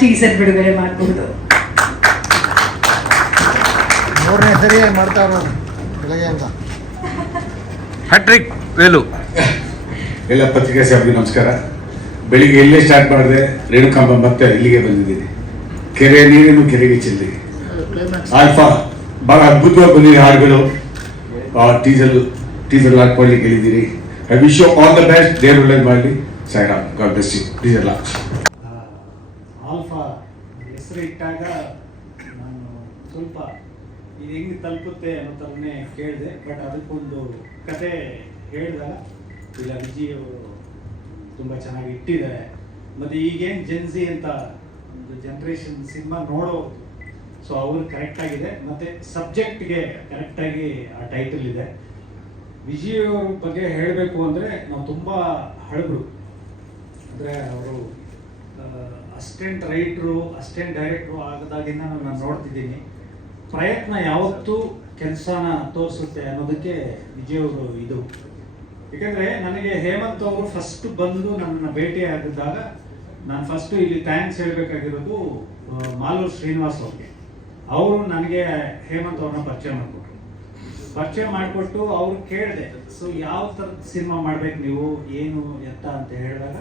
Teaser ಬಿಡುಗಡೆ ಮಾಡಬಹುದು. ಮೂರನೇ ಸರಿ ಮಾಡ್ತಾರೋ ಬೆಳಗ್ಗೆ ಅಂತ. ಹ್ಯಾಟ್ರಿಕ್ ವೇಲು. ಎಲ್ಲ ಪತ್ರಿಕಾ ಸಾಹೇಬ್ರಿಗೆ ನಮಸ್ಕಾರ. ಬೆಳಿಗ್ಗೆ ಎಲ್ಲೇ ಸ್ಟಾರ್ಟ್ ಮಾಡಿದೆ ರೇಣುಕಾಂಬ ಮತ್ತೆ ಇಲ್ಲಿಗೆ ಬಂದಿದ್ದೀನಿ. ಕೆರೆ ನೀರನ್ನು ಕೆರೆಗೆ ಚೆಲ್ಲಿ ಆಲ್ಫಾ ಭಾಳ ಅದ್ಭುತವಾಗಿ ಬಂದಿದೆ ಹಾಡುಗಳು. ಟೀಸರ್ ಲಾಕ್ ಮಾಡ್ಲಿಕ್ಕೆ ಹೇಳಿದ್ದೀರಿ. I wish you all the best. ದೇವ್ರು ಒಳ್ಳೇದು ಮಾಡಲಿ. Sairam, God bless you. Teaser lock. Alpha ಹೆಸರು ಇಟ್ಟಾಗ ನಾನು ಸ್ವಲ್ಪ ಇದು ಹೆಂಗೆ ತಲುಪುತ್ತೆ ಅನ್ನೋ ಥರನೇ ಕೇಳಿದೆ. ಬಟ್ ಅದಕ್ಕೊಂದು ಕತೆ ಹೇಳಿದಾಗ ಇಲ್ಲ ವಿಜಯ್ ಅವರು ತುಂಬ ಚೆನ್ನಾಗಿ ಇಟ್ಟಿದ್ದಾರೆ. ಮತ್ತು ಈಗೇನು ಜೆನ್ಸಿ ಅಂತ ಒಂದು ಜನ್ರೇಷನ್ ಸಿನಿಮಾ ನೋಡೋದು, ಸೊ ಅವರು ಕರೆಕ್ಟಾಗಿದೆ. ಮತ್ತು ಸಬ್ಜೆಕ್ಟ್ಗೆ ಕರೆಕ್ಟಾಗಿ ಆ ಟೈಟಲ್ ಇದೆ. ವಿಜಯ್ ಅವ್ರ ಬಗ್ಗೆ ಹೇಳಬೇಕು ಅಂದರೆ ನಾವು ತುಂಬ ಹಳಬರು. ಅಂದರೆ ಅವರು ಅಸಿಸ್ಟೆಂಟ್ ರೈಟ್ರು, ಅಸಿಸ್ಟೆಂಟ್ ಡೈರೆಕ್ಟ್ರು ಆಗದಾಗಿಂದ ನಾನು ನೋಡ್ತಿದ್ದೀನಿ. ಪ್ರಯತ್ನ ಯಾವತ್ತೂ ಕೆಲಸನ ತೋರಿಸುತ್ತೆ ಅನ್ನೋದಕ್ಕೆ ವಿಜಯ್ ಅವರು ಇದು. ಏಕೆಂದರೆ ನನಗೆ ಹೇಮಂತ್ ಅವರು ಫಸ್ಟ್ ಬಂದು ನನ್ನನ್ನು ಭೇಟಿ ಆಗಿದ್ದಾಗ ನಾನು ಫಸ್ಟು ಇಲ್ಲಿ ಥ್ಯಾಂಕ್ಸ್ ಹೇಳಬೇಕಾಗಿರೋದು ಮಾಲೂರು ಶ್ರೀನಿವಾಸ್ ಅವ್ರಿಗೆ. ಅವರು ನನಗೆ ಹೇಮಂತ್ ಅವ್ರನ್ನ ಪರಿಚಯ ಮಾಡಿಕೊಟ್ಟು ಅವ್ರು ಕೇಳಿದೆ, ಸೊ ಯಾವ ಥರದ ಸಿನಿಮಾ ಮಾಡ್ಬೇಕು ನೀವು, ಏನು ಎತ್ತ ಅಂತ ಹೇಳಿದಾಗ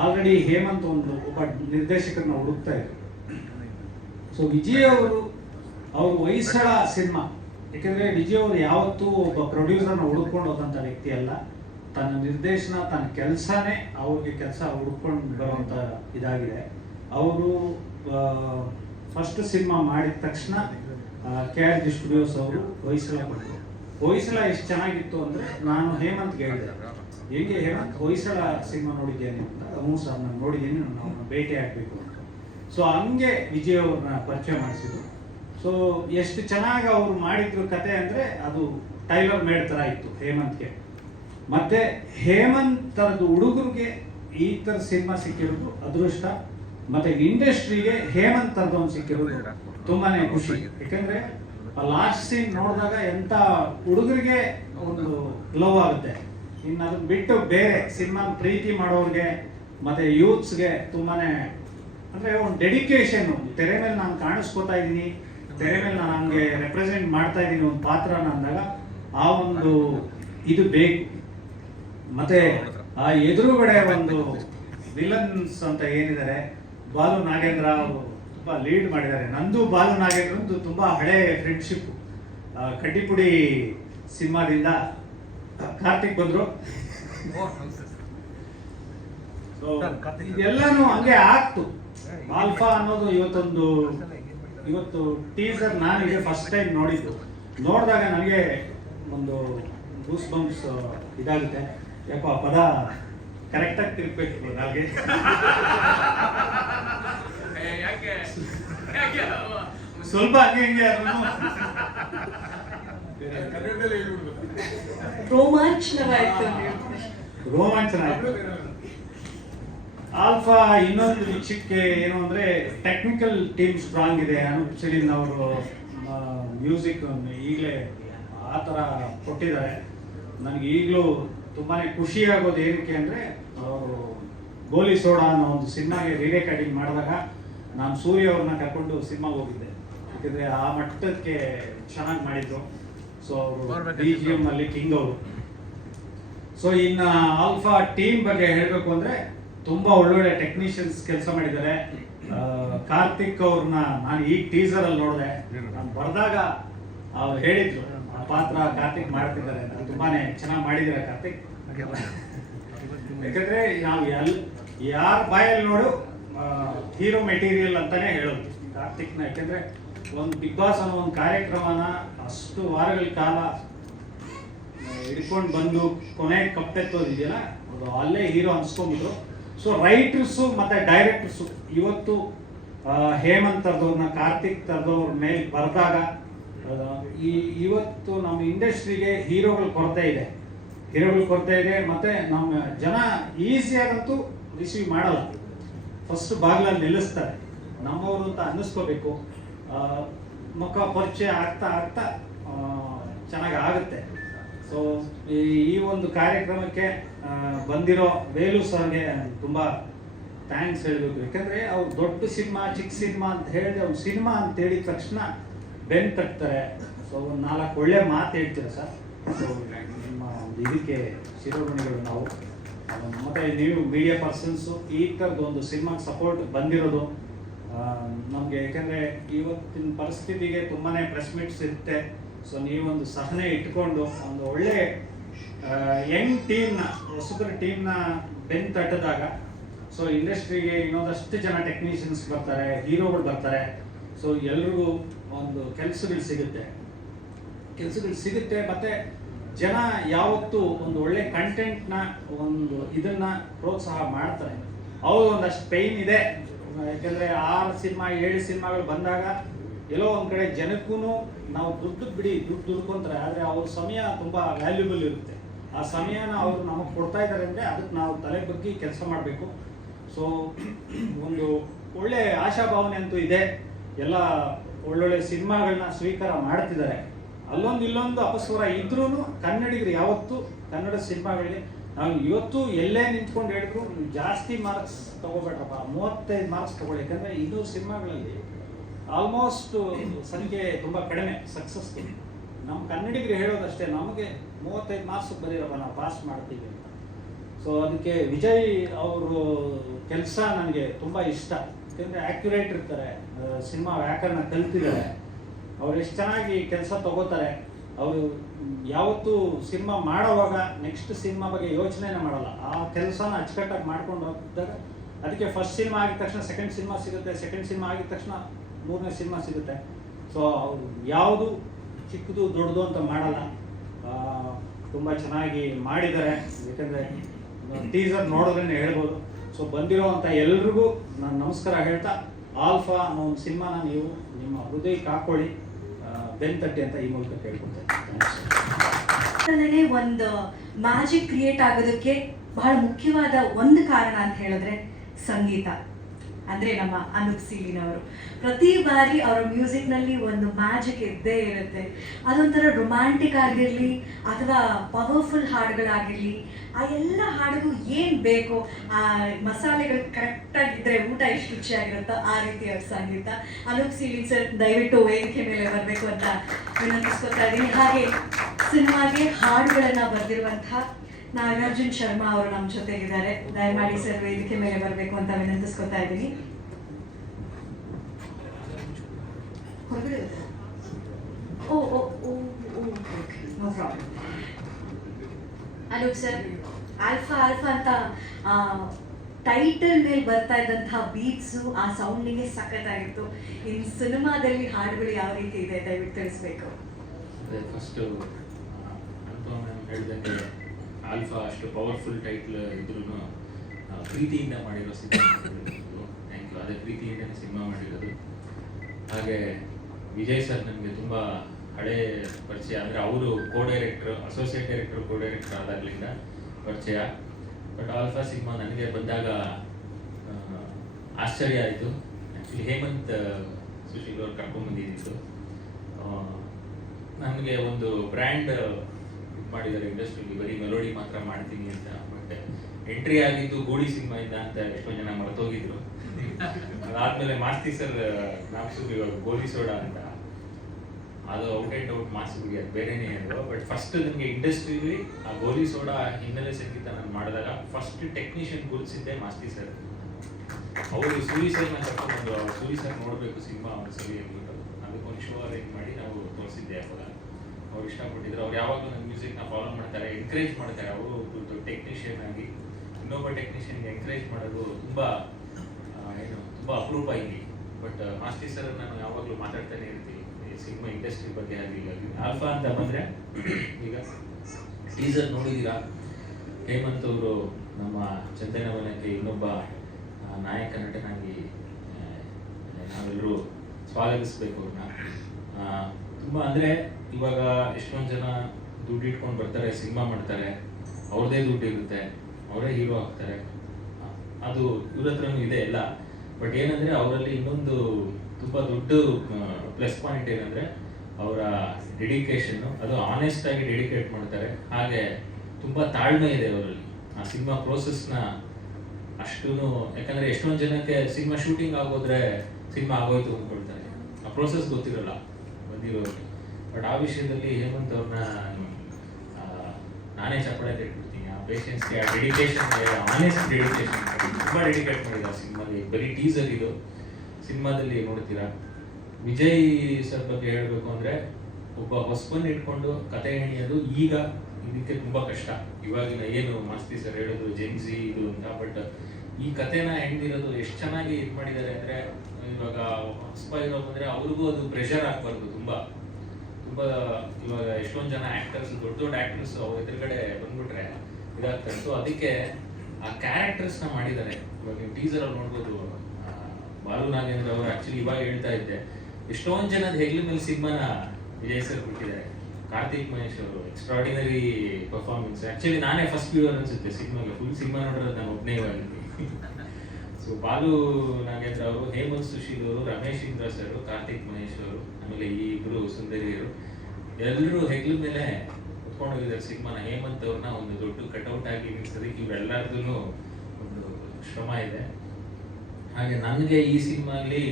ಆಲ್ರೆಡಿ ಹೇಮಂತ್ ಒಬ್ಬ ನಿರ್ದೇಶಕರನ್ನ ಹುಡುಕ್ತಾ ಇದ್ರು. ಸೊ ವಿಜಯ್ ಅವರು ಹೊಯ್ಸಳ ಸಿನಿಮಾ, ಯಾಕೆಂದರೆ ವಿಜಯ್ ಅವರು ಯಾವತ್ತೂ ಒಬ್ಬ ಪ್ರೊಡ್ಯೂಸರ್ನ ಹುಡುಕೊಂಡು ಹೋದಂಥ ವ್ಯಕ್ತಿ ಅಲ್ಲ. ತನ್ನ ನಿರ್ದೇಶನ, ತನ್ನ ಕೆಲಸನೇ ಅವ್ರಿಗೆ ಕೆಲಸ ಹುಡ್ಕೊಂಡು ಬರುವಂಥ ಇದಾಗಿದೆ. ಅವರು ಫಸ್ಟ್ ಸಿನಿಮಾ ಮಾಡಿದ ತಕ್ಷಣ KRG ಸ್ಟುಡಿಯೋಸ್ ಅವರು ಹೊಯ್ಸಳ ಕೊಟ್ಟರು. ಹೊಯ್ಸಳ ಎಷ್ಟು ಚೆನ್ನಾಗಿತ್ತು ಅಂದರೆ ನಾನು ಹೇಮಂತ್ಗೆ ಹೇಳಿದೆ, ಹೇಗೆ ಹೇಮಂತ್ ಹೊಯ್ಸಳ ಸಿನಿಮಾ ನೋಡಿದ್ದೇನೆ ಅಂತ. ಹ್ಞೂ ಸರ್ ನಾನು ನೋಡಿದ್ದೀನಿ, ನಾನು ಅವ್ರನ್ನ ಭೇಟಿ ಆಗಬೇಕು ಅಂತ. ಸೊ ಹಂಗೆ ವಿಜಯ್ ಅವ್ರನ್ನ ಪರಿಚಯ ಮಾಡಿಸಿದ್ರು. ಸೊ ಎಷ್ಟು ಚೆನ್ನಾಗಿ ಅವರು ಮಾಡಿದ್ರು ಕತೆ ಅಂದರೆ ಅದು ಟೈಲರ್ ಮೇಡ್ ಥರ ಇತ್ತು ಹೇಮಂತ್ಗೆ. ಮತ್ತು ಹೇಮಂತ್ ಥರದ್ದು ಹುಡುಗರಿಗೆ ಈ ಥರ ಸಿನಿಮಾ ಸಿಕ್ಕಿರೋದು ಅದೃಷ್ಟ. ಮತ್ತು ಇಂಡಸ್ಟ್ರಿಗೆ ಹೇಮಂತ್ ಥರದವ್ನು ಸಿಕ್ಕಿರೋದು ತುಂಬಾ ಖುಷಿ. ಯಾಕೆಂದರೆ ಲಾಸ್ಟ್ ಸೀನ್ ನೋಡಿದಾಗ ಎಂಥ ಹುಡುಗರಿಗೆ ಒಂದು ಲವ್ ಆಗುತ್ತೆ. ಇನ್ನು ಅದನ್ನ ಬಿಟ್ಟು ಬೇರೆ ಸಿನಿಮಾ ಪ್ರೀತಿ ಮಾಡೋರಿಗೆ ಮತ್ತು ಯೂತ್ಸ್ಗೆ ತುಂಬಾ ಅಂದರೆ ಒಂದು ಡೆಡಿಕೇಶನ್. ತೆರೆ ಮೇಲೆ ನಾನು ಕಾಣಿಸ್ಕೋತಾ ಇದ್ದೀನಿ, ತೆರೆ ಮೇಲೆ ನಾನು ಹಂಗೆ ರೆಪ್ರೆಸೆಂಟ್ ಮಾಡ್ತಾ ಇದ್ದೀನಿ ಒಂದು ಪಾತ್ರನ ಅಂದಾಗ ಆ ಒಂದು ಇದು ಬೇಕು. ಮತ್ತು ಆ ಎದುರುಗಡೆ ಒಂದು ವಿಲನ್ಸ್ ಅಂತ ಏನಿದ್ದಾರೆ, ಬಾಲು ನಾಗೇಂದ್ರ ಅವರು ತುಂಬ ಲೀಡ್ ಮಾಡಿದ್ದಾರೆ. ನಂದು ಬಾಲು ನಾಗೇಂದ್ರಂದು ತುಂಬ ಹಳೆ ಫ್ರೆಂಡ್ಶಿಪ್. ಕಡ್ಡಿಪುಡಿ ಸಿನಿಮಾದಿಂದ ಕಾರ್ತಿಕ್ ಬಂದರು. ಇದೆಲ್ಲಾನು ಹಂಗೆ ಆಗ್ತು. ಆಲ್ಫಾ ಅನ್ನೋದು ಇವತ್ತು ಟೀಸರ್ ನಾನು ಈಗ ಫಸ್ಟ್ ಟೈಮ್ ನೋಡಿದಾಗ ನನಗೆ ಒಂದು ಗೂಸ್ ಬಂಪ್ಸ್ ಇದಾಗುತ್ತೆ. ಯಾಕೋ ಆ ಪದ ಕರೆಕ್ಟಾಗಿ ತಿರುಗಬೇಕು ನನಗೆ. ಸ್ವಲ್ಪ ಹಂಗೆ ರೋಮಾಂಚನ ಆಯ್ತು. ಆಲ್ಫಾ ಇನ್ನೊಂದು ವಿಷಯಕ್ಕೆ ಏನು ಅಂದರೆ ಟೆಕ್ನಿಕಲ್ ಟೀಮ್ ಸ್ಟ್ರಾಂಗ್ ಇದೆ. ಅನೂಪ್ ಸಲೀನ್ ಅವರು ಮ್ಯೂಸಿಕ್ ಈಗಲೇ ಆ ಥರ ಕೊಟ್ಟಿದ್ದಾರೆ. ನನಗೆ ಈಗಲೂ ತುಂಬಾ ಖುಷಿ ಆಗೋದು ಏನಕ್ಕೆ ಅಂದರೆ ಅವರು ಗೋಲಿ ಸೋಡಾ ಅನ್ನೋ ಒಂದು ಸಿನಿಮಾಗೆ ರಿರೆಕಾರ್ಡಿಂಗ್ ಮಾಡಿದಾಗ ನಾನು ಸೂರ್ಯ ಅವ್ರನ್ನ ಕರ್ಕೊಂಡು ಸಿನಿಮಾಗೆ ಹೋಗಿದ್ದೆ. ಯಾಕೆಂದರೆ ಆ ಮಟ್ಟಕ್ಕೆ ಚೆನ್ನಾಗಿ ಮಾಡಿದ್ರು. ಸೊ ಅವರು BGM ಅಲ್ಲಿ ಕಿಂಗ್ ಅವರು. ಸೊ ಇನ್ನು ಆಲ್ಫಾ ಟೀಮ್ ಬಗ್ಗೆ ಹೇಳಬೇಕು ಅಂದರೆ ತುಂಬ ಒಳ್ಳೊಳ್ಳೆ ಟೆಕ್ನಿಷಿಯನ್ಸ್ ಕೆಲಸ ಮಾಡಿದ್ದಾರೆ. ಕಾರ್ತಿಕ್ ಅವ್ರನ್ನ ನಾನು ಈಗ ಟೀಸರಲ್ಲಿ ನೋಡಿದೆ. ನಾನು ಬರೆದಾಗ ಅವ್ರು ಹೇಳಿದ್ರು ಆ ಪಾತ್ರ ಕಾರ್ತಿಕ್ ಮಾಡ್ತಿದ್ದಾರೆ ಅಂತ. ತುಂಬಾ ಚೆನ್ನಾಗಿ ಮಾಡಿದ್ದಾರೆ ಕಾರ್ತಿಕ್. ಯಾಕಂದರೆ ನಾವು ಯಾರ ಬಾಯಲ್ಲಿ ನೋಡು ಹೀರೋ ಮೆಟೀರಿಯಲ್ ಅಂತಾನೆ ಹೇಳೋದು ಕಾರ್ತಿಕ್ನ. ಯಾಕೆಂದರೆ ಒಂದು ಬಿಗ್ ಬಾಸ್ ಅನ್ನೋ ಒಂದು ಕಾರ್ಯಕ್ರಮನ ಅಷ್ಟು ವಾರಗಳ ಕಾಲ ಹಿಡ್ಕೊಂಡು ಬಂದು ಕೊನೆಗೆ ಕಪ್ಪೆತ್ತೋದಿದೆಯಲ್ಲ, ಅದು ಅಲ್ಲೇ ಹೀರೋ ಅನ್ಸ್ಕೊಂಡ್ಬಿಟ್ರು. ಸೊ ರೈಟರ್ಸು ಮತ್ತು ಡೈರೆಕ್ಟರ್ಸು ಇವತ್ತು ಹೇಮಂತ್ ಥರದವ್ರನ್ನ, ಕಾರ್ತಿಕ್ ಥರದವ್ರ ಮೇಲೆ ಬರೆದಾಗ ಇವತ್ತು ನಮ್ಮ ಇಂಡಸ್ಟ್ರಿಗೆ ಹೀರೋಗಳ ಕೊರತೆ ಇದೆ. ಮತ್ತು ನಮ್ಮ ಜನ ಈಸಿಯಾಗಂತೂ ರಿಸೀವ್ ಮಾಡಲ್ಲ. ಫಸ್ಟ್ ಬಾಗಿಲಲ್ಲಿ ನಿಲ್ಲಿಸ್ತಾರೆ, ನಮ್ಮವರು ಅಂತ ಅನ್ನಿಸ್ಕೋಬೇಕು. ಮುಖ ಪರಿಚಯ ಆಗ್ತಾ ಚೆನ್ನಾಗಿ ಆಗುತ್ತೆ. ಸೊ ಈ ಒಂದು ಕಾರ್ಯಕ್ರಮಕ್ಕೆ ಬಂದಿರೋ ವೇಲು ಸರ್ಗೆ ತುಂಬ ಥ್ಯಾಂಕ್ಸ್ ಹೇಳಬೇಕು. ಯಾಕಂದರೆ ಅವ್ರು ದೊಡ್ಡ ಸಿನಿಮಾ ಚಿಕ್ಕ ಸಿನಿಮಾ ಅಂತ ಹೇಳಿದೆ, ಅವ್ನು ಸಿನಿಮಾ ಅಂತ ಹೇಳಿದ ತಕ್ಷಣ ಬೆನ್ನು ತಟ್ತಾರೆ. ಸೊ ಒಂದು 4 ಒಳ್ಳೆ ಮಾತು ಹೇಳ್ತೀರಾ ಸರ್. ಸೊ ನಿಮ್ಮ ಒಂದು ಇದಕ್ಕೆ ಶಿರೋಮಣಿಗಳು ನಾವು. ಮತ್ತು ನೀವು ಮೀಡಿಯಾ ಪರ್ಸನ್ಸು ಈ ಥರದ್ದು ಒಂದು ಸಿನಿಮಾಗೆ ಸಪೋರ್ಟ್ ಬಂದಿರೋದು ನಮಗೆ, ಯಾಕಂದರೆ ಇವತ್ತಿನ ಪರಿಸ್ಥಿತಿಗೆ ತುಂಬಾ ಪ್ರೆಸ್ ಮೀಟ್ಸ್ ಇರುತ್ತೆ. ಸೊ ನೀವೊಂದು ಸಹನೆ ಇಟ್ಕೊಂಡು ಒಂದು ಒಳ್ಳೆ ಯಂಗ್ ಟೀಮ್ನ, ಹೊಸಬ್ರ ಟೀಮ್ನ ಬೆನ್ನು ತಟ್ಟಿದಾಗ ಸೊ ಇಂಡಸ್ಟ್ರಿಗೆ ಇನ್ನೊಂದಷ್ಟು ಜನ ಟೆಕ್ನಿಷಿಯನ್ಸ್ ಬರ್ತಾರೆ, ಹೀರೋಗಳು ಬರ್ತಾರೆ. ಸೊ ಎಲ್ರಿಗೂ ಒಂದು ಕೆಲಸಗಳು ಸಿಗುತ್ತೆ ಮತ್ತು ಜನ ಯಾವತ್ತೂ ಒಂದು ಒಳ್ಳೆ ಕಂಟೆಂಟ್ನ ಒಂದು ಇದನ್ನ ಪ್ರೋತ್ಸಾಹ ಮಾಡ್ತಾರೆ. ಹೌದು, ಒಂದಷ್ಟು ಪೈನ್ ಇದೆ. ಯಾಕಂದರೆ 6 ಸಿನಿಮಾ 7 ಸಿನಿಮಾಗಳು ಬಂದಾಗ ಎಲ್ಲೋ ಒಂದು ಕಡೆ ಜನಕ್ಕೂ ನಾವು ದುಡ್ಡು ದುಡ್ಕೊಂತಾರೆ. ಆದರೆ ಅವ್ರ ಸಮಯ ತುಂಬ ವ್ಯಾಲ್ಯೂಬಲ್ ಇರುತ್ತೆ. ಆ ಸಮಯನ ಅವರು ನಮಗೆ ಕೊಡ್ತಾ ಇದ್ದಾರೆ ಅಂದರೆ ಅದಕ್ಕೆ ನಾವು ತಲೆ ಬಗ್ಗೆ ಕೆಲಸ ಮಾಡಬೇಕು. ಸೊ ಒಂದು ಒಳ್ಳೆ ಆಶಾಭಾವನೆ ಅಂತೂ ಇದೆ. ಎಲ್ಲ ಒಳ್ಳೊಳ್ಳೆ ಸಿನಿಮಾಗಳನ್ನ ಸ್ವೀಕಾರ ಮಾಡ್ತಿದ್ದಾರೆ. ಅಲ್ಲೊಂದು ಇಲ್ಲೊಂದು ಅಪಸ್ವರ ಇದ್ರೂ ಕನ್ನಡಿಗರು ಯಾವತ್ತೂ ಕನ್ನಡ ಸಿನಿಮಾಗಳಿಗೆ ನಾವು ಇವತ್ತು ಎಲ್ಲೇ ನಿಂತ್ಕೊಂಡು ಹೇಳಿದ್ರು ಜಾಸ್ತಿ ಮಾರ್ಕ್ಸ್ ತಗೋಬೇಡ್ರಪ್ಪ, 35 ಮಾರ್ಕ್ಸ್ ತಗೊಳ್ಳಿ. ಯಾಕಂದರೆ 200 ಸಿನಿಮಾಗಳಲ್ಲಿ ಆಲ್ಮೋಸ್ಟ್ ಸಂಖ್ಯೆ ತುಂಬ ಕಡಿಮೆ ಸಕ್ಸಸ್. ನಮ್ಮ ಕನ್ನಡಿಗರು ಹೇಳೋದಷ್ಟೇ, ನಮಗೆ 35 ಮಾರ್ಕ್ಸ್ ಬರೀರಪ್ಪ, ನಾವು ಪಾಸ್ ಮಾಡ್ತೀವಿ ಅಂತ. ಸೊ ಅದಕ್ಕೆ ವಿಜಯ್ ಅವರು ಕೆಲಸ ನನಗೆ ತುಂಬ ಇಷ್ಟ. ಯಾಕೆಂದರೆ ಆ್ಯಕ್ಯುರೇಟ್ ಇರ್ತಾರೆ, ಸಿನಿಮಾ ವ್ಯಾಕರಣ ಕಲ್ತಿದ್ದಾರೆ, ಅವ್ರು ಎಷ್ಟು ಚೆನ್ನಾಗಿ ಕೆಲಸ ತಗೋತಾರೆ. ಅವರು ಯಾವತ್ತೂ ಸಿನಿಮಾ ಮಾಡೋವಾಗ ನೆಕ್ಸ್ಟ್ ಸಿನಿಮಾ ಬಗ್ಗೆ ಯೋಚನೆನೇ ಮಾಡಲ್ಲ. ಆ ಕೆಲಸನ ಅಚ್ಚುಕಟ್ಟಾಗಿ ಮಾಡ್ಕೊಂಡು ಹೋಗಿದ್ದಾಗ ಅದಕ್ಕೆ ಫಸ್ಟ್ ಸಿನಿಮಾ ಆಗಿದ ತಕ್ಷಣ ಸೆಕೆಂಡ್ ಸಿನಿಮಾ ಸಿಗುತ್ತೆ, ಸೆಕೆಂಡ್ ಸಿನಿಮಾ ಆಗಿದ ತಕ್ಷಣ 3ನೇ ಸಿನಿಮಾ ಸಿಗುತ್ತೆ. ಸೊ ಅವರು ಯಾವುದು ಚಿಕ್ಕದು ದೊಡ್ಡದು ಅಂತ ಮಾಡಲ್ಲ, ತುಂಬ ಚೆನ್ನಾಗಿ ಮಾಡಿದ್ದಾರೆ. ಯಾಕಂದರೆ ಟೀಸರ್ ನೋಡೋದನ್ನೇ ಹೇಳ್ಬೋದು. ಸೊ ಬಂದಿರೋವಂಥ ಎಲ್ರಿಗೂ ನಾನು ನಮಸ್ಕಾರ ಹೇಳ್ತಾ, ಆಲ್ಫಾ ಅನ್ನೋ ಒಂದು ಸಿನಿಮಾನ ನೀವು ನಿಮ್ಮ ಹೃದಯಕ್ಕೆ ಹಾಕೊಳ್ಳಿ, ಬೆನ್ ತಟ್ಟಿ ಅಂತ ಈ ಮೂಲಕ ಕೇಳ್ಕೊಳ್ತೇನೆ. ಒಂದು ಮ್ಯಾಜಿಕ್ ಕ್ರಿಯೇಟ್ ಆಗೋದಕ್ಕೆ ಬಹಳ ಮುಖ್ಯವಾದ ಒಂದು ಕಾರಣ ಅಂತ ಹೇಳಿದ್ರೆ ಸಂಗೀತ. ಅಂದರೆ ನಮ್ಮ ಅನೂಪ್ ಸೀಳಿನವರು ಪ್ರತಿ ಬಾರಿ ಅವರ ಮ್ಯೂಸಿಕ್ನಲ್ಲಿ ಒಂದು ಮ್ಯಾಜಿಕ್ ಇದ್ದೇ ಇರುತ್ತೆ. ಅದೊಂಥರ ರೊಮ್ಯಾಂಟಿಕ್ ಆಗಿರಲಿ ಅಥವಾ ಪವರ್ಫುಲ್ ಹಾಡುಗಳಾಗಿರಲಿ, ಆ ಎಲ್ಲ ಹಾಡಿಗೂ ಏನು ಬೇಕೋ ಆ ಮಸಾಲೆಗಳು ಕರೆಕ್ಟಾಗಿದ್ದರೆ ಊಟ ಎಷ್ಟು ರುಚಿಯಾಗಿರುತ್ತೋ ಆ ರೀತಿ ಅವ್ರ ಸಂಗೀತ. ಅನೂಪ್ ಸೀಳಿ ಸರ್ ದಯವಿಟ್ಟು ವೇದಿಕೆ ಮೇಲೆ ಬರಬೇಕು ಅಂತ ವಿನಂತಿಸ್ಕೊತಾ ಇದ್ದೀನಿ. ಹಾಗೆ ಸಿನಿಮಾಗೆ ಹಾಡುಗಳನ್ನು ಬರೆದಿರುವಂತಹ ನಾಗಾರ್ಜುನ್ ಶರ್ಮಾ ಅವರು ನಮ್ಮ ಜೊತೆಗಿದ್ದಾರೆ. ದಯಮಾಡಿ ಸರ್ ವೇದಿಕೆ ಮೇಲೆ ಬರಬೇಕು ಅಂತ ವಿನಂತಿಸ್ಕೊತಾ ಇದ್ದೀನಿ. No problem. Anup sir, Alpha ಅಂತ ಟೈಟಲ್ ಮೇಲೆ ಬರ್ತಾ ಇದ್ದಂತಹ ಬೀಟ್ಸು, ಆ ಸೌಂಡಿಗೆ ಸಖತ್ತಾಗಿತ್ತು. ಇನ್ನು ಸಿನಿಮಾದಲ್ಲಿ ಹಾಡುಗಳು ಯಾವ ರೀತಿ ಇದೆ ದಯವಿಟ್ಟು ತಿಳಿಸ್ಬೇಕು. ಫಸ್ಟು ಹೇಳಿದಂಗೆ ಆಲ್ಫಾ ಅಷ್ಟು ಪವರ್ಫುಲ್ ಟೈಟ್ಲ್ ಇದ್ರೂ ಪ್ರೀತಿಯಿಂದ ಮಾಡಿರೋ ಸಿನಿಮಾ. Thank you. ಅದೇ ಪ್ರೀತಿಯಿಂದನೇ ಸಿನಿಮಾ ಮಾಡಿರೋದು. ಹಾಗೆ ವಿಜಯ್ ಸರ್ ನನಗೆ ತುಂಬ ಹಳೆ ಪರಿಚಯ. ಅಂದರೆ ಅವರು ಅಸೋಸಿಯೇಟ್ ಡೈರೆಕ್ಟರ್ ಕೋ ಡೈರೆಕ್ಟರ್ ಆದಾಗಲಿಂದ ಪರಿಚಯ. ಬಟ್ ಆಲ್ಫಾ ಸಿನಿಮಾ ನನಗೆ ಬಂದಾಗ ಆಶ್ಚರ್ಯ ಆಯಿತು. ಆ್ಯಕ್ಚುಲಿ ಹೇಮಂತ್ ಸುಶೀಲ್ ಅವ್ರು ಕರ್ಕೊಂಡ್ಬಂದಿದ್ದು. ನನಗೆ ಒಂದು ಬ್ರ್ಯಾಂಡ್ ಮಾಡಿದ್ದಾರೆ ಇಂಡಸ್ಟ್ರಿಗೆ, ಬರೀ ಮೆಲೋಡಿ ಮಾತ್ರ ಮಾಡ್ತೀನಿ ಅಂತ. ಬಟ್ ಎಂಟ್ರಿ ಆಗಿದ್ದು ಗೋಡಿ ಸಿನಿಮಾಯಿಂದ ಅಂತ ಎಷ್ಟೋ ಜನ ಮರೆತೋಗಿದ್ರು. ಅದಾದ್ಮೇಲೆ ಮಾಸ್ತಿ ಸರ್ ನಾಪ್ಸುಗಿ ಗೋಲಿ ಸೋಡಾ ಅಂತ, ಅದು ಔಟ್ ಆ್ಯಂಡ್ ಔಟ್ ಮಾಸ್ತಿಗೆ ಅದು ಬೇರೆನೇ ಅದು. ಬಟ್ ಫಸ್ಟ್ ನನಗೆ ಇಂಡಸ್ಟ್ರಿಲಿ ಆ ಗೋಲಿ ಸೋಡಾ ಹಿನ್ನೆಲೆ ಸಂಗೀತ ನಾನು ಮಾಡಿದಾಗ ಫಸ್ಟ್ ಟೆಕ್ನಿಷಿಯನ್ ಗುರುತಿಸಿದ್ದೆ ಮಾಸ್ತಿ ಸರ್. ಅವರು ಸೂರಿ ಸರ್ನ ಕರ್ಕೊಂಡು ಸೂರಿ ಸರ್ ನೋಡಬೇಕು ಸಿನಿಮಾ ಒಂದ್ಸಲಿ ಅಂದ್ಬಿಟ್ಟು ಅದಕ್ಕೊಂದು ಶೋ ಅರೇಂಜ್ ಮಾಡಿ ನಾವು ತೋರಿಸಿದ್ದೆ. ಅವಾಗ ಅವ್ರು ಇಷ್ಟಪಟ್ಟಿದ್ರು. ಅವ್ರು ಯಾವಾಗಲೂ ನನ್ನ ಮ್ಯೂಸಿಕ್ನ ಫಾಲೋ ಮಾಡ್ತಾರೆ, ಎನ್ಕರೇಜ್ ಮಾಡ್ತಾರೆ. ಅವರು ಒಬ್ಬರು ಟೆಕ್ನಿಷಿಯನ್ ಆಗಿ ಇನ್ನೊಬ್ಬ ಟೆಕ್ನಿಷಿಯನ್ಗೆ ಎನ್ಕರೇಜ್ ಮಾಡೋದು ತುಂಬ ಅಪರೂಪ ಇಲ್ಲಿ. ಬಟ್ ಮಾಸ್ತಿ ಸರ್ ನಾನು ಯಾವಾಗಲೂ ಮಾತಾಡ್ತಾನೆ ಇರ್ತೀವಿ ಸಿನಿಮಾ ಇಂಡಸ್ಟ್ರಿ ಬಗ್ಗೆ. ಆಗಲಿ ಆಲ್ಫಾ ಅಂತ ಬಂದರೆ ಈಗ ಟೀಸರ್ ನೋಡಿದ್ದೀರಾ, ಹೇಮಂತ್ ಅವರು ನಮ್ಮ ಚಂದನವನಕ್ಕೆ ಇನ್ನೊಬ್ಬ ನಾಯಕ ನಟನಾಗಿ ನಾವೆಲ್ಲರೂ ಸ್ವಾಗತಿಸ್ಬೇಕು ಅವ್ರನ್ನ. ತುಂಬ ಅಂದರೆ ಇವಾಗ ಎಷ್ಟೊಂದು ಜನ ದುಡ್ಡು ಇಟ್ಕೊಂಡು ಬರ್ತಾರೆ, ಸಿನಿಮಾ ಮಾಡ್ತಾರೆ, ಅವ್ರದ್ದೇ ದುಡ್ಡು ಇರುತ್ತೆ, ಅವರೇ ಹೀರೋ ಆಗ್ತಾರೆ. ಅದು ಇವ್ರ ಹತ್ರನೂ ಇದೆ ಎಲ್ಲ. ಬಟ್ ಏನಂದರೆ ಅವರಲ್ಲಿ ಇನ್ನೊಂದು ತುಂಬ ದೊಡ್ಡ ಪ್ಲಸ್ ಪಾಯಿಂಟ್ ಏನಂದರೆ ಅವರ ಡೆಡಿಕೇಶನ್ನು. ಅದು ಆನೆಸ್ಟಾಗಿ ಡೆಡಿಕೇಟ್ ಮಾಡ್ತಾರೆ. ಹಾಗೆ ತುಂಬ ತಾಳ್ಮೆ ಇದೆ ಅವರಲ್ಲಿ. ಆ ಸಿನಿಮಾ ಪ್ರೋಸೆಸ್ನ ಅಷ್ಟೂ ಯಾಕಂದ್ರೆ ಎಷ್ಟೊಂದು ಜನಕ್ಕೆ ಸಿನಿಮಾ ಶೂಟಿಂಗ್ ಆಗೋದ್ರೆ ಸಿನಿಮಾ ಆಗೋಯ್ತು ಅಂದ್ಕೊಳ್ತಾರೆ, ಆ ಪ್ರೋಸೆಸ್ ಗೊತ್ತಿರಲ್ಲ ಬಂದಿರೋರು. ಬಟ್ ಆ ವಿಷಯದಲ್ಲಿ ಹೇಮಂತ್ ಅವ್ರನ್ನ ನಾನೇ ಚಪ್ಪಳೆ ತೆಗೆದ್ಬಿಡ್ತೀನಿ. ಆ ಪೇಷನ್ಸ್ಗೆ, ಆ ಡೆಡಿಕೇಶನ್ಗೆ, ಆನೆಸ್ಟ್ ಡೆಡಿಕೇಶನ್ ತುಂಬ ಡೆಡಿಕೇಟ್ ಮಾಡಿದ್ದಾರೆ ಸಿನಿಮಾಗೆ. ಬರೀ ಟೀಸರ್ ಇದು, ಸಿನಿಮಾದಲ್ಲಿ ನೋಡ್ತೀರಾ. ವಿಜಯ್ ಸರ್ ಬಗ್ಗೆ ಹೇಳಬೇಕು ಅಂದರೆ, ಒಬ್ಬ ಹೊಸಬನ್ನ ಇಟ್ಕೊಂಡು ಕತೆ ಹೆಣಿಯೋದು ಈಗ ಇದಕ್ಕೆ ತುಂಬ ಕಷ್ಟ. ಇವಾಗಿನ ಏನು ಮಾಸ್ತಿ ಸರ್ ಹೇಳೋದು ಜೆನ್ಸಿ ಇದು ಅಂತ, ಬಟ್ ಈ ಕತೆನ ಹೆಣ್ದಿರೋದು ಎಷ್ಟು ಚೆನ್ನಾಗಿ ಇದು ಮಾಡಿದ್ದಾರೆ ಅಂದರೆ, ಇವಾಗ ಹೊಸಬ ಇರೋ ಬಂದರೆ ಅವ್ರಿಗೂ ಅದು ಪ್ರೆಷರ್ ಆಗಬಾರ್ದು. ತುಂಬ ತುಂಬ ಇವಾಗ ಎಷ್ಟೊಂದು ಜನ ಆ್ಯಕ್ಟರ್ಸ್, ದೊಡ್ಡ ದೊಡ್ಡ ಆ್ಯಕ್ಟರ್ಸ್ ಅವ್ರ ಎದುರುಗಡೆ ಬಂದ್ಬಿಟ್ರೆ ಇದಾಗ್ತಾರೆ. ಸೊ ಅದಕ್ಕೆ ಆ ಕ್ಯಾರೆಕ್ಟರ್ಸ್ನ ಮಾಡಿದ್ದಾರೆ. ಇವಾಗ ನೀವು ಟೀಸರಲ್ಲಿ ನೋಡ್ಬೋದು, ಬಾಲು ನಾಗೇಂದ್ರ ಅವರು ಆ್ಯಕ್ಚುಲಿ ಇವಾಗ ಹೇಳ್ತಾ ಇದ್ದೆ, ಎಷ್ಟೊಂದು ಜನದ ಹೆಗ್ಲ ಮೇಲೆ ಸಿನಿಮಾನ ವಿಜಯ್ ಸರ್ ಕೊಟ್ಟಿದ್ದಾರೆ. ಕಾರ್ತಿಕ್ ಮಹೇಶ್ ಅವರು ಎಕ್ಸ್ಟ್ರಾರ್ಡಿನರಿ ಪರ್ಫಾರ್ಮೆನ್ಸ್. ಆ್ಯಕ್ಚುಲಿ ನಾನೇ ಫಸ್ಟ್ ವ್ಯೂವರ್ ಅನ್ಸುತ್ತೆ ಸಿನಿಮಾಗೆ, ಫುಲ್ ಸಿನಿಮಾ ನೋಡಿರೋದು ನಾನು ಒಬ್ಬನೇ ಇವಾಗಿದ್ದೀನಿ. ಸೊ ಬಾಲು ನಾಗೇಂದ್ರ ಅವರು, ಹೇಮಂತ್ ಸುಶೀಲ್ ಅವರು, ರಮೇಶ್ ಇಂದ್ರ ಸರ್, ಕಾರ್ತಿಕ್ ಮಹೇಶ್ ಅವರು, ಆಮೇಲೆ ಈ ಇಬ್ಬರು ಸುಂದರಿಯರು ಎಲ್ಲರೂ ಹೆಗ್ಲ ಮೇಲೆ ಕುತ್ಕೊಂಡು ಹೋಗಿದ್ದಾರೆ ಸಿನಿಮಾನ. ಹೇಮಂತ್ ಅವ್ರನ್ನ ಒಂದು ದೊಡ್ಡ ಕಟ್ಔಟ್ ಆಗಿ ನಿಲ್ಸೋದಕ್ಕೆ ಇವೆಲ್ಲರದೂ ಒಂದು ಶ್ರಮ ಇದೆ. ಹಾಗೆ ನನಗೆ ಈ ಸಿನಿಮಾಲಿ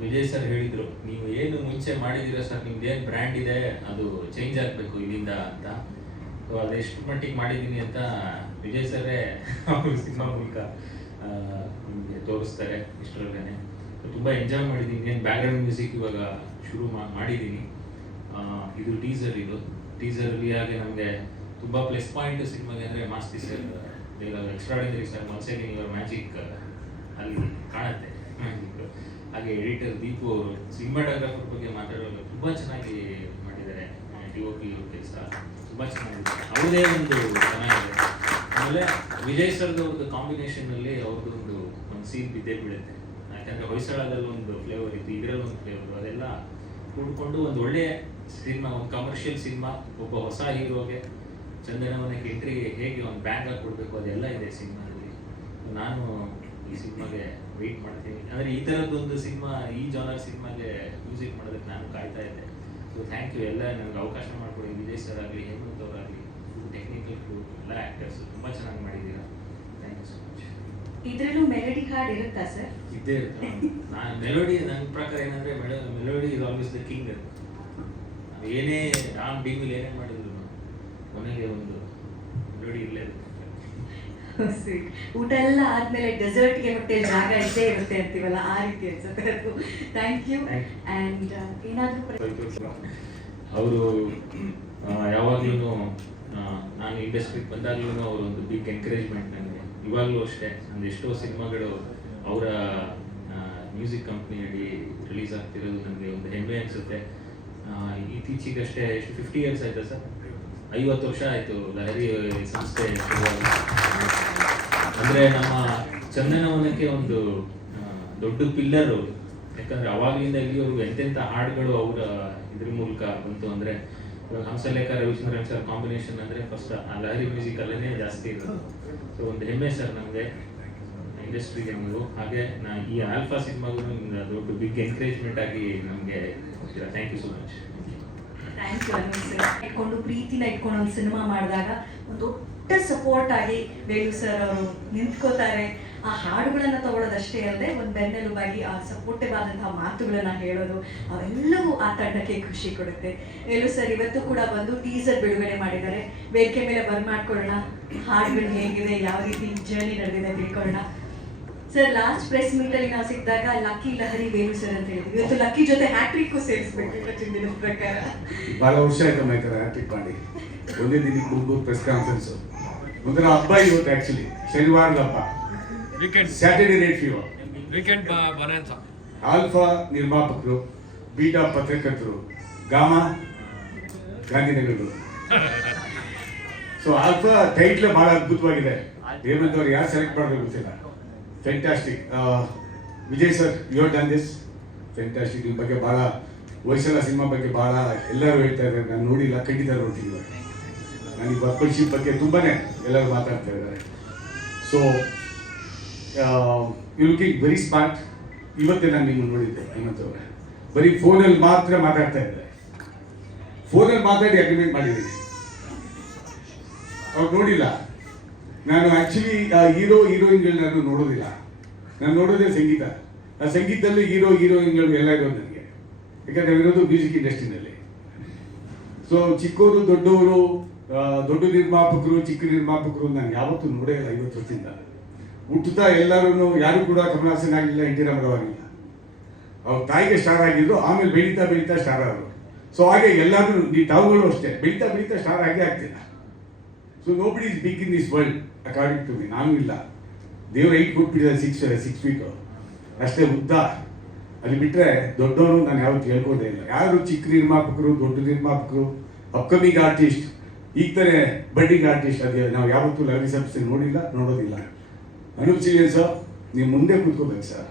ವಿಜಯ್ ಸರ್ ಹೇಳಿದ್ರು, ನೀವು ಏನು ಮುಂಚೆ ಮಾಡಿದ್ದೀರಾ ಸರ್, ನಿಮ್ದೇನು ಬ್ರ್ಯಾಂಡ್ ಇದೆ ಅದು ಚೇಂಜ್ ಆಗಬೇಕು ಇಲ್ಲಿಂದ ಅಂತ. ಸೊ ಅದೆಷ್ಟು ಮಟ್ಟಿಗೆ ಮಾಡಿದ್ದೀನಿ ಅಂತ ವಿಜಯ್ ಸರೇ ಅವರು ಸಿನಿಮಾ ಮೂಲಕ ನಿಮಗೆ ತೋರಿಸ್ತಾರೆ ಇಷ್ಟರಲ್ಲೇ. ತುಂಬ ಎಂಜಾಯ್ ಮಾಡಿದ್ದೀನಿ. ಏನು ಬ್ಯಾಕ್ಗ್ರೌಂಡ್ ಮ್ಯೂಸಿಕ್ ಇವಾಗ ಶುರು ಮಾಡಿದ್ದೀನಿ. ಇದು ಟೀಸರಲ್ಲಿ ಹಾಗೆ ನಮಗೆ ತುಂಬ ಪ್ಲಸ್ ಪಾಯಿಂಟ್ ಸಿನಿಮಾಗೆ ಅಂದರೆ Masti sir extraordinary sir, once again your magic ಅಲ್ಲಿ ಕಾಣುತ್ತೆ ಮ್ಯಾಜಿಕ್. ಹಾಗೆ ಎಡಿಟರ್ ದೀಪು ಅವರು ಸಿನಿಮಾಟೋಗ್ರಾಫರ್ ಬಗ್ಗೆ ಮಾತಾಡೋದು ತುಂಬ ಚೆನ್ನಾಗಿ ಮಾಡಿದ್ದಾರೆ. DOP ಕೆಲಸ ತುಂಬ ಚೆನ್ನಾಗಿದೆ, ಅವ್ರದೇ ಒಂದು ಚೆನ್ನಾಗಿದೆ. ಆಮೇಲೆ ವಿಜಯ್ ಸರ್ದವ್ರದ್ದು ಕಾಂಬಿನೇಷನಲ್ಲಿ ಅವ್ರದ್ದು ಒಂದು ಸೀನ್ ಬಿದ್ದೇ ಬೀಳುತ್ತೆ. ಯಾಕಂದರೆ ಹೊಯ್ಸಳದಲ್ಲಿ ಒಂದು ಫ್ಲೇವರ್ ಇತ್ತು, ಇದರಲ್ಲಿ ಒಂದು ಫ್ಲೇವರ್, ಅದೆಲ್ಲ ಕೂಡ್ಕೊಂಡು ಒಂದು ಒಳ್ಳೆಯ ಸಿನಿಮಾ, ಒಂದು ಕಮರ್ಷಿಯಲ್ ಸಿನಿಮಾ. ಒಬ್ಬ ಹೊಸ ಹೀರೋಗೆ ಚಂದನವನಕ್ಕೆ ಎಂಟ್ರಿಗೆ ಹೇಗೆ ಒಂದು ಬ್ಯಾಂಕ್ ಆಗಿ ಕೊಡಬೇಕು ಅದೆಲ್ಲ ಇದೆ ಸಿನಿಮಾದಲ್ಲಿ. ನಾನು ಈ ಸಿನಿಮಾಗೆ ವೆಯ್ಟ್ ಮಾಡ್ತೀನಿ. ಅಂದರೆ ಈ ಥರದ್ದೊಂದು ಸಿನಿಮಾ, ಈ ಜಾನರ್ ಸಿನಿಮಾಗೆ ಮ್ಯೂಸಿಕ್ ಮಾಡೋದಕ್ಕೆ ನಾನು ಕಾಯ್ತಾ ಇದ್ದೆ. ಸೊ ಥ್ಯಾಂಕ್ ಯು ಎಲ್ಲ ನನಗೆ ಅವಕಾಶ ಮಾಡಿಕೊಡಿ. ವಿಜಯ್ ಸರ್ ಆಗಲಿ, ಹೇಮಂತ್ ಅವರಾಗಲಿ, ಟೆಕ್ನಿಕಲ್ ಕ್ರೂ, ಎಲ್ಲ ಆ್ಯಕ್ಟರ್ಸ್ ತುಂಬ ಚೆನ್ನಾಗಿ ಮಾಡಿದ್ದೀರಾ. Thank you so much. ಇದರಲ್ಲೂ ಮೆಲಡಿ ಹಾಡ್ ಇರುತ್ತಾ ಸರ್? ಇದ್ದೇ ಇರುತ್ತೆ. ನಾನು ಮೆಲೋಡಿ, ನನ್ನ ಪ್ರಕಾರ ಏನಂದರೆ melody is always the king. ಏನೇ ರಾಮ್ ಡಿಮಿಲ್ ಏನೇ ಮಾಡಿದ್ರು ಕೊನೆಗೆ ಒಂದು ಮೆಲೋಡಿ ಇರಲೇ ಇರುತ್ತೆ. ಊಟ ಎಲ್ಲ ಆದ್ಮೇಲೆ ಡೆಸರ್ಟ್ಗೆ ಹೊಟ್ಟೆಲಿ ಜಾಗ ಇದ್ದೇ ಇರುತ್ತೆ ಅಂತೀವಲ್ಲ, ಆ ರೀತಿ ಅನ್ಸುತ್ತೆ ಅದು. Thank you. ಆ್ಯಂಡ್ ಏನಾದರೂ ಅವರು ಯಾವಾಗ್ಲೂ ನಾನು ಇಂಡಸ್ಟ್ರಿಗೆ ಬಂದಾಗ್ಲೂ ಅವರು ಒಂದು ಬಿಗ್ ಎಂಕರೇಜ್ಮೆಂಟ್ ನನಗೆ. ಇವಾಗಲೂ ಅಷ್ಟೇ, ನಂದು ಎಷ್ಟೋ ಸಿನಿಮಾಗಳು ಅವರ ಮ್ಯೂಸಿಕ್ ಕಂಪ್ನಿಯಡಿ ರಿಲೀಸ್ ಆಗ್ತಿರೋದು ನನಗೆ ಒಂದು ಹೆಮ್ಮೆ ಅನಿಸುತ್ತೆ. ಇತ್ತೀಚೆಗಷ್ಟೇ ಎಷ್ಟು 50 years ಆಯ್ತಾ ಸರ್? 50 ವರ್ಷ ಆಯಿತು ಲಹರಿ ಸಂಸ್ಥೆ ಶುರುವಾಗಿ. ಅಂದರೆ ನಮ್ಮ ಚಂದನವನಕ್ಕೆ ಒಂದು ದೊಡ್ಡ ಪಿಲ್ಲರ್ ಅವರು. ಯಾಕಂದರೆ ಅವಾಗಲಿಂದ ಇಲ್ಲಿವರೆಗೂ ಎಂತೆಂಥ ಹಾಡುಗಳು ಅವರ ಇದ್ರ ಮೂಲಕ ಬಂತು. ಅಂದರೆ ಇವಾಗ ಹಂಸಲೇಖ ರವಿಚಂದ್ರನ್ ಸರ್ ಕಾಂಬಿನೇಷನ್ ಅಂದರೆ ಫಸ್ಟ್ ಆ ಲಹರಿ ಮ್ಯೂಸಿಕಲ್ಲೇ ಜಾಸ್ತಿ ಇರೋದು. ಸೊ ಒಂದು ಹೆಮ್ಮೆ ಸರ್ ನಮಗೆ ಇಂಡಸ್ಟ್ರಿಗೆ ನೀವು. ಹಾಗೆ ಈ ಆಲ್ಫಾ ಸಿನಿಮಾಗೂ ದೊಡ್ಡ ಬಿಗ್ ಎನ್ಕರೇಜ್ಮೆಂಟ್ ಆಗಿ ನಮಗೆ ಕೊಡ್ತೀರಾ. Thank you so much. Thank you Anil sir. ಇಟ್ಕೊಂಡು ಪ್ರೀತಿನ ಇಟ್ಕೊಂಡು ಒಂದು ಸಿನಿಮಾ ಮಾಡಿದಾಗ ಒಂದು ದೊಡ್ಡ ಸಪೋರ್ಟ್ ಆಗಿ ವೇಣು ಸರ್ ಅವರು ನಿಂತ್ಕೋತಾರೆ. ಆ ಹಾಡುಗಳನ್ನು ತಗೊಳ್ಳೋದಷ್ಟೇ ಅಲ್ಲದೆ ಒಂದು ಬೆನ್ನೆಲುಬಾಗಿ ಆ ಸಪೋರ್ಟಿವ್ ಆದಂತಹ ಮಾತುಗಳನ್ನ ಹೇಳೋದು, ಅವೆಲ್ಲವೂ ಆ ತಂಡಕ್ಕೆ ಖುಷಿ ಕೊಡುತ್ತೆ. ವೇಣು ಸರ್ ಇವತ್ತು ಕೂಡ ಬಂದು ಟೀಸರ್ ಬಿಡುಗಡೆ ಮಾಡಿದ್ದಾರೆ. ವೇದಿಕೆ ಮೇಲೆ ಬರ್ಮಾಡ್ಕೊಳ್ಳೋಣ, ಹಾಡುಗಳು ಹೇಗಿದೆ, ಯಾವ ರೀತಿ ಜರ್ನಿ ನಡೆದಿದೆ ತಿಳ್ಕೊಳ್ಳೋಣ. ಸರ್ ಲಾಸ್ಟ್ ಪ್ರೆಸ್ ಮೀಟಲ್ಲಿ ನಾವು ಸಿಕ್ಕಿದಾಗ ಲಕ್ಕಿ ಲಹರಿ ವೇಣು ಸರ್ ಅಂತ ಹೇಳಿದ್ವಿ. ಇವತ್ತು ಲಕ್ಕಿ ಜೊತೆ ಹ್ಯಾಟ್ರಿಕ್ಕು ಸೇರಿಸ್ಬೇಕು ಚಿಂದಿನ ಪ್ರಕಾರ. ಭಾಳ ವರ್ಷ ಆಯ್ತು ಮೈತರ ಹ್ಯಾಟ್ರಿಕ್ ಮಾಡಿ. ಒಂದೇ ದಿನಕ್ಕೆ ಮುಗ್ದು ಪ್ರೆಸ್ ಕಾನ್ಫರೆನ್ಸು. ಮುಂದಿನ ಹಬ್ಬ ಇವತ್ತು, ಆ್ಯಕ್ಚುಲಿ ಶನಿವಾರದ ಹಬ್ಬ, weekend Saturday night fever. Weekend bonanza. Alpha ನಿರ್ಮಾಪಕರು, ಬೀಟಾ ಪತ್ರಕರ್ತರು, ಗಾಮಾ ಗಾಂಧಿನಗರಗಳು. ಸೊ ಆಲ್ಫಾ ಟೈಟ್ಲ್ ಭಾಳ ಅದ್ಭುತವಾಗಿದೆ. ಹೇಮಂತ್ ಅವ್ರು ಯಾರು ಸೆಲೆಕ್ಟ್ ಮಾಡೋದು ಗೊತ್ತಿಲ್ಲ. Fantastic. Vijay sir, you have done this fantastic. ನಿಮ್ಮ ಬಗ್ಗೆ ಭಾಳ ಹೊಯ್ಸಳ ಸಿನಿಮಾ ಬಗ್ಗೆ ಭಾಳ ಎಲ್ಲರೂ ಹೇಳ್ತಾ ಇದ್ದಾರೆ. ನಾನು ನೋಡಿಲ್ಲ, ಖಂಡಿತ ನೋಡ್ತೀನಿ. ನನಗೆ ವರ್ಕ್ಮನ್ಶಿಪ್ ಬಗ್ಗೆ ತುಂಬಾ ಎಲ್ಲರೂ ಮಾತಾಡ್ತಾ ಇದ್ದಾರೆ. So you looking very smart. ಇವತ್ತೇ ನಾನು ನಿಮ್ಮನ್ನು ನೋಡಿದ್ದೆ ಹೇಮಂತ್ ಅವರೇ. ಬರೀ ಫೋನಲ್ಲಿ ಮಾತ್ರ ಮಾತಾಡ್ತಾ ಇದ್ದಾರೆ. ಫೋನಲ್ಲಿ ಮಾತಾಡಿ ಅಗ್ರಿಮೆಂಟ್ ಮಾಡಿದ್ದೀನಿ. ಅವ್ರು ನೋಡಿಲ್ಲ. ನಾನು ಆಕ್ಚುಲಿ ಹೀರೋಯಿನ್ಗಳು ನಾನು ನೋಡೋದಿಲ್ಲ. ನಾನು ನೋಡೋದೇ ಸಂಗೀತ. ಆ ಸಂಗೀತದಲ್ಲಿ ಹೀರೋಯಿನ್ಗಳು ಎಲ್ಲ ಇರೋದು ನನಗೆ, ಯಾಕಂದ್ರೆ ಇರೋದು ಮ್ಯೂಸಿಕ್ ಇಂಡಸ್ಟ್ರಿನಲ್ಲಿ. ಸೊ ಚಿಕ್ಕವರು ದೊಡ್ಡವರು, ದೊಡ್ಡ ನಿರ್ಮಾಪಕರು, ಚಿಕ್ಕ ನಿರ್ಮಾಪಕರು ನಾನು ಯಾವತ್ತೂ ನೋಡೇ ಇಲ್ಲ 50 ವರ್ಷದಿಂದ. ಹುಟ್ಟುತ್ತಾ ಎಲ್ಲರೂ ಯಾರು ಕೂಡ ಕಮಲ್ ಹಾಸನ್ ಆಗಲಿಲ್ಲ, ಎನ್ ಟಿ ರಾಮಾರಾವ್ ಆಗಿಲ್ಲ. ಅವ್ರ ತಾಯಿಗೆ ಸ್ಟಾರ್ ಆಗಿದ್ರು, ಆಮೇಲೆ ಬೆಳೀತಾ ಸ್ಟಾರ್ ಆದರು. ಸೊ ಹಾಗೆ ಎಲ್ಲರೂ ತಾವುಗಳು ಅಷ್ಟೇ ಬೆಳೀತಾ ಸ್ಟಾರ್ ಆಗೇ ಆಗ್ತಿಲ್ಲ. So nobody is big in this world according to me. ನಾನು ಇಲ್ಲ, ದೇವ್ರ 8 ಕೊಟ್ಬಿಟ್ಟಿದ್ದಾರೆ, 6 ಫೀಟ್ ಅಷ್ಟೇ ಉದ್ದ. ಅಲ್ಲಿ ಬಿಟ್ಟರೆ ದೊಡ್ಡವರು ನಾನು ಯಾವತ್ತು ಹೇಳ್ಕೋದೇ ಇಲ್ಲ. ಯಾರು ಚಿಕ್ಕ ನಿರ್ಮಾಪಕರು, ದೊಡ್ಡ ನಿರ್ಮಾಪಕರು, ಅಪ್ಕಮಿಂಗ್ ಆರ್ಟಿಸ್ಟ್, ಈಗ ತಾನೇ ಬಡ್ಡಿಂಗ್ ಆರ್ಟಿಸ್ಟ್, ಅದೇ ನಾವು ಯಾವತ್ತೂ ಲವ್ಲಿ ಸಬ್ಸಿ ನೋಡೋದಿಲ್ಲ. ಅನೂಪ್ ಸಿಲಿಯನ್ ಸರ್, ನೀವು ಮುಂದೆ ಕೂತ್ಕೋಬೇಕು ಸರ್.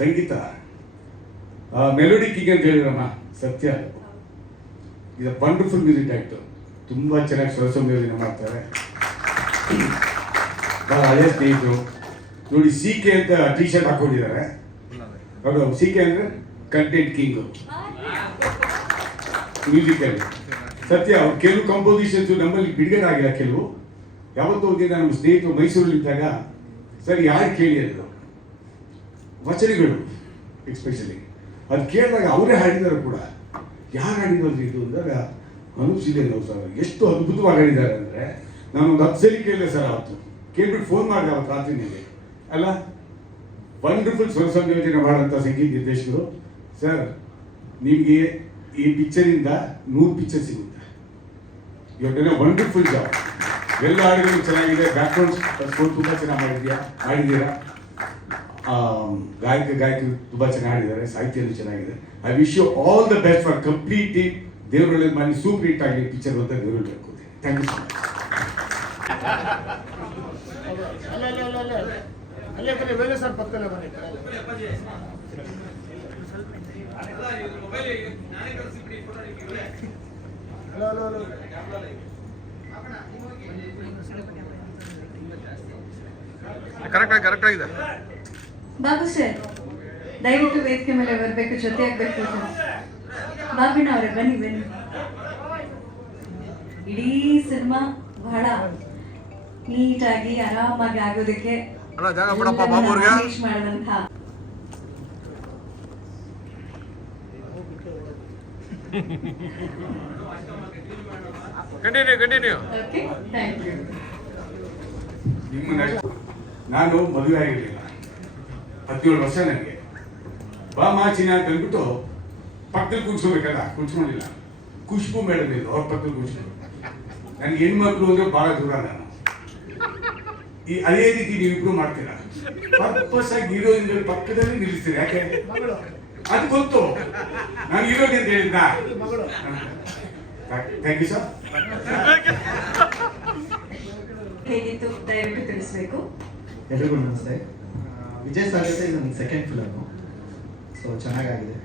ಸಂಗೀತ ಮೆಲೋಡಿ ಕಿಂಗ್ ಅಂತ ಹೇಳಿದ್ರಮ್ಮ, ಸತ್ಯ. ಇದು ವಂಡರ್ಫುಲ್ ಮ್ಯೂಸಿಕ್ ಡೈರೆಕ್ಟರ್, ತುಂಬ ಚೆನ್ನಾಗಿ ಸ್ವರ ಸಂಯೋಜನೆ ಮಾಡ್ತಾರೆ. ಭಾಳ ಹಳೆಯ ಸ್ನೇಹಿತರು ನೋಡಿ. CK ಅಂತ ಟಿ ಶರ್ಟ್ ಹಾಕೊಂಡಿದ್ದಾರೆ. ಅವರು CK ಅಂದರೆ ಕಂಟೆಂಟ್ ಕಿಂಗು ಮ್ಯೂಸಿಕಲ್ಲಿ. ಸತ್ಯ, ಅವ್ರು ಕೆಲವು ಕಂಪೋಸಿಷನ್ಸು ನಮ್ಮಲ್ಲಿ ಬಿಡುಗಡೆ ಆಗಿಲ್ಲ. ಕೆಲವು ಯಾವತ್ತೋ ಒಂದಿನ ನಮ್ಮ ಸ್ನೇಹಿತರು ಮೈಸೂರಲ್ಲಿದ್ದಾಗ ಸರ್ ಯಾರು ಕೇಳಿ ಅಂದರು, ವಚನಗಳು ಎಕ್ಸ್ಪೆಷಲಿ ಅದು ಕೇಳಿದಾಗ ಅವರೇ ಹಾಡಿದ್ದಾರೆ ಕೂಡ. ಯಾರು ಹಾಡಿದ್ರು ಇದು ಅಂದಾಗ ಅನೂಪ್ ಸಿಲಿಯನ್ ಅವರು ಸರ್ ಎಷ್ಟು ಅದ್ಭುತವಾಗಿ ಹಾಡಿದ್ದಾರೆ ಅಂದರೆ ನಾನು ಒಂದು 10 ಸಲ ಕೇಳಿದೆ ಸರ್. ಅವತ್ತು ಕೇಳ್ಬಿಟ್ಟು ಫೋನ್ ಮಾಡಿದೆ ಅವತ್ತು ರಾತ್ರಿನಲ್ಲಿ. ಅಲ್ಲ, ವಂಡರ್ಫುಲ್ ಸ್ವರ ಸಂಯೋಜನೆ ಮಾಡೋಂಥ ಸಂಗೀತ ನಿರ್ದೇಶಕರು ಸರ್. ನಿಮಗೆ ಈ ಪಿಕ್ಚರಿಂದ 100 ಪಿಕ್ಚರ್ ಸಿಗುತ್ತೆ. ಇವತ್ತೇನೋ ವಂಡರ್ಫುಲ್ ಜಾಬ್. ಎಲ್ಲ ಹಾಡುಗಳು ಚೆನ್ನಾಗಿದೆ, ಬ್ಯಾಕ್ಗ್ರೌಂಡ್ ಸ್ಕೋರ್ ತುಂಬ ಚೆನ್ನಾಗಿ ಮಾಡಿದ್ದೀರಾ. ಗಾಯಕರು ತುಂಬ ಚೆನ್ನಾಗಿ ಹಾಡಿದ್ದಾರೆ, ಸಾಹಿತ್ಯನೂ ಚೆನ್ನಾಗಿದೆ. I wish you all the best for complete team. ದೇವರಲ್ಲಿ ಮಾಡಿ ಸೂಪರ್ ಹಿಟ್ ಆಗಲಿ ಪಿಕ್ಚರ್ ಅಂತ ದೇವರಲ್ಲಿ ಹೇಳ್ಕೊತೀನಿ. Thank you so much. ಅಲ್ಲೇ ಬೇರೆ ಸರ್ ಪಕ್ಕದಲ್ಲೇ ಬನ್ನಿ. ಕರೆಕ್ಟ್ ಆಗಿದೆ. ಬಾಬು ಸರ್, ದಯವಿಟ್ಟು ವೇದಿಕೆ ಮೇಲೆ ಬರಬೇಕು, ಜೊತೆ ಆಗ್ಬೇಕು. ಬಾಬಿನ ಅವರೇ ಬನ್ನಿ. ಇಡೀ ಸಿನಿಮಾ ಬಹಳ ನೀಟಾಗಿ ಆರಾಮಾಗಿ ಆಗೋದಕ್ಕೆ ಮಾಡುವಂತಹ ಕಂಟಿನ್ಯೂ. Okay, thank you. ನಿಮ್ಮನ್ನ ನಾನು ಮದುವೆ ಆಗಿರಲಿಲ್ಲ, 17 ವರ್ಷ ನನಗೆ. ಬಾ ಮಾಚಿನ ಅಂತ ಅಂದ್ಬಿಟ್ಟು ಪಕ್ಕದಲ್ಲಿ ಕೂರ್ಸ್ಕೋಬೇಕಲ್ಲ, ಕೂರ್ಸ್ಕೊಂಡಿಲ್ಲ. ಖುಷ್ಬು ಮೇಡಮ್ ಇಲ್ಲ, ಅವ್ರ ಪಕ್ಕದಲ್ಲಿ ಕೂರ್ಸ್ಕೊಂಡು. ನನಗೆ ಹೆಣ್ಮಕ್ಳು ಅಂದ್ರೆ ಬಹಳ ದೂರ. ನಾನು ಅದೇ ರೀತಿ ನೀವಿಬ್ರು ಮಾಡ್ತೀರಾ. ಪರ್ಪಸ್ ಆಗಿ ಹೀರೋಯಿನ್ಗಳ ಪಕ್ಕದಲ್ಲಿ ನಿಲ್ಲಿಸ್ತೀರಿ. ಯಾಕೆ ಅದು ಗೊತ್ತು, ನಾನು ಹೀರೋಯಿನ್ ಅಂತ ಹೇಳಿದ್ದ. Thank you sir. ಹೇಗಿತ್ತು ದಯವಿಟ್ಟು ತಿಳಿಸ್ಬೇಕು. ಎಲ್ರಿಗೂ ನಮಸ್ತೆ. ವಿಜಯ್ ಸರ್ ಜೊತೆ ಇದು ನನ್ನ ಸೆಕೆಂಡ್ ಫಿಲಮು, ಸೊ ಚೆನ್ನಾಗಿದೆ.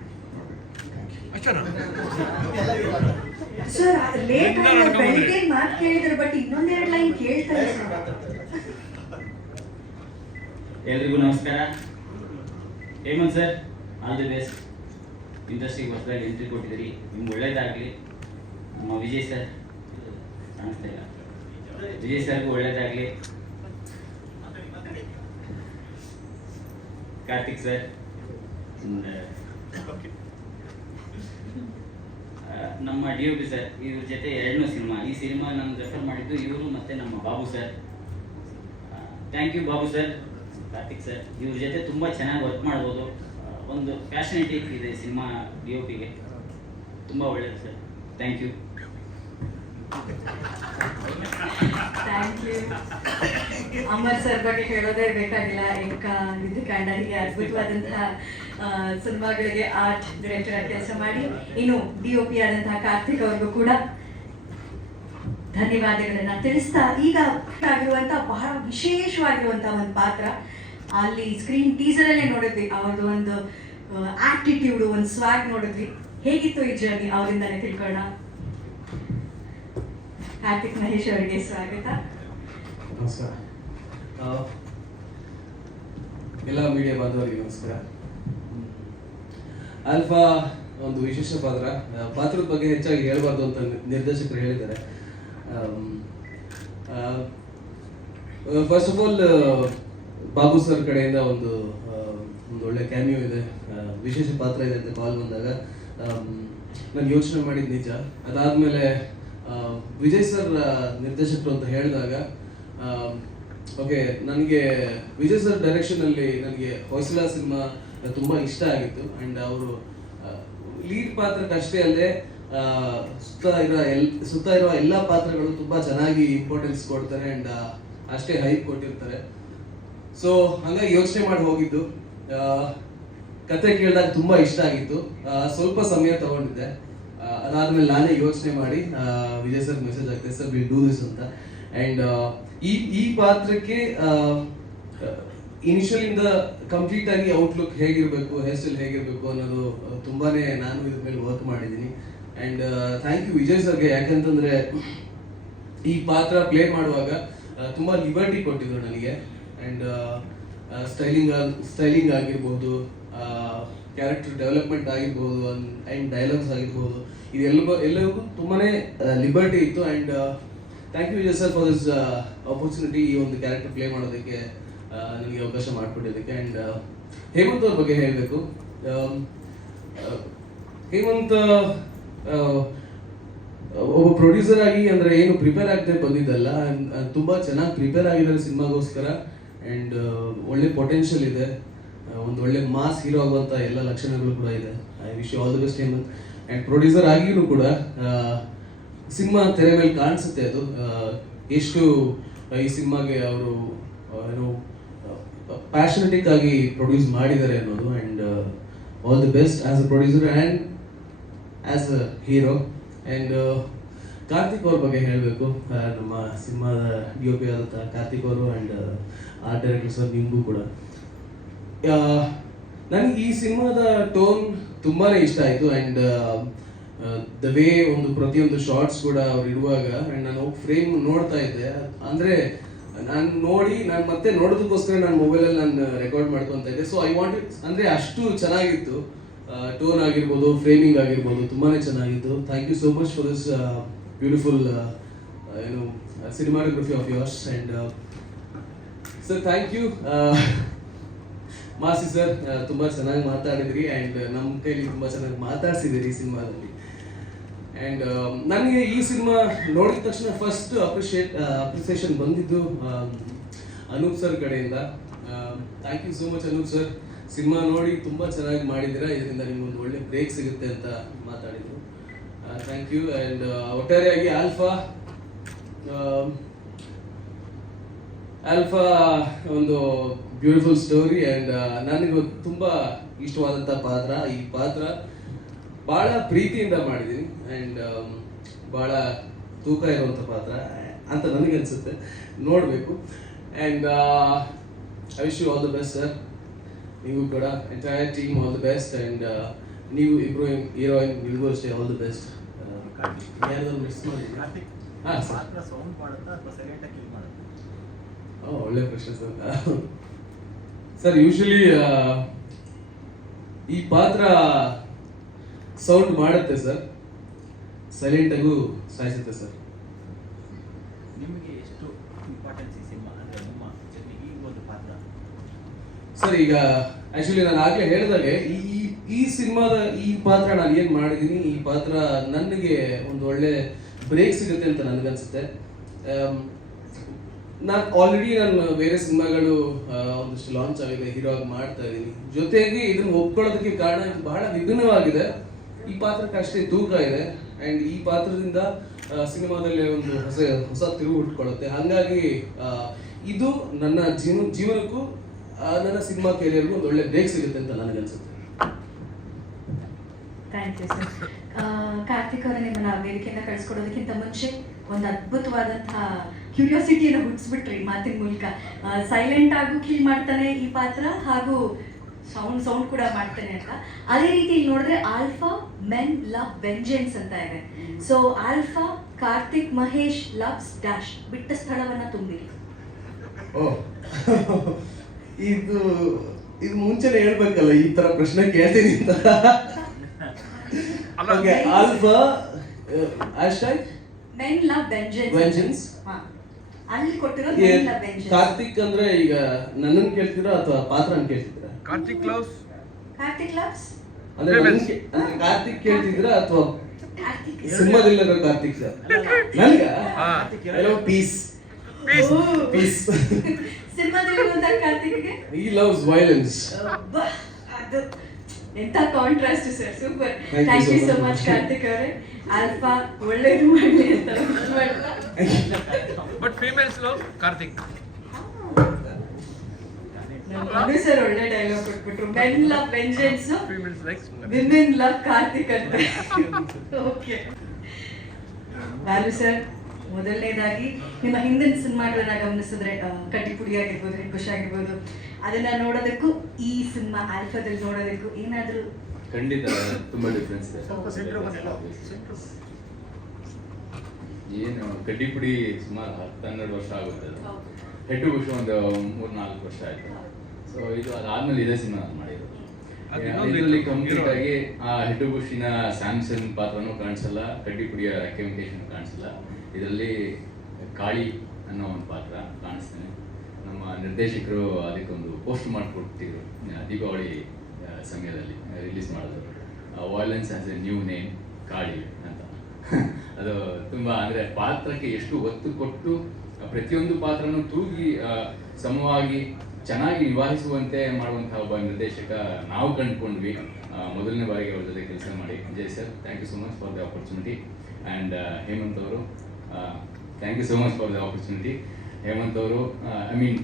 ಸರ್ ಲೇಟ್ ಆಗಿ ಬೆಳಿಗ್ಗೆ ಮಾತು ಕೇಳಿದ್ರು, ಬಟ್ ಇನ್ನೊಂದೆರಡು ಲೈನ್ ಕೇಳ್ತಾರೆ ಸರ್. ಎಲ್ರಿಗೂ ನಮಸ್ಕಾರ. Hemant sir, all the best. ಇಂಡಸ್ಟ್ರಿಗೆ ಹೊಸದಾಗಿ ಎಂಟ್ರಿ ಕೊಟ್ಟಿದ್ದೀರಿ, ನಿಮ್ಗೆ ಒಳ್ಳೇದಾಗಲಿ. ನಮ್ಮ ವಿಜಯ್ ಸರ್ ಕಾಣಿಸ್ತಾ ಇಲ್ಲ, ವಿಜಯ್ ಸರ್ಗೂ ಒಳ್ಳೇದಾಗಲಿ. ಕಾರ್ತಿಕ್ ಸರ್, ನಮ್ಮ DOP ಸರ್, ಇವ್ರ ಜೊತೆ 2 ಸಿನಿಮಾ. ಈ ಸಿನಿಮಾ ನಾನು ರೆಫರ್ ಮಾಡಿದ್ದು ಇವರು ಮತ್ತು ನಮ್ಮ Babu sir. Thank you Babu sir, Karthik sir. ಇವ್ರ ಜೊತೆ ತುಂಬ ಚೆನ್ನಾಗಿ ವರ್ಕ್ ಮಾಡ್ಬೋದು. ಒಂದು ಪ್ಯಾಷನೇಟಿಕ್ ಇದೆ ಸಿನಿಮಾ DOPಗೆ, ತುಂಬ ಒಳ್ಳೆಯದು sir. Thank you. Thank you. Amar sir ಬಗ್ಗೆ ಹೇಳೋದೇ ಬೇಕಾಗಿಲ್ಲ. ವಿದ್ಯಕಾಂಡ ಹೀಗೆ ಅದ್ಭುತವಾದಂತಹ ಸಿನಿಮಾಗಳಿಗೆ ಆರ್ಟ್ ಡೈರೆಕ್ಟರ್ ಆಗಿ ಕೆಲಸ ಮಾಡಿ, ಇನ್ನು DOP ಆದಂತಹ ಕಾರ್ತಿಕ್ ಅವ್ರಿಗೂ ಕೂಡ ಧನ್ಯವಾದಗಳನ್ನ ತಿಳಿಸ್ತಾ, ಈಗ ಆಗಿರುವಂತಹ ಬಹಳ ವಿಶೇಷವಾಗಿರುವಂತಹ ಒಂದು ಪಾತ್ರ ಅಲ್ಲಿ ಸ್ಕ್ರೀನ್ ಟೀಸರ್ ಅಲ್ಲೇ ನೋಡಿದ್ವಿ. ಅವ್ರದ್ದು ಒಂದು ಆಟಿಟ್ಯೂಡ್, ಒಂದು ಸ್ವಾಗ್ ನೋಡಿದ್ವಿ. ಹೇಗಿತ್ತು ಈ ಜರ್ನಿ, ಅವರಿಂದಾನೇ ತಿಳ್ಕೊಳ್ಳೋಣ. ಕಾರ್ತಿಕ್ ಮಹೇಶ್ ಅವರಿಗೆ ಸ್ವಾಗತ. ನಮಸ್ಕಾರ. ಎಲ್ಲ ಮೀಡಿಯಾ ಬಾಂಧವರಿಗೆ ನಮಸ್ಕಾರ. ಆಲ್ಫಾ ಒಂದು ವಿಶೇಷ ಪಾತ್ರದ ಬಗ್ಗೆ ಹೆಚ್ಚಾಗಿ ಹೇಳಬಾರ್ದು ಅಂತ ನಿರ್ದೇಶಕರು ಹೇಳಿದ್ದಾರೆ. First of all Babu sir ಕಡೆಯಿಂದ ಒಂದು ಒಳ್ಳೆ ಕ್ಯಾಮಿಯೋ ಇದೆ, ವಿಶೇಷ ಪಾತ್ರ ಇದೆ ಅಂತ ಕಾಲ್ ಬಂದಾಗ ನಾನು ಯೋಚನೆ ಮಾಡಿದ್ದು ನಿಜ. ಅದಾದಮೇಲೆ ವಿಜಯ್ ಸರ್ ನಿರ್ದೇಶಕರು ಅಂತ ಹೇಳಿದಾಗ ಓಕೆ, ನನಗೆ ವಿಜಯ್ ಸರ್ ಡೈರೆಕ್ಷನಲ್ಲಿ ನನಗೆ ಹೊಯ್ಸಳ ಸಿನಿಮಾ ತುಂಬ ಇಷ್ಟ ಆಗಿತ್ತು. ಆ್ಯಂಡ್ ಅವರು ಲೀಡ್ ಪಾತ್ರಕ್ಕೆ ಅಷ್ಟೇ ಅಲ್ಲದೆ ಸುತ್ತ ಇರೋ ಎಲ್ಲ ಪಾತ್ರಗಳು ತುಂಬ ಚೆನ್ನಾಗಿ ಇಂಪಾರ್ಟೆನ್ಸ್ ಕೊಡ್ತಾರೆ ಆ್ಯಂಡ್ ಅಷ್ಟೇ ಹೈಪ್ ಕೊಟ್ಟಿರ್ತಾರೆ. ಸೊ ಹಂಗಾಗಿ ಯೋಚನೆ ಮಾಡಿ ಹೋಗಿದ್ದು, ಕತೆ ಕೇಳಿದಾಗ ತುಂಬ ಇಷ್ಟ ಆಗಿತ್ತು. ಸ್ವಲ್ಪ ಸಮಯ ತಗೊಂಡಿದ್ದೆ. ಅದಾದ್ಮೇಲೆ ನಾನೇ ಯೋಚನೆ ಮಾಡಿ ವಿಜಯ್ ಸರ್ ಮೆಸೇಜ್ ಆಗ್ತದೆ, ಸರ್ ವಿಲ್ ಡೂ ದಿಸ್ ಅಂತ. ಆ್ಯಂಡ್ ಈ ಪಾತ್ರಕ್ಕೆ ಇನಿಷಿಯಲಿಂದ ಕಂಪ್ಲೀಟ್ ಆಗಿ ಔಟ್ಲುಕ್ ಹೇಗಿರಬೇಕು, ಹೇರ್ ಸ್ಟೈಲ್ ಹೇಗಿರಬೇಕು ಅನ್ನೋದು ತುಂಬಾನೇ ನಾನು ಇದ್ರ ಮೇಲೆ ವರ್ಕ್ ಮಾಡಿದ್ದೀನಿ. ಆ್ಯಂಡ್ ಥ್ಯಾಂಕ್ ಯು ವಿಜಯ್ ಸರ್ಗೆ, ಯಾಕಂತಂದ್ರೆ ಈ ಪಾತ್ರ ಪ್ಲೇ ಮಾಡುವಾಗ ತುಂಬ ಲಿಬರ್ಟಿ ಕೊಟ್ಟಿದ್ರು ನನಗೆ. ಆ್ಯಂಡ್ ಸ್ಟೈಲಿಂಗ್ ಆಗಿರ್ಬೋದು, ಕ್ಯಾರೆಕ್ಟರ್ ಡೆವಲಪ್ಮೆಂಟ್ ಆಗಿರ್ಬೋದು, ಆ್ಯಂಡ್ ಡೈಲಾಗ್ಸ್ ಆಗಿರ್ಬೋದು, ಎಲ್ಲವೂ ತುಂಬಾನೇ ಲಿಬರ್ಟಿ ಇತ್ತು. And thank you Vijay sir for this opportunity, ಈ ಒಂದು ಕ್ಯಾರೆಕ್ಟರ್ ಪ್ಲೇ ಮಾಡೋದಕ್ಕೆ ನನಗೆ ಅವಕಾಶ ಮಾಡಿಕೊಟ್ಟಿದ್ದಕ್ಕೆ. ಆ್ಯಂಡ್ ಹೇಮಂತ್ ಅವ್ರ ಬಗ್ಗೆ ಹೇಳಬೇಕು. ಹೇಮಂತ್ ಒಬ್ಬ ಪ್ರೊಡ್ಯೂಸರ್ ಆಗಿ ಅಂದರೆ ಏನು ಪ್ರಿಪೇರ್ ಆಗದೆ ಬಂದಿದ್ದಲ್ಲ, ತುಂಬ ಚೆನ್ನಾಗಿ ಪ್ರಿಪೇರ್ ಆಗಿದ್ದಾರೆ ಸಿನಿಮಾಗೋಸ್ಕರ. ಆ್ಯಂಡ್ ಒಳ್ಳೆ ಪೊಟೆನ್ಷಿಯಲ್ ಇದೆ, ಒಂದು ಒಳ್ಳೆ ಮಾಸ್ ಹೀರೋ ಆಗುವಂಥ ಎಲ್ಲ ಲಕ್ಷಣಗಳು ಕೂಡ ಇದೆ. I wish you all the best Hemant. And producer ಆಗಿಯೂ ಕೂಡ ಸಿನಿಮಾ ತೆರೆ ಮೇಲೆ ಕಾಣಿಸುತ್ತೆ ಅದು ಎಷ್ಟು ಈ ಸಿನಿಮಾಗೆ ಅವರು ಏನು ಪ್ಯಾಷನೆಟಿಕ್ ಆಗಿ ಪ್ರೊಡ್ಯೂಸ್ ಮಾಡಿದ್ದಾರೆ ಅನ್ನೋದು. And all the best as a producer and as a hero. And Karthik ಅವ್ರ ಬಗ್ಗೆ ಹೇಳಬೇಕು. ನಮ್ಮ ಸಿನಿಮಾದ DOP ಆದಂಥ ಕಾರ್ತಿಕ್ ಅವರು ಆ್ಯಂಡ್ ಆರ್ಟ್ ಡೈರೆಕ್ಟರ್ ಸರ್ ನಿಮಗೂ ಕೂಡ ನನಗೆ ಈ ಸಿನಿಮಾದ ಟೋನ್ ತುಂಬಾ ಇಷ್ಟ ಆಯಿತು. ಆ್ಯಂಡ್ ದ ವೇ ಒಂದು ಪ್ರತಿಯೊಂದು ಶಾರ್ಟ್ಸ್ ಕೂಡ ಅವ್ರು ಇಡುವಾಗ ಆ್ಯಂಡ್ ನಾನು ಫ್ರೇಮ್ ನೋಡ್ತಾ ಇದ್ದೆ. ಅಂದರೆ ನಾನು ಮತ್ತೆ ನೋಡೋದಕ್ಕೋಸ್ಕರ ನಾನು ಮೊಬೈಲಲ್ಲಿ ನಾನು ರೆಕಾರ್ಡ್ ಮಾಡ್ಕೊತಾ ಇದ್ದೆ. ಸೊ ಐ ವಾಂಟ್ ಅಂದರೆ ಅಷ್ಟು ಚೆನ್ನಾಗಿತ್ತು. ಟೋನ್ ಆಗಿರ್ಬೋದು, ಫ್ರೇಮಿಂಗ್ ಆಗಿರ್ಬೋದು, ತುಂಬಾ ಚೆನ್ನಾಗಿತ್ತು. Thank you so much for this beautiful ಏನು cinematography of yours. And sir thank you ಮಾಸಿ ಸರ್, ತುಂಬ ಚೆನ್ನಾಗಿ ಮಾತಾಡಿದ್ರಿ. ಆ್ಯಂಡ್ ನಮ್ಮ ಕೈಲಿ ತುಂಬ ಚೆನ್ನಾಗಿ ಮಾತಾಡ್ಸಿದ್ದೀರಿ ಈ ಸಿನಿಮಾದಲ್ಲಿ. ಆ್ಯಂಡ್ ನನಗೆ ಈ ಸಿನಿಮಾ ನೋಡಿದ ತಕ್ಷಣ ಫಸ್ಟ್ ಅಪ್ರಿಸಿಯೇಷನ್ ಬಂದಿದ್ದು ಅನೂಪ್ ಸರ್ ಕಡೆಯಿಂದ. Thank you so much Anup sir. Cinema ನೋಡಿ ತುಂಬ ಚೆನ್ನಾಗಿ ಮಾಡಿದ್ದೀರಾ, ಇದರಿಂದ ನಿಮ್ಗೊಂದು ಒಳ್ಳೆ ಬ್ರೇಕ್ ಸಿಗುತ್ತೆ ಅಂತ ಮಾತಾಡಿದ್ರು. Thank you. ಆ್ಯಂಡ್ ಒಟ್ಟಾರೆಯಾಗಿ ಆಲ್ಫಾ ಒಂದು ಬ್ಯೂಟಿಫುಲ್ ಸ್ಟೋರಿ. ಆ್ಯಂಡ್ ನನಗೆ ತುಂಬ ಇಷ್ಟವಾದಂಥ ಪಾತ್ರ. ಈ ಪಾತ್ರ ಭಾಳ ಪ್ರೀತಿಯಿಂದ ಮಾಡಿದ್ದೀನಿ ಆ್ಯಂಡ್ ಭಾಳ ತೂಕ ಇರುವಂಥ ಪಾತ್ರ ಅಂತ ನನಗನ್ಸುತ್ತೆ, ನೋಡಬೇಕು. And I wish you all the best sir. ನೀವು ಕೂಡ entire team all the best. And ನೀವು ಇಬ್ಬರು ಹೀರೋಯಿನ್ ನಿಮಗೂ ಅಷ್ಟೇ ಆಲ್ ದ ಬೆಸ್ಟ್. ಯಾರಾದ್ರೂ ಮಿಸ್ ಮಾಡಿ? ಹಾಂ ಒಳ್ಳೆ ಪ್ರಶ್ನೆ ಸರ್. ಸರ್ ಯೂಶಲಿ ಈ ಪಾತ್ರ ಸೌಂಡ್ ಮಾಡುತ್ತೆ ಸರ್, ಸೈಲೆಂಟಾಗೂ ಸಾಯಿಸುತ್ತೆ ಸರ್. ನಿಮಗೆ ಎಷ್ಟು ಇಂಪಾರ್ಟೆನ್ಸ್ ಈ ಸಿನಿಮಾ ಅಂದರೆ ನಿಮ್ಮ ಜೊತೆಗೆ ಈ ಒಂದು ಪಾತ್ರ? ಸರ್ ಈಗ ಆ್ಯಕ್ಚುಲಿ ನಾನು ಆಗಲೇ ಹೇಳಿದಾಗೆ ಈ ಸಿನಿಮಾದ ಈ ಪಾತ್ರ ನಾನು ಏನು ಮಾಡಿದ್ದೀನಿ, ಈ ಪಾತ್ರ ನನಗೆ ಒಂದು ಒಳ್ಳೆ ಬ್ರೇಕ್ ಸಿಗುತ್ತೆ ಅಂತ ನನಗನ್ಸುತ್ತೆ. ನಾನು ಆಲ್ರೆಡಿ ನಾನು ಬೇರೆ ಸಿನಿಮಾಗಳು ಒಂದಷ್ಟು ಲಾಂಚ್ ಆಗಿದೆ, ಹೀರೋ ಆಗಿ ಮಾಡ್ತಾ ಇದ್ದೀನಿ. ಜೊತೆಗೆ ಇದನ್ನು ಒಪ್ಕೊಳ್ಳೋದಕ್ಕೆ ಕಾರಣ ಇದು ಬಹಳ ವಿಭಿನ್ನವಾಗಿದೆ. ಈ ಪಾತ್ರಕ್ಕೆ ಅಷ್ಟೇ ತೂಕ ಇದೆ. ಆ್ಯಂಡ್ ಈ ಪಾತ್ರದಿಂದ ಸಿನಿಮಾದಲ್ಲಿ ಒಂದು ಹೊಸ ತಿರುವು ಹುಟ್ಕೊಳ್ಳುತ್ತೆ. ಹಾಗಾಗಿ ಇದು ನನ್ನ ಜೀವನಕ್ಕೂ ನನ್ನ ಸಿನಿಮಾ ಕೆರಿಯರ್ಗೂ ಒಂದು ಒಳ್ಳೆ ಬ್ರೇಕ್ ಸಿಗುತ್ತೆ ಅಂತ ನನಗನ್ಸುತ್ತೆ. Thank you sir. ಕಾರ್ತಿಕ್ ಅವರ ನಿಮ್ಮನ್ನ ವೇದಿಕೆಯಿಂದ ಕಳಿಸ್ಕೊಡೋದಕ್ಕಿಂತ ಮುಂಚೆ ಒಂದು ಅದ್ಭುತವಾದಂತಹ ಕ್ಯೂರಿಯಾಸಿಟಿಯನ್ನು ಹುಟ್ಟಿಸ್ಬಿಟ್ರಿ ಮಾತಿನ ಮೂಲಕ. ಸೈಲೆಂಟ್ ಆಗು ಕೀಲ್ ಮಾಡ್ತಾನೆ ಈ ಪಾತ್ರ, ಹಾಗೂ ಸೌಂಡ್ ಕೂಡ ಮಾಡ್ತಾನೆ ಅಂತ. ಅದೇ ರೀತಿ ಇಲ್ಲಿ ನೋಡಿದ್ರೆ ಆಲ್ಫಾ ಮೆನ್ ಲವ್ ವೆಂಜೆನ್ಸ್ ಅಂತ ಇದೆ. So alpha Karthik Mahesh loves dash, ಬಿಟ್ಟ ಸ್ಥಳವನ್ನ ತುಂಬಿರಿ. ಇದು ಮುಂಚೆನೆ ಹೇಳ್ಬೇಕಲ್ಲ, ಈ ತರ ಪ್ರಶ್ನೆ ಕೇಳ್ತೀನಿ ಅಂತ. Alpha #men love vengeance. ಅಲ್ಲಿ ಕೊಟ್ಟಿರೋ ಕಾರ್ತಿಕ್ ಅಂದ್ರೆ ಈಗ ನನ್ನನ್ನು ಕೇಳ್ತೀರಾ ಅಥವಾ ಪಾತ್ರನ ಕೇಳ್ತಿದ್ದೀರಾ? ಕಾರ್ತಿಕ್ ಲವ್ಸ್ ಕಾರ್ತಿಕ್ ಲವ್ಸ್ ಅಂದ್ರೆ ಅಂದ್ರೆ ಕಾರ್ತಿಕ್ ಕೇಳ್ತಿದ್ದೀರಾ ಅಥವಾ ಕಾರ್ತಿಕ್ ಸಿನಿಮಾದಲ್ಲಿರೋ ಕಾರ್ತಿಕ್ ಸರ್? ನನ್ಗ ಹಲೋ ಪೀಸ್ ಪೀಸ್ ಸಿನಿಮಾದಲ್ಲಿ ಬಂದ ಕಾರ್ತಿಕ್ಗೆ ಈ ಲವ್ಸ್ ವೈಲೆನ್ಸ್. ಅದು ಎಂತ contrast sir, super. Thank you thank you so so much. Much Karthik ಅವರೇ. ಆಲ್ಫಾ ಒಳ್ಳೇದು ಮಾಡಲಿ ಅಂತ but females love Karthik. Manu sir ಒಳ್ಳೆ ಡೈಲಾಗ್ ಕೊಟ್ಬಿಟ್ರು, men love vengeance, females like women love Karthik ಅಂತ. ಓಕೆ ಬಾಲು ಸರ್, ಮೊದಲನೇದಾಗಿ ನಿಮ್ಮ ಹಿಂದಿನ ಸಿನಿಮಾಗಳನ್ನ ಗಮನಿಸಿದ್ರೆ ಕಟ್ಟಿಪುಡಿ ಆಗಿರ್ಬೋದು, ಹೆಡ್ಬುಷ್ ಆಗಿರ್ಬೋದು, ಅದನ್ನ ನೋಡೋದಕ್ಕೂ ಈ ಸಿನಿಮಾ ಆಲ್ಫಾದಲ್ಲಿ ನೋಡೋದಕ್ಕೂ ಏನಾದರೂ ಖಂಡಿತ ತುಂಬಾ ಡಿಫ್ರೆನ್ಸ್ ಇದೆ. ಏನು ಕಡ್ಡಿಪುಡಿ ಸುಮಾರು 10-12 ವರ್ಷ ಆಗುತ್ತೆ. ಹೆಟ್ಟು ಬುಷ್ ಒಂದು 3-4 ವರ್ಷ ಆಯ್ತು. ಸೊ ಇದು ಅದಾದ್ಮೇಲೆ ಇದೇ ಸಿನಿಮಾ ಮಾಡಿರೋದು. ಇದರಲ್ಲಿ ಕಂಪ್ಲೀಟ್ ಆಗಿ ಆ ಹೆಟ್ಟು ಬುಷಿನ ಸ್ಯಾಮ್ಸನ್ ಪಾತ್ರನೂ ಕಾಣಿಸಲ್ಲ, ಕಡ್ಡಿಪುಡಿಯ ರೆಕಮೆಂಡೇಶನ್ ಕಾಣಿಸಲ್ಲ. ಇದರಲ್ಲಿ ಕಾಳಿ ಅನ್ನೋ ಒಂದು ಪಾತ್ರ ಕಾಣಿಸ್ತಾನೆ. ನಮ್ಮ ನಿರ್ದೇಶಕರು ಅದಕ್ಕೊಂದು ಪೋಸ್ಟ್ ಮಾಡಿಕೊಡ್ತಿದ್ರು ದೀಪಾವಳಿ ಸಮಯದಲ್ಲಿ ರಿಲೀಸ್ ಮಾಡಿದ್ರು. Violence as A new name Kali ಅಂತ. ಅದು ತುಂಬ ಅಂದರೆ ಪಾತ್ರಕ್ಕೆ ಎಷ್ಟು ಒತ್ತು ಕೊಟ್ಟು ಪ್ರತಿಯೊಂದು ಪಾತ್ರನೂ ತೂಗಿ ಸಮವಾಗಿ ಚೆನ್ನಾಗಿ ನಿಭಾಯಿಸುವಂತೆ ಮಾಡುವಂತಹ ಒಬ್ಬ ನಿರ್ದೇಶಕ ನಾವು ಕಂಡುಕೊಂಡ್ವಿ ಮೊದಲನೇ ಬಾರಿಗೆ ಅವ್ರ ಜೊತೆ ಕೆಲಸ ಮಾಡಿ. Vijay sir, thank you so much for the opportunity. And Hemant ಅವರು, thank you so much for the opportunity. Hemant ಅವರು, I mean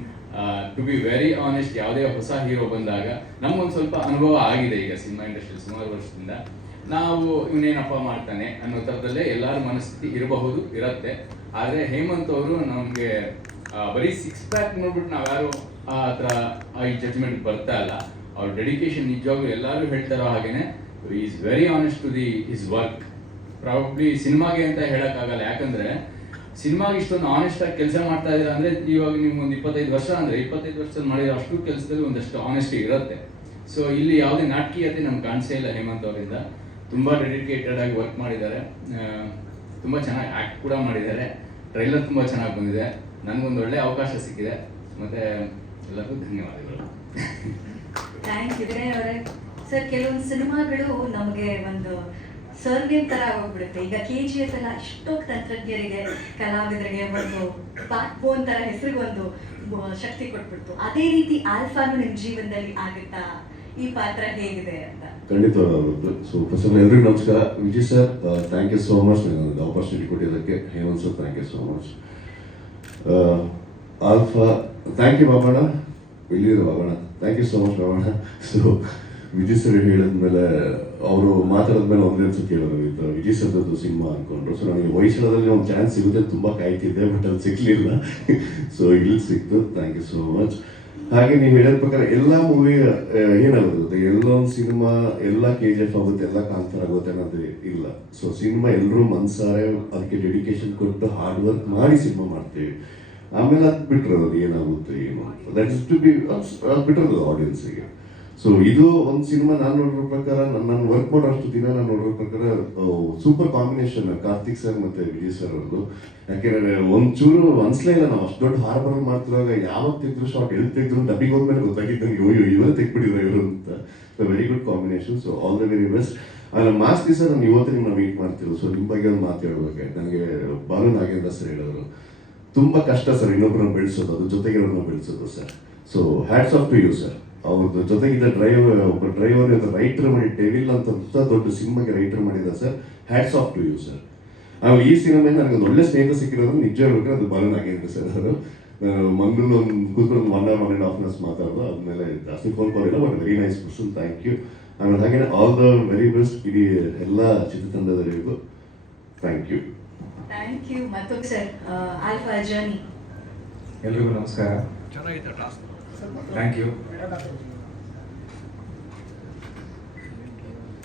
to be very honest, ಯಾವುದೇ ಹೊಸ ಹೀರೋ ಬಂದಾಗ ನಮಗೊಂದು ಸ್ವಲ್ಪ ಅನುಭವ ಆಗಿದೆ ಈಗ ಸಿನಿಮಾ ಇಂಡಸ್ಟ್ರಿಯಲ್ಲಿ ಸುಮಾರು ವರ್ಷದಿಂದ. ನಾವು ಇವನೇನಪ್ಪ ಮಾಡ್ತಾನೆ ಅನ್ನೋ ಥರದಲ್ಲೇ ಎಲ್ಲರ ಮನಸ್ಥಿತಿ ಇರುತ್ತೆ. ಆದರೆ ಹೇಮಂತ್ ಅವರು ನಮಗೆ ಬರೀ 6 ಪ್ಯಾಕ್ ನೋಡ್ಬಿಟ್ಟು ನಾವ್ಯಾರು ಆ ಥರ ಈ ಜಡ್ಜ್ಮೆಂಟ್ ಬರ್ತಾ ಇಲ್ಲ. ಅವ್ರ ಡೆಡಿಕೇಶನ್ ನಿಜವಾಗ್ಲೂ ಎಲ್ಲರೂ ಹೇಳ್ತಾರೋ ಹಾಗೇನೆ is very honest to the his work. Probably ಸಿನಿಮಾಗೆ ಅಂತ ಹೇಳೋಕ್ಕಾಗಲ್ಲ, ಯಾಕಂದರೆ ಸಿನಿಮಾಗೆ ಇಷ್ಟೊಂದು ಆನೆಸ್ಟ್ ಆಗಿ ಕೆಲಸ ಮಾಡ್ತಾ ಇದ್ದೀರಾ ಅಂದರೆ ಇವಾಗ ನಿಮ್ಗೊಂದು 25 ವರ್ಷ ಅಂದರೆ 25 ವರ್ಷದಲ್ಲಿ ಮಾಡಿರೋ ಅಷ್ಟು ಕೆಲಸದಲ್ಲಿ ಒಂದಷ್ಟು ಆನೆಸ್ಟಿ ಇರುತ್ತೆ. ಸೊ ಇಲ್ಲಿ ಯಾವುದೇ ನಾಟಕೀಯತೆ ನಮ್ಗೆ ಕಾಣಿಸೇ ಇಲ್ಲ ಹೇಮಂತ್ ಅವರಿಂದ. ತುಂಬ ಡೆಡಿಕೇಟೆಡ್ ಆಗಿ ವರ್ಕ್ ಮಾಡಿದ್ದಾರೆ, ತುಂಬ ಚೆನ್ನಾಗಿ ಆ್ಯಕ್ಟ್ ಕೂಡ ಮಾಡಿದ್ದಾರೆ. ಟ್ರೈಲರ್ ತುಂಬ ಚೆನ್ನಾಗಿ ಬಂದಿದೆ. ನನಗೊಂದು ಒಳ್ಳೆ ಅವಕಾಶ ಸಿಕ್ಕಿದೆ. ಮತ್ತು ಎಲ್ಲರಿಗೂ ಧನ್ಯವಾದಗಳು. ಥ್ಯಾಂಕ್ ಯು ವಿನಯ್ ಅವರೇ. ಸರ್, ಕೆಲವೊಂದು ಸಿನಿಮಾಗಳು ನಮಗೆ ಒಂದು ಸರ್ನೇಮ್ ತರ ಆಗೋಗ್ಬಿಡುತ್ತೆ. ಈಗ KGF ಎಲ್ಲ ಎಷ್ಟೋ ತಂತ್ರಜ್ಞರಿಗೆ, ಕಲಾವಿದರಿಗೆ ಒಂದು ಬ್ಯಾಕ್ ಬೋನ್ ತರ ಹೆಸರಿಗೊಂದು ಶಕ್ತಿ ಕೊಟ್ಬಿಡ್ತು. ಅದೇ ರೀತಿ ಆಲ್ಫಾನು ನಿಮ್ಮ ಜೀವನದಲ್ಲಿ ಆಗುತ್ತಾ? ಈ ಪಾತ್ರ ಹೇಗಿದೆ ಅಂತ? ಖಂಡಿತವಾಗುತ್ತೆ. ಸೊ ಫಸ್ಟ್ ಆಫ್ ಆಲ್ ಎಲ್ರಿಗೂ ನಮಸ್ಕಾರ. Vijay sir, thank you so much ನನಗೆ ಆಪರ್ಚುನಿಟಿ ಕೊಟ್ಟಿದ್ದಕ್ಕೆ. Hemant sir, thank you so much. Alpha, thank you Babanna, ಎಲ್ಲಿರೋ Babanna, thank you so much Babanna. So Vijay sir ಹೇಳಿದ್ಮೇಲೆ ಅವರು ಮಾತಾಡಿದ್ಮೇಲೆ ಒಂದೇ ಅನ್ಸುತ್ತೆ ಕೇಳೋದು ಇದು ವಿಜಯ್ ಸರ್ದು ಸಿನಿಮಾ ಅಂದ್ಕೊಂಡ್ರು. ಸೊ ನನಗೆ ವಯಸ್ಸಳದಲ್ಲಿ ಒಂದು ಚಾನ್ಸ್ ಸಿಗುತ್ತೆ ತುಂಬ ಕಾಯ್ತಿದ್ದೆ, ಬಟ್ ಅಲ್ಲಿ ಸಿಗಲಿಲ್ಲ. ಸೊ ಇಲ್ಲಿ ಸಿಕ್ತು. Thank you so much. ಹಾಗೆ ನೀವು ಹೇಳಿದ ಪ್ರಕಾರ ಎಲ್ಲ ಮೂವಿ ಏನಾಗುತ್ತೆ, ಎಲ್ಲೊಂದು ಸಿನಿಮಾ ಎಲ್ಲ KGF ಆಗುತ್ತೆ, ಎಲ್ಲ ಕಾಂತಾರ ಆಗುತ್ತೆ ಅನ್ನೋದು ಇಲ್ಲ. ಸೊ ಸಿನಿಮಾ ಎಲ್ಲರೂ ಮನ್ಸಾರೆ ಅದಕ್ಕೆ ಡೆಡಿಕೇಶನ್ ಕೊಟ್ಟು ಹಾರ್ಡ್ ವರ್ಕ್ ಮಾಡಿ ಸಿನಿಮಾ ಮಾಡ್ತೀವಿ. ಆಮೇಲೆ ಅದು ಬಿಟ್ಟಿರೋದು ಏನಾಗುತ್ತೆ ಏನು ದಟ್ ಇಸ್ ಟು ಬಿ ಬಿಟ್ಟಿರೋದು ಆಡಿಯನ್ಸಿಗೆ. ಸೊ ಇದು ಒಂದು ಸಿನಿಮಾ ನಾನು ನೋಡಿರೋ ಪ್ರಕಾರ, ನಾನು ವರ್ಕ್ ಮಾಡೋ ಅಷ್ಟು ದಿನ ನಾನು ನೋಡಿರೋ ಪ್ರಕಾರ ಸೂಪರ್ ಕಾಂಬಿನೇಷನ್ ಕಾರ್ತಿಕ್ ಸರ್ ಮತ್ತು ವಿಜಯ್ ಸರ್ ಅವ್ರದ್ದು. ಯಾಕೆಂದರೆ ಒಂಚೂರು ಅನ್ಸ್ಲೇ ಇಲ್ಲ, ನಾವು ಅಷ್ಟು ದೊಡ್ಡ ಹಾರ್ಬರ್ ಮಾಡ್ತಿರುವಾಗ ಯಾವಾಗ ತೆಗೆದ್ರು ಶಾರ್ಟ್ ಎಲ್ಲಿ ತೆಗೆದ್ರು ಡಬ್ಬಿಂಗ್ ಹೋದ್ಮೇಲೆ ಗೊತ್ತಾಗಿತ್ತು ನನಗೆ, ಅಯ್ಯೋ ಇವರೇ ತೆಗ್ಬಿಟ್ಟಿದ್ರು ಇವರು ಅಂತ. So very good combination. So all the very best. ಆಮೇಲೆ ಮಾಸ್ ಸರ್, ನಾನು ಇವತ್ತು ನಿಮ್ಮನ್ನ ಮೀಟ್ ಮಾಡ್ತಿರೋದು. ಸೊ ನಿಮ್ಮ ಬಗ್ಗೆ ಒಂದು ಮಾತು ಹೇಳ್ಬೇಕು. ನನಗೆ ಬಾಲು ನಾಗೇಂದ್ರ ಸರ್ ಹೇಳಿದ್ರು, ತುಂಬ ಕಷ್ಟ ಸರ್ ಇನ್ನೊಬ್ಬರನ್ನ ಬೆಳೆಸೋದು, ಅದ್ರ ಜೊತೆಗಿರೋರನ್ನ ಬೆಳೆಸೋದು sir. So hats off to you sir. ಅವ್ರದ್ದು ಜೊತೆಗಿದ್ದ ಒಬ್ಬ ಡ್ರೈವರ್ ರೈಟರ್ ಮಾಡಿ ಡೆವಿಲ್ ಅಂತ ದೊಡ್ಡ ಸಿನಿಮಾಗೆ ರೈಟರ್ ಮಾಡಿದ sir. Hats off to you sir. ಆಮೇಲೆ ಈ ಸಿನಿಮಾಯಿಂದ ನನಗೊಂದು ಒಳ್ಳೆ ಸ್ನೇಹಿತ ಸಿಕ್ಕಿರೋದು ನಿಜ ಹೇಳ್ಬೇಕಾದ್ರೆ ಅದು ಬಾಲು ನಾಗೇಂದ್ರ ಸರ್ ಅವರು. ಮಂಗಳೂರು ಒಂದು ಕೂತ್ಕೊಂಡು 1.5 hours ಮಾತಾಡೋದು, ಆದಮೇಲೆ ಜಾಸ್ತಿ ಫೋನ್ ಕಾಲ್ ಇಲ್ಲ, but very nice person. Thank you. ಆಮೇಲೆ ಹಾಗೆ ಆಲ್ ದ ವೆರಿ ಬೆಸ್ಟ್ ಇಡೀ ಎಲ್ಲ ಚಿತ್ರತಂಡದವರಿಗೂ. Thank you. Thank you. ಮತ್ತೊಮ್ಮೆ ಸರ್, ಆಲ್ಫಾ ಜರ್ನಿ. ಎಲ್ರಿಗೂ ನಮಸ್ಕಾರ. ಚೆನ್ನಾಗಿದೆ task. Thank you.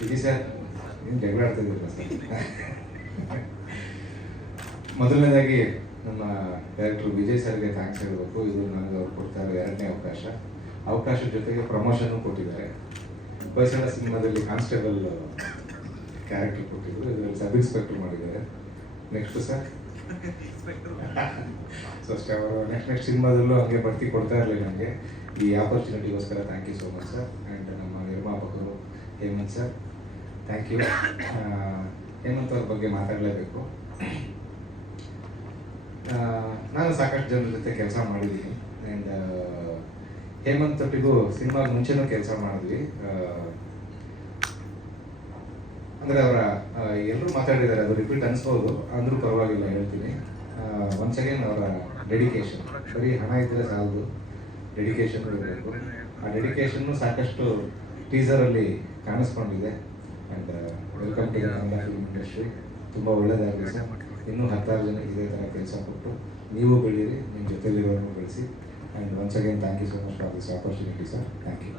Vijay sir, ಏನು ಜಗಳ ಆಡ್ತಿದ್ದೀರ ಸರ್? ಮೊದಲನೇದಾಗಿ ನಮ್ಮ ಡೈರೆಕ್ಟರ್ ವಿಜಯ್ ಸರ್ಗೆ ಥ್ಯಾಂಕ್ಸ್ ಹೇಳಬೇಕು. ಇದು ನನಗೆ ಅವ್ರು ಕೊಡ್ತಾ ಇರೋ 2ನೇ ಅವಕಾಶ ಜೊತೆಗೆ ಪ್ರಮೋಷನ್ನು ಕೊಟ್ಟಿದ್ದಾರೆ. ಹೊಯ್ಸಳ ಸಿನಿಮಾದಲ್ಲಿ ಕಾನ್ಸ್ಟೇಬಲ್ ಕ್ಯಾರೆಕ್ಟರ್ ಕೊಟ್ಟಿದ್ರು, ಇದರಲ್ಲಿ ಸಬ್ ಇನ್ಸ್ಪೆಕ್ಟರ್ ಮಾಡಿದ್ದಾರೆ. ನೆಕ್ಸ್ಟ್ ಸರ್, ಸೊ ಅಷ್ಟೇ, ಅವರು ನೆಕ್ಸ್ಟ್ ಸಿನಿಮಾದಲ್ಲೂ ಹಂಗೆ ಬರ್ತಿ ಕೊಡ್ತಾ ಇರಲಿ ನನಗೆ. ಈ ಆಪರ್ಚುನಿಟಿಗೋಸ್ಕರ thank you so much sir. And ನಮ್ಮ ನಿರ್ಮಾಪಕರು Hemant sir, thank you. Hemant ಅವ್ರ ಬಗ್ಗೆ ಮಾತಾಡಲೇಬೇಕು. ನಾನು ಸಾಕಷ್ಟು ಜನರ ಜೊತೆ ಕೆಲಸ ಮಾಡಿದ್ದೀನಿ. ಆ್ಯಂಡ್ ಹೇಮಂತ್ ಒಟ್ಟಿಗೂ ಸಿನಿಮಾಗ ಮುಂಚೆನೂ ಕೆಲಸ ಮಾಡಿದ್ವಿ. ಅಂದರೆ ಅವರ ಎಲ್ಲರೂ ಮಾತಾಡಿದ್ದಾರೆ, ಅದು ರಿಪೀಟ್ ಅನಿಸ್ಬೋದು, ಅಂದರೂ ಪರವಾಗಿಲ್ಲ ಹೇಳ್ತೀನಿ. ಒನ್ಸ್ ಅಗೇನ್ ಅವರ ಡೆಡಿಕೇಶನ್, ಬರೀ ಹಣ ಇದ್ದರೆ ಸಾಲದು, ಡೆಡಿಕೇಶನ್ ಇರಬೇಕು. ಆ ಡೆಡಿಕೇಶನ್ನು ಸಾಕಷ್ಟು ಟೀಸರಲ್ಲಿ ಕಾಣಿಸ್ಕೊಂಡಿದೆ. And welcome to Kannada film industry. ತುಂಬ ಒಳ್ಳೆಯದಾಗಲಿ ಸರ್. ಇನ್ನೂ 10 ಜನಕ್ಕೆ ಇದೇ ಥರ ಕೆಲಸ ಕೊಟ್ಟು ನೀವು ಬೆಳೀರಿ, ನಿಮ್ಮ ಜೊತೆಲಿರೋರನ್ನು ಬೆಳೆಸಿ. And once again thank you so much for this opportunity sir. Thank you.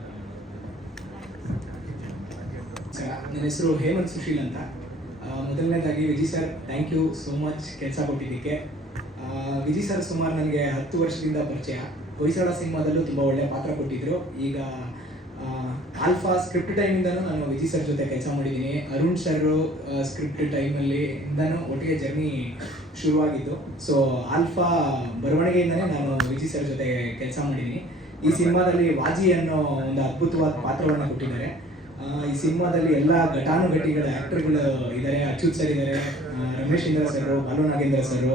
ನನ್ನ ಹೆಸರು ಹೇಮಂತ್ ಸುಶೀಲ್ ಅಂತ. ಮೊದಲನೇದಾಗಿ Vijay sir, thank you so much ಕೆಲಸ ಕೊಟ್ಟಿದ್ದಕ್ಕೆ. ವಿಜಯ್ ಸರ್ ಸುಮಾರು ನನಗೆ 10 ವರ್ಷದಿಂದ ಪರಿಚಯ. ಹೊಯ್ಸಳ ಸಿನಿಮಾದಲ್ಲೂ ತುಂಬ ಒಳ್ಳೆಯ ಪಾತ್ರ ಕೊಟ್ಟಿದ್ದರು. ಈಗ ಆಲ್ಫಾ ಸ್ಕ್ರಿಪ್ಟ್ ಟೈಮಿಂದನೂ ನಾನು ವಿಜಯ್ ಸರ್ ಜೊತೆ ಕೆಲಸ ಮಾಡಿದ್ದೀನಿ. ಅರುಣ್ ಸರ್ ಸ್ಕ್ರಿಪ್ಟ್ ಟೈಮಲ್ಲಿ ಇಂದನೂ ಒಟ್ಟಿಗೆ ಜರ್ನಿ ಶುರುವಾಗಿದ್ದು. ಸೊ ಆಲ್ಫಾ ಬರವಣಿಗೆಯಿಂದನೇ ನಾನು ವಿಜಯ್ ಸರ್ ಜೊತೆ ಕೆಲಸ ಮಾಡಿದ್ದೀನಿ. ಈ ಸಿನಿಮಾದಲ್ಲಿ ವಾಜಿ ಅನ್ನೋ ಒಂದು ಅದ್ಭುತವಾದ ಪಾತ್ರವನ್ನು ಕೊಟ್ಟಿದ್ದಾರೆ. ಈ ಸಿನಿಮಾದಲ್ಲಿ ಎಲ್ಲ ಘಟಾನುಘಟಿಗಳ ಆ್ಯಕ್ಟರ್ಗಳು ಇದ್ದಾರೆ. ಅಚ್ಯುತ್ ಸರ್ ಇದ್ದಾರೆ, ರಮೇಶ್ ಇಂದ್ರ ಸರ್, ಬಾಲು ನಾಗೇಂದ್ರ ಸರ್.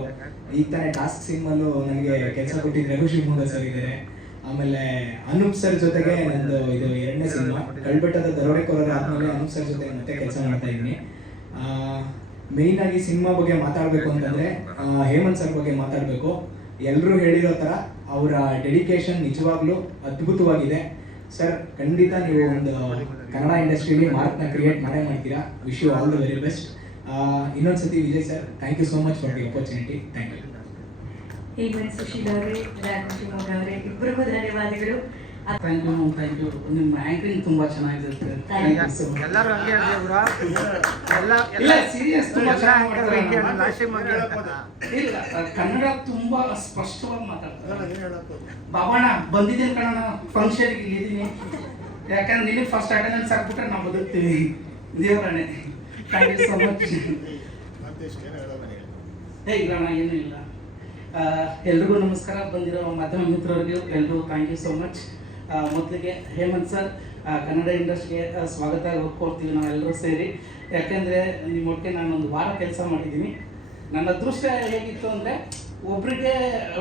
ಈಗ ತಾನೇ ಟಾಸ್ಕ್ ಸಿನಿಮಲ್ಲೂ ನನಗೆ ಕೆಲಸ ಕೊಟ್ಟಿದ್ದು ರಘು ಶಿವಮೊಗ್ಗ ಸರ್ ಇದ್ದಾರೆ. ಆಮೇಲೆ ಅನೂಪ್ ಸರ್ ಜೊತೆಗೆ ನಂದು ಇದು 2ನೇ ಸಿನಿಮಾ. ಕಳ್ಬೆಟ್ಟದ ದರೋಡೆಕೋರರ ಆದಮೇಲೆ ಅನೂಪ್ ಸರ್ ಜೊತೆ ಮತ್ತೆ ಕೆಲಸ ಮಾಡ್ತಾ ಇದ್ದೀನಿ. ಮೇಯ್ನ್ ಆಗಿ ಸಿನಿಮಾ ಬಗ್ಗೆ ಮಾತಾಡಬೇಕು ಅಂತಂದರೆ ಹೇಮಂತ್ ಸರ್ ಬಗ್ಗೆ ಮಾತಾಡಬೇಕು. ಎಲ್ಲರೂ ಹೇಳಿರೋ ಥರ ಅವರ ಡೆಡಿಕೇಶನ್ ನಿಜವಾಗ್ಲೂ ಅದ್ಭುತವಾಗಿದೆ ಸರ್. ಖಂಡಿತ ನೀವು ಒಂದು ಕನ್ನಡ ಇಂಡಸ್ಟ್ರಿಯಲ್ಲಿ ಮಾರ್ಕ್ನ ಕ್ರಿಯೇಟ್ ಮಾಡ್ತೀರಾ. Wish you all the very best. ಇನ್ನೊಂದ್ಸತಿ Vijay sir, thank you so much for the opportunity. Thank you. Hemant Sushil ಅವರೇ, ರಾಘವ್ ಶಿವಮೊಗ್ಗ ಅವರೇ, ಇಬ್ಬರಿಗೂ ಧನ್ಯವಾದಗಳು. Thank you. ನಿಮ್ಮ ಆ್ಯಂಕರಿಂಗ್ ತುಂಬ ಚೆನ್ನಾಗಿದೆ sir. Thank you so much. ಎಲ್ಲರೂ ಹಂಗೆ ಹೇಳಿದೆ ಬ್ರೋ. ಇಲ್ಲ ಸೀರಿಯಸ್ ತುಂಬ ಚೆನ್ನಾಗಿ ಮಾಡ್ತಾರೆ. ಇಲ್ಲ, ಕನ್ನಡ ತುಂಬಾ ಸ್ಪಷ್ಟವಾಗಿ ಮಾತಾಡ್ತಾರೆ. ಬಾಬಣ್ಣ ಬಂದಿದ್ದೀನಿ ಕಣ, ಫಂಕ್ಷನ್ಗೆ ಇಲ್ಲಿದ್ದೀನಿ. ಯಾಕಂದ್ರೆ ನಿನಗೆ ಫಸ್ಟ್ ಅಟೆಂಡೆನ್ಸ್ ಹಾಕ್ಬಿಟ್ರೆ ನಾವು ಬದುಕ್ತೀವಿ. ದೇವರೇ, ಥ್ಯಾಂಕ್ ಯು ಸೊ ಮಚ್. ಇಲ್ಲ ಏನೂ ಇಲ್ಲ. ಎಲ್ರಿಗೂ ನಮಸ್ಕಾರ. ಬಂದಿರೋ ಮಾಧ್ಯಮ ಮಿತ್ರರಿಗೂ ಎಲ್ರಿಗೂ ಥ್ಯಾಂಕ್ ಯು ಸೋ ಮಚ್. ಮೊದಲಿಗೆ ಹೇಮಂತ್ ಸರ್, ಕನ್ನಡ ಇಂಡಸ್ಟ್ರಿಗೆ ಸ್ವಾಗತ ಕೋರ್ತೀವಿ ನಾವೆಲ್ಲರೂ ಸೇರಿ. ಯಾಕೆಂದರೆ ನಿಮ್ಮೊಟ್ಟಿಗೆ ನಾನೊಂದು ವಾರ ಕೆಲಸ ಮಾಡಿದ್ದೀನಿ. ನನ್ನ ಅದೃಷ್ಟ ಹೇಗಿತ್ತು ಅಂದರೆ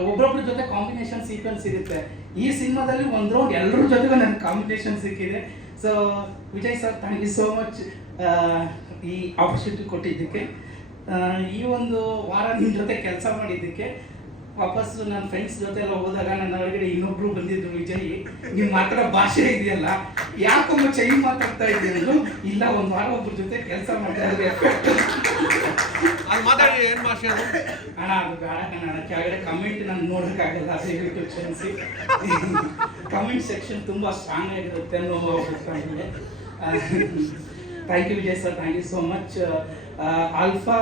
ಒಬ್ರೊಬ್ರ ಜೊತೆ ಕಾಂಬಿನೇಷನ್ ಸೀಕ್ವೆನ್ಸ್ ಇರುತ್ತೆ. ಈ ಸಿನಿಮಾದಲ್ಲಿ ಒಂದು ರೌಂಡ್ ಎಲ್ಲರ ಜೊತೆಗೂ ನನಗೆ ಕಾಂಬಿನೇಷನ್ ಸಿಕ್ಕಿದೆ. So Vijay sir, thank you so much ಈ ಆಪರ್ಚುನಿಟಿ ಕೊಟ್ಟಿದ್ದಕ್ಕೆ. ಈ ಒಂದು ವಾರ ನಿಮ್ಮ ಜೊತೆ ಕೆಲಸ ಮಾಡಿದ್ದಕ್ಕೆ. ವಾಪಸ್ಸು ನನ್ನ ಫ್ರೆಂಡ್ಸ್ ಜೊತೆ ಎಲ್ಲ ಹೋದಾಗ ನನ್ನ ಒಳಗಡೆ ಇನ್ನೊಬ್ರು ಬಂದಿದ್ರು, ವಿಜಯ್ ನೀವು ಮಾತಾಡೋ ಭಾಷೆ ಇದೆಯಲ್ಲ ಯಾಕೊಮ್ಮೆ ಚೈನ್ ಮಾತಾಡ್ತಾ ಇದ್ದೀರು. ಇಲ್ಲ, ಒಂದು ವಾರ ಒಬ್ರ ಜೊತೆ ಕೆಲಸ ಮಾಡ್ತಾ ಇದ್ರೆ ಅಲ್ಲಿ ಮಾತಾಡಿ ಏನು ಭಾಷೆ ಅದು? ಅಣ್ಣ ಅದು ಬೇಡ ಕಣ, ಕೆಳಗಡೆ ಕಮೆಂಟ್ ನಾನು ನೋಡೋಕ್ಕಾಗಲ್ಲ, ದಯವಿಟ್ಟು ಕ್ಷಮಿಸಿ. ಕಮೆಂಟ್ ಸೆಕ್ಷನ್ ತುಂಬ ಸ್ಟ್ರಾಂಗ್ ಆಗಿರುತ್ತೆ ಅನ್ನೋ ಅಭಿಪ್ರಾಯ. Thank you Vijay sir, thank you so much. Alpha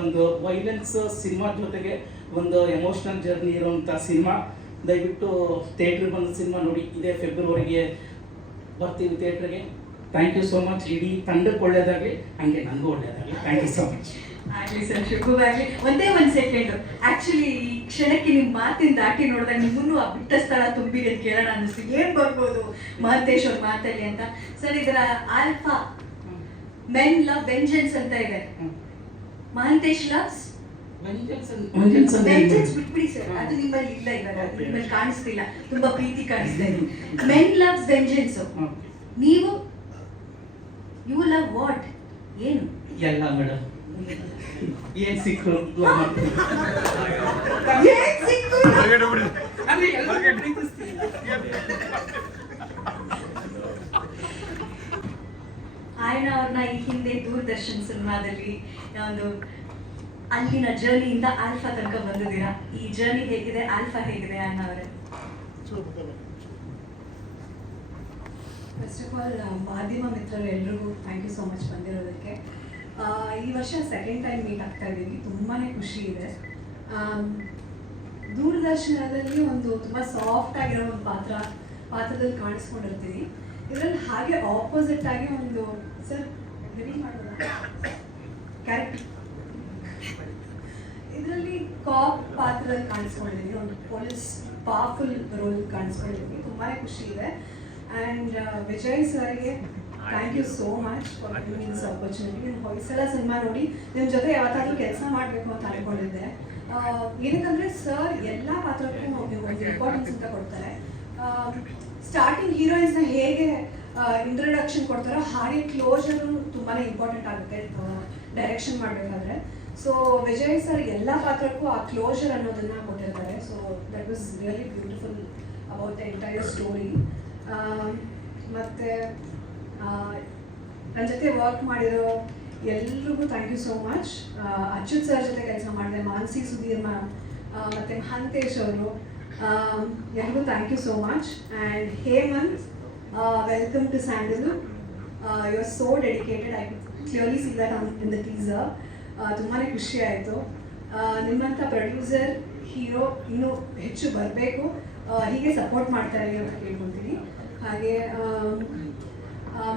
ಒಂದು ವೈಲೆನ್ಸ್ ಸಿನಿಮಾ ಜೊತೆಗೆ ಒಂದು ಎಮೋಷ್ನಲ್ ಜರ್ನಿ ಇರುವಂಥ ಸಿನಿಮಾ. ದಯವಿಟ್ಟು ಥಿಯೇಟ್ರಿಗೆ ಬಂದ ಸಿನಿಮಾ ನೋಡಿ. ಇದೇ ಫೆಬ್ರವರಿಗೆ ಬರ್ತೀವಿ ಥಿಯೇಟ್ರಿಗೆ. Thank you so much. ಇಡೀ ತಂಡಕ್ಕೆ ಒಳ್ಳೇದಾಗಲಿ, ಹಂಗೆ ನನಗೂ ಒಳ್ಳೇದಾಗಲಿ. Thank you so much. ಆಗಲಿ ಸರ್, ಶುಭವಾಗಲಿ. ಒಂದೇ ಒಂದು ಸೆಕೆಂಡ್, ಆಕ್ಚುಲಿ ಈ ಕ್ಷಣಕ್ಕೆ ನಿಮ್ಮ ಮಾತಿನ ದಾಟಿ ನೋಡಿದಾಗ ನಿಮ್ಮನ್ನು ಆ ಬಿಟ್ಟ ಸ್ಥಳ ತುಂಬಿರಿ ಅಂತ ಕೇಳೋಣ ಅನ್ನಿಸ್ತು. ಏನು ಬರ್ಬೋದು ಮಹಂತೇಶ್ ಅವ್ರ ಮಾತಲ್ಲಿ ಅಂತ. ಸರ್, ಇದರ ಆಲ್ಫಾ ಮೆನ್ ಲವ್ ವೆಂಜೆನ್ಸ್ ಅಂತ ಇದೆ. ಮಹಂತೇಶ್ ಲವ್ಸ್ ವೆಂಜೆನ್ಸ್ ಬಿಟ್ಬಿಡಿ ಸರ್, ಅದು ನಿಮ್ಮಲ್ಲಿ ಇಲ್ಲ. ಇವಾಗ ನಿಮ್ಮಲ್ಲಿ ಕಾಣಿಸ್ತಿಲ್ಲ, ತುಂಬಾ ಪ್ರೀತಿ ಕಾಣಿಸ್ತಾ ಇದೆ. Men loves vengeance. ನೀವು ಯು ಲವ್ ವಾಟ್? ಏನು ಎಲ್ಲ ಮೇಡಮ್ ಏನ್ ಸಿಕ್ಕು ಆಯಣ್ಣ ಅವ್ರನ್ನ ಈ ಹಿಂದೆ ದೂರದರ್ಶನ್ ಸಿನಿಮಾದಲ್ಲಿ ಒಂದು ಅಲ್ಲಿನ ಜರ್ನಿಯಿಂದ ಆಲ್ಫಾ ತನಕ ಬಂದಿದ್ದೀರಾ. ಈ ಜರ್ನಿ ಹೇಗಿದೆ, ಆಲ್ಫಾ ಹೇಗಿದೆ ಅಣ್ಣ ಅವರೇ? ಫಸ್ಟ್ ಆಫ್ ಆಲ್ ಮಾಧ್ಯಮ ಮಿತ್ರರು ಎಲ್ರಿಗೂ ಥ್ಯಾಂಕ್ ಯು ಸೋ ಮಚ್ ಬಂದಿರೋದಕ್ಕೆ. ಈ ವರ್ಷ ಸೆಕೆಂಡ್ ಟೈಮ್ ಮೀಟ್ ಆಗ್ತಾ ಇದ್ದೀವಿ, ತುಂಬಾ ಖುಷಿ ಇದೆ. ದೂರದರ್ಶನದಲ್ಲಿ ಒಂದು ತುಂಬ ಸಾಫ್ಟ್ ಆಗಿರೋ ಒಂದು ಪಾತ್ರದಲ್ಲಿ ಕಾಣಿಸ್ಕೊಂಡಿರ್ತೀನಿ. ಇದರಲ್ಲಿ ಹಾಗೆ ಆಪೋಸಿಟ್ ಆಗಿ ಒಂದು ಸರ್ ರಿವೀಲ್ ಮಾಡೋಣ ಕ್ಯಾರೆಕ್ಟರ್. ಇದರಲ್ಲಿ ಕಾಪ್ ಪಾತ್ರದಲ್ಲಿ ಕಾಣಿಸ್ಕೊಂಡಿದ್ದೀನಿ, ಒಂದು ಪೊಲೀಸ್ ಪವರ್ಫುಲ್ ರೋಲ್ ಕಾಣಿಸ್ಕೊಂಡಿದ್ದೀನಿ. ತುಂಬಾ ಖುಷಿ ಇದೆ. ಆ್ಯಂಡ್ ವಿಜಯ್ ಸರ್ಗೆ thank you so much for giving me this opportunity. ನಾನು ಹೊಯ್ಸಲ ಸಿನಿಮಾ ನೋಡಿ ನಿಮ್ಮ ಜೊತೆ ಯಾವತ್ತಾದ್ರೂ ಕೆಲಸ ಮಾಡಬೇಕು ಅಂತ ಅನ್ಕೊಂಡಿದ್ದೆ. ಏನಕ್ಕಂದರೆ ಸರ್ ಎಲ್ಲ ಪಾತ್ರಕ್ಕೂ ಒಂದು ಇಂಪಾರ್ಟೆನ್ಸ್ ಅಂತ ಕೊಡ್ತಾರೆ. ಸ್ಟಾರ್ಟಿಂಗ್ ಹೀರೋಯಿನ್ಸ್ನ ಹೇಗೆ ಇಂಟ್ರಡಕ್ಷನ್ ಕೊಡ್ತಾರೋ ಹಾಗೆ ಕ್ಲೋಸರು ತುಂಬಾ ಇಂಪಾರ್ಟೆಂಟ್ ಆಗುತ್ತೆ ಡೈರೆಕ್ಷನ್ ಮಾಡಬೇಕಾದ್ರೆ. ಸೊ ವಿಜಯ್ ಸರ್ ಎಲ್ಲ ಪಾತ್ರಕ್ಕೂ ಆ ಕ್ಲೋಸರ್ ಅನ್ನೋದನ್ನು ಕೊಟ್ಟಿರ್ತಾರೆ. So that was really beautiful about the entire story. ಮತ್ತು ನನ್ನ ಜೊತೆ ವರ್ಕ್ ಮಾಡಿರೋ ಎಲ್ರಿಗೂ thank you so much. Achyut sir ಜೊತೆ ಕೆಲಸ ಮಾಡಿದೆ, ಮಾನಸಿ ಸುಧೀರ್ ಮ್ಯಾಮ್ ಮತ್ತು ಮಹಂತೇಶ್ ಅವರು, ಎಲ್ರಿಗೂ thank you so much. And Hemant, welcome to Sandalwood. You are so dedicated. I clearly see that in the teaser. ತುಂಬಾ ಖುಷಿ ಆಯಿತು. ನಿಮ್ಮಂಥ ಪ್ರೊಡ್ಯೂಸರ್ ಹೀರೋ ಇನ್ನೂ ಹೆಚ್ಚು ಬರಬೇಕು, ಹೀಗೆ ಸಪೋರ್ಟ್ ಮಾಡ್ತಾರೆ ಅಂತ ಕೇಳ್ಕೊತೀನಿ. ಹಾಗೆ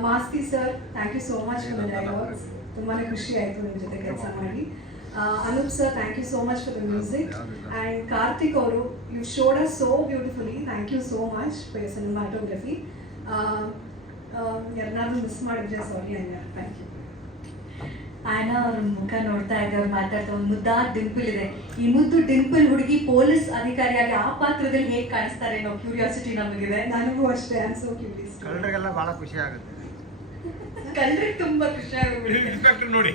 Masthi sir, thank you so much for the dialogues. ತುಂಬಾ ಖುಷಿ ಆಯಿತು ನಿಮ್ಮ ಜೊತೆ ಕೆಲಸ ಮಾಡಿ. Anoop sir, thank you so much for the music. And Karthik ಅವರು, you showed us so beautifully. Thank you so much for your cinematography. ಯಾರನ್ನಾದ್ರೂ ಮಿಸ್ ಮಾಡಿದ್ರೆ ಸಾರಿ ಅಣ್ಣ. Thank you. ಆಯ್ನ ಅವ್ರ ಮುಖ ನೋಡ್ತಾ ಇದ್ದೆ, ಅವ್ರು ಮಾತಾಡ್ತಾ ಒಂದು ಮುದ್ದಾದ ಡಿಂಪಲ್ ಇದೆ. ಈ ಮುದ್ದು ಡಿಂಪಲ್ ಹುಡುಗಿ ಪೊಲೀಸ್ ಅಧಿಕಾರಿಯಾಗಿ ಆ ಪಾತ್ರದಲ್ಲಿ ಹೇಗೆ ಕಾಣಿಸ್ತಾರೆ ಅನ್ನೋ ಕ್ಯೂರಿಯಾಸಿಟಿ ನಮಗಿದೆ. ನನಗೂ ಅಷ್ಟೇ. I am so curious. ಕಳ್ಳರಿಗೆಲ್ಲ ಭಾಳ ಖುಷಿ ಆಗುತ್ತೆ. ಕಲ್ರಿಗೆ ತುಂಬಾ ಖುಷಿ ಆಗುತ್ತೆ. ಇನ್ಸ್ಪೆಕ್ಟರ್ ನೋಡಿ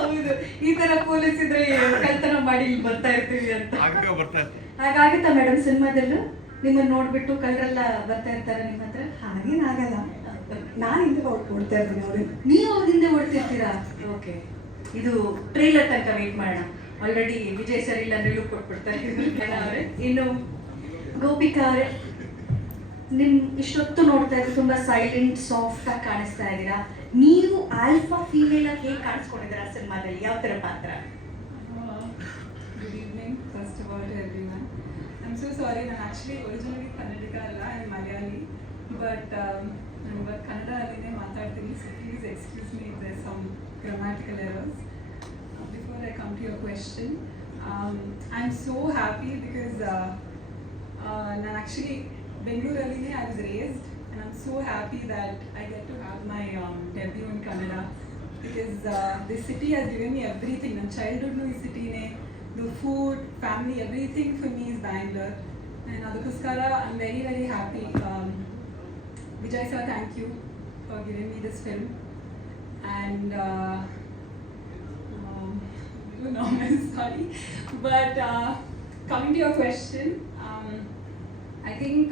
ಹೌದು, ಈ ತರ ಪೊಲೀಸ್ ಇದ್ರೆ ಕಳ್ತನ ಮಾಡಿ ಇಲ್ಲಿ ಬರ್ತಾ ಇರ್ತೀವಿ ಅಂತ. ಹಾಗೆ ಬರ್ತಾ ಇರ್ತಾರೆ. ಹಾಗಾಗುತ್ತಾ ಮೇಡಮ್ ಸಿನಿಮಾದಲ್ಲೂ ನಿಮ್ಮನ್ನ ನೋಡ್ಬಿಟ್ಟು ಕಳ್ಳರೆಲ್ಲ ಬರ್ತಾ ಇರ್ತಾರೆ ನಿಮ್ಮ ಹತ್ರ? ಹಾಗೇನಾಗಲ್ಲ, ನಾನು ಹಿಂದೆ ಓಡ್ತಾ ಇರ್ತೀನಿ ಅವ್ರಿಗೆ. ನೀವು ಅವ್ರ ಹಿಂದೆ ಓಡ್ತಿರ್ತೀರಾ? ಓಕೆ, ಇದು ಟ್ರೈಲರ್ ತನಕ ವೇಟ್ ಮಾಡೋಣ. ಆಲ್ರೆಡಿ ವಿಜಯ್ ಸರ್ ಇಲ್ಲ ಅಂದ್ರೆ ಲುಕ್ ಕೊಟ್ಬಿಡ್ತಾರೆ. ಇನ್ನು ಗೋಪಿಕಾ ಅವರೇ, ನಿಮ್ ಇಷ್ಟೊತ್ತು ನೋಡ್ತಾ ಇದ್ರೆ ತುಂಬಾ ಸೈಲೆಂಟ್ ಸಾಫ್ಟ್ ಆಗಿ ಕಾಣಿಸ್ತಾ ಇದ್ದೀರಾ. ನೀವು ಆಲ್ಫಾ ಫೀಮೇಲ್ ಆಗಿ ಹೇಗೆ ಕಾಣಿಸ್ಕೊಂಡಿದ್ದೀರಾ ಸಿನಿಮಾದಲ್ಲಿ? ಯಾವ ತರ ಪಾತ್ರ? Good evening first of all to everyone. I am so sorry, ನಾನು ಆ್ಯಕ್ಚುಲಿ ಒರಿಜಿನಲಿ ಕನ್ನಡಿಗ ಅಲ್ಲ, ಐ ಆಮ್ ಮಲಯಾಳಿ. ಬಟ್ ನಾನು ಇವಾಗ ಕನ್ನಡ ಅಲ್ಲಿನೇ ಮಾತಾಡ್ತೀನಿ, so please excuse me if there some grammatical errors. Before I come to your question, I am so happy because ನಾನು actually ಬೆಂಗಳೂರಲ್ಲಿನೇ I was raised, and I'm so happy that I get to have my debut in Kannada because this city has given me everything. My childhood no is city ne, the food, family, everything for me is Bangalore, and adakoskara I'm very very happy. Vijay sir, thank you for giving me this film, and you know, I'm sorry, but coming to your question, I think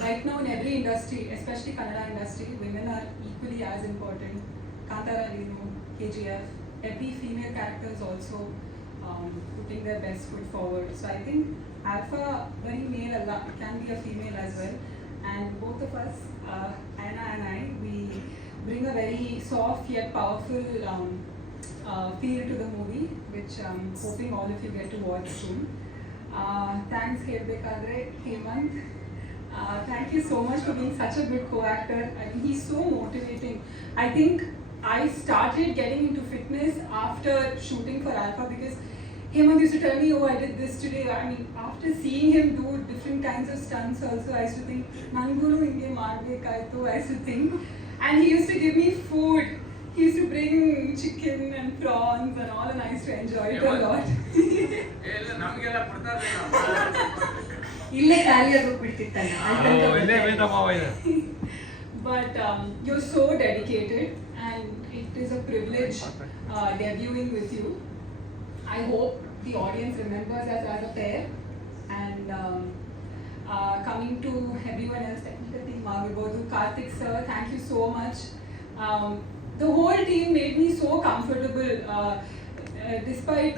right now in every industry, especially Kannada industry, women are equally as important. Kantara, KGF, every female character is also putting their best foot forward. So I think Alpha, very male, it can be a female as well. And both of us, Anna and I, we bring a very soft yet powerful feel to the movie, which I'm hoping all of you get to watch soon. Thanks Helbekadre, Hemant. Thank you so much for being such a good co-actor. I mean, he's so motivating. I think I started getting into fitness after shooting for Alpha because Hemant used to tell me, oh, I did this today. I mean, after seeing him do different kinds of stunts also, I used to think, Nangulu Inge Marbekaito, I used to think. And he used to give me food. He used to bring chicken and prawns and all, and I used to enjoy it a lot. ಇಲ್ಲೇ ಖಾಲಿಯಾಗಿ ಹೋಗ್ಬಿಡ್ತಿತ್ತಲ್ಲ. But you're so dedicated, and it is a privilege debuting with you. I hope the audience remembers us as a pair. And coming to everyone else, technical team, Karthik sir, thank you so much. The whole team made me so comfortable. Despite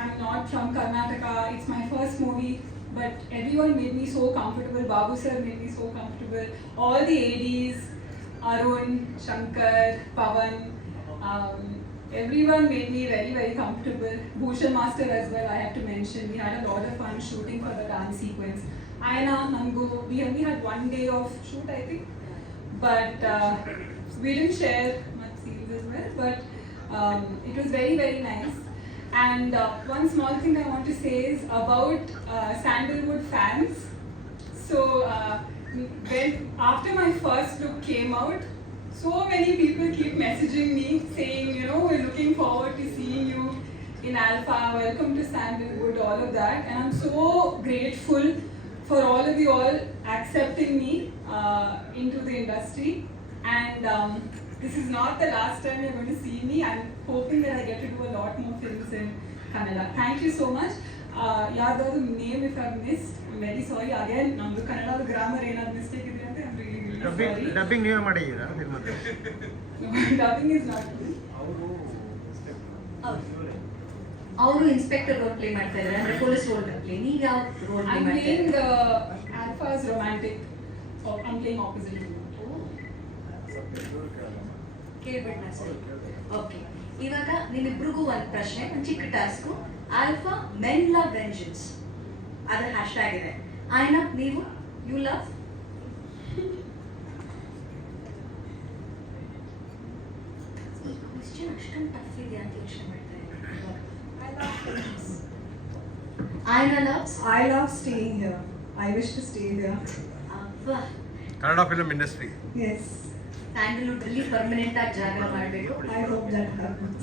I'm not from Karnataka, it's my first movie, but everyone made me so comfortable. Babu sir made me so comfortable. All the ADs, Arun, Shankar, Pavan, everyone made me very very comfortable. Bhushan master as well, I have to mention. We had a lot of fun shooting for the dance sequence. Aina, Nangu, we only had one day of shoot, I think, but we didn't share much scenes as well, but it was very very nice. And one small thing I want to say is about Sandalwood fans. So when after my first look came out, so many people keep messaging me saying, you know, we're looking forward to seeing you in Alpha, welcome to Sandalwood, all of that. And I'm so grateful for all of you all accepting me into the industry. And this is not the last time you're going to see me. I'm hoping that I get to do a lot more films in Kannada. Thank you so much. Yadaru name if I've missed, I'm very sorry. Again, namdu Kannada grammar ಏನದು mistake ಇದೆ ಅಂತ I'm really sorry. Dubbing ನೀವೇ ಮಾಡಿದ್ದೀರಾ ಸಿನಿಮಾಕ್ಕೆ? No, dubbing is not good. ಅವರು inspector role play ಮಾಡ್ತಾ ಇದ್ದಾರೆ, ಅಂದ್ರೆ ಪೊಲೀಸ್ ರೋಲ್ ಪ್ಲೇ. ನೀವು ಯಾವ ರೋಲ್ ಪ್ಲೇ I'm ಮಾಡ್ತಾ playing ಇದ್ದೀರಾ? Alpha's romantic. Oh, I'm playing opposite. ಕೇಳ್ಬಿಟ್ನಾ sir? Okay, ಇವಾಗ ನಿಮ್ಮಿಬ್ರಿಗೂ ಒಂದು ಪ್ರಶ್ನೆ, ಒಂದು ಚಿಕ್ಕ task. Alpha men love vengeance, ಅದರ ಹ್ಯಾಶ್ಟ್ಯಾಗ್ ಇದೆ. ಐನ ನೀವು ಯು ಲವ್ ಈ ಕ್ವೆಶ್ಚನ್ ಅಷ್ಟೊಂದು ಟಫ್ ಇದೆ ಅಂತ ಯೋಚನೆ ಮಾಡ್ತಾ ಇದ್ದೀನಿ. ಐನ loves I love staying here. I wish to stay here. ಅಬ್ಬಾ, Kannada film industry. Yes. Sandalwood ಅಲ್ಲಿ ಪರ್ಮನೆಂಟ್ ಆಗಿ ಜಾಗ ಮಾಡಬೇಕು. I hope that happens.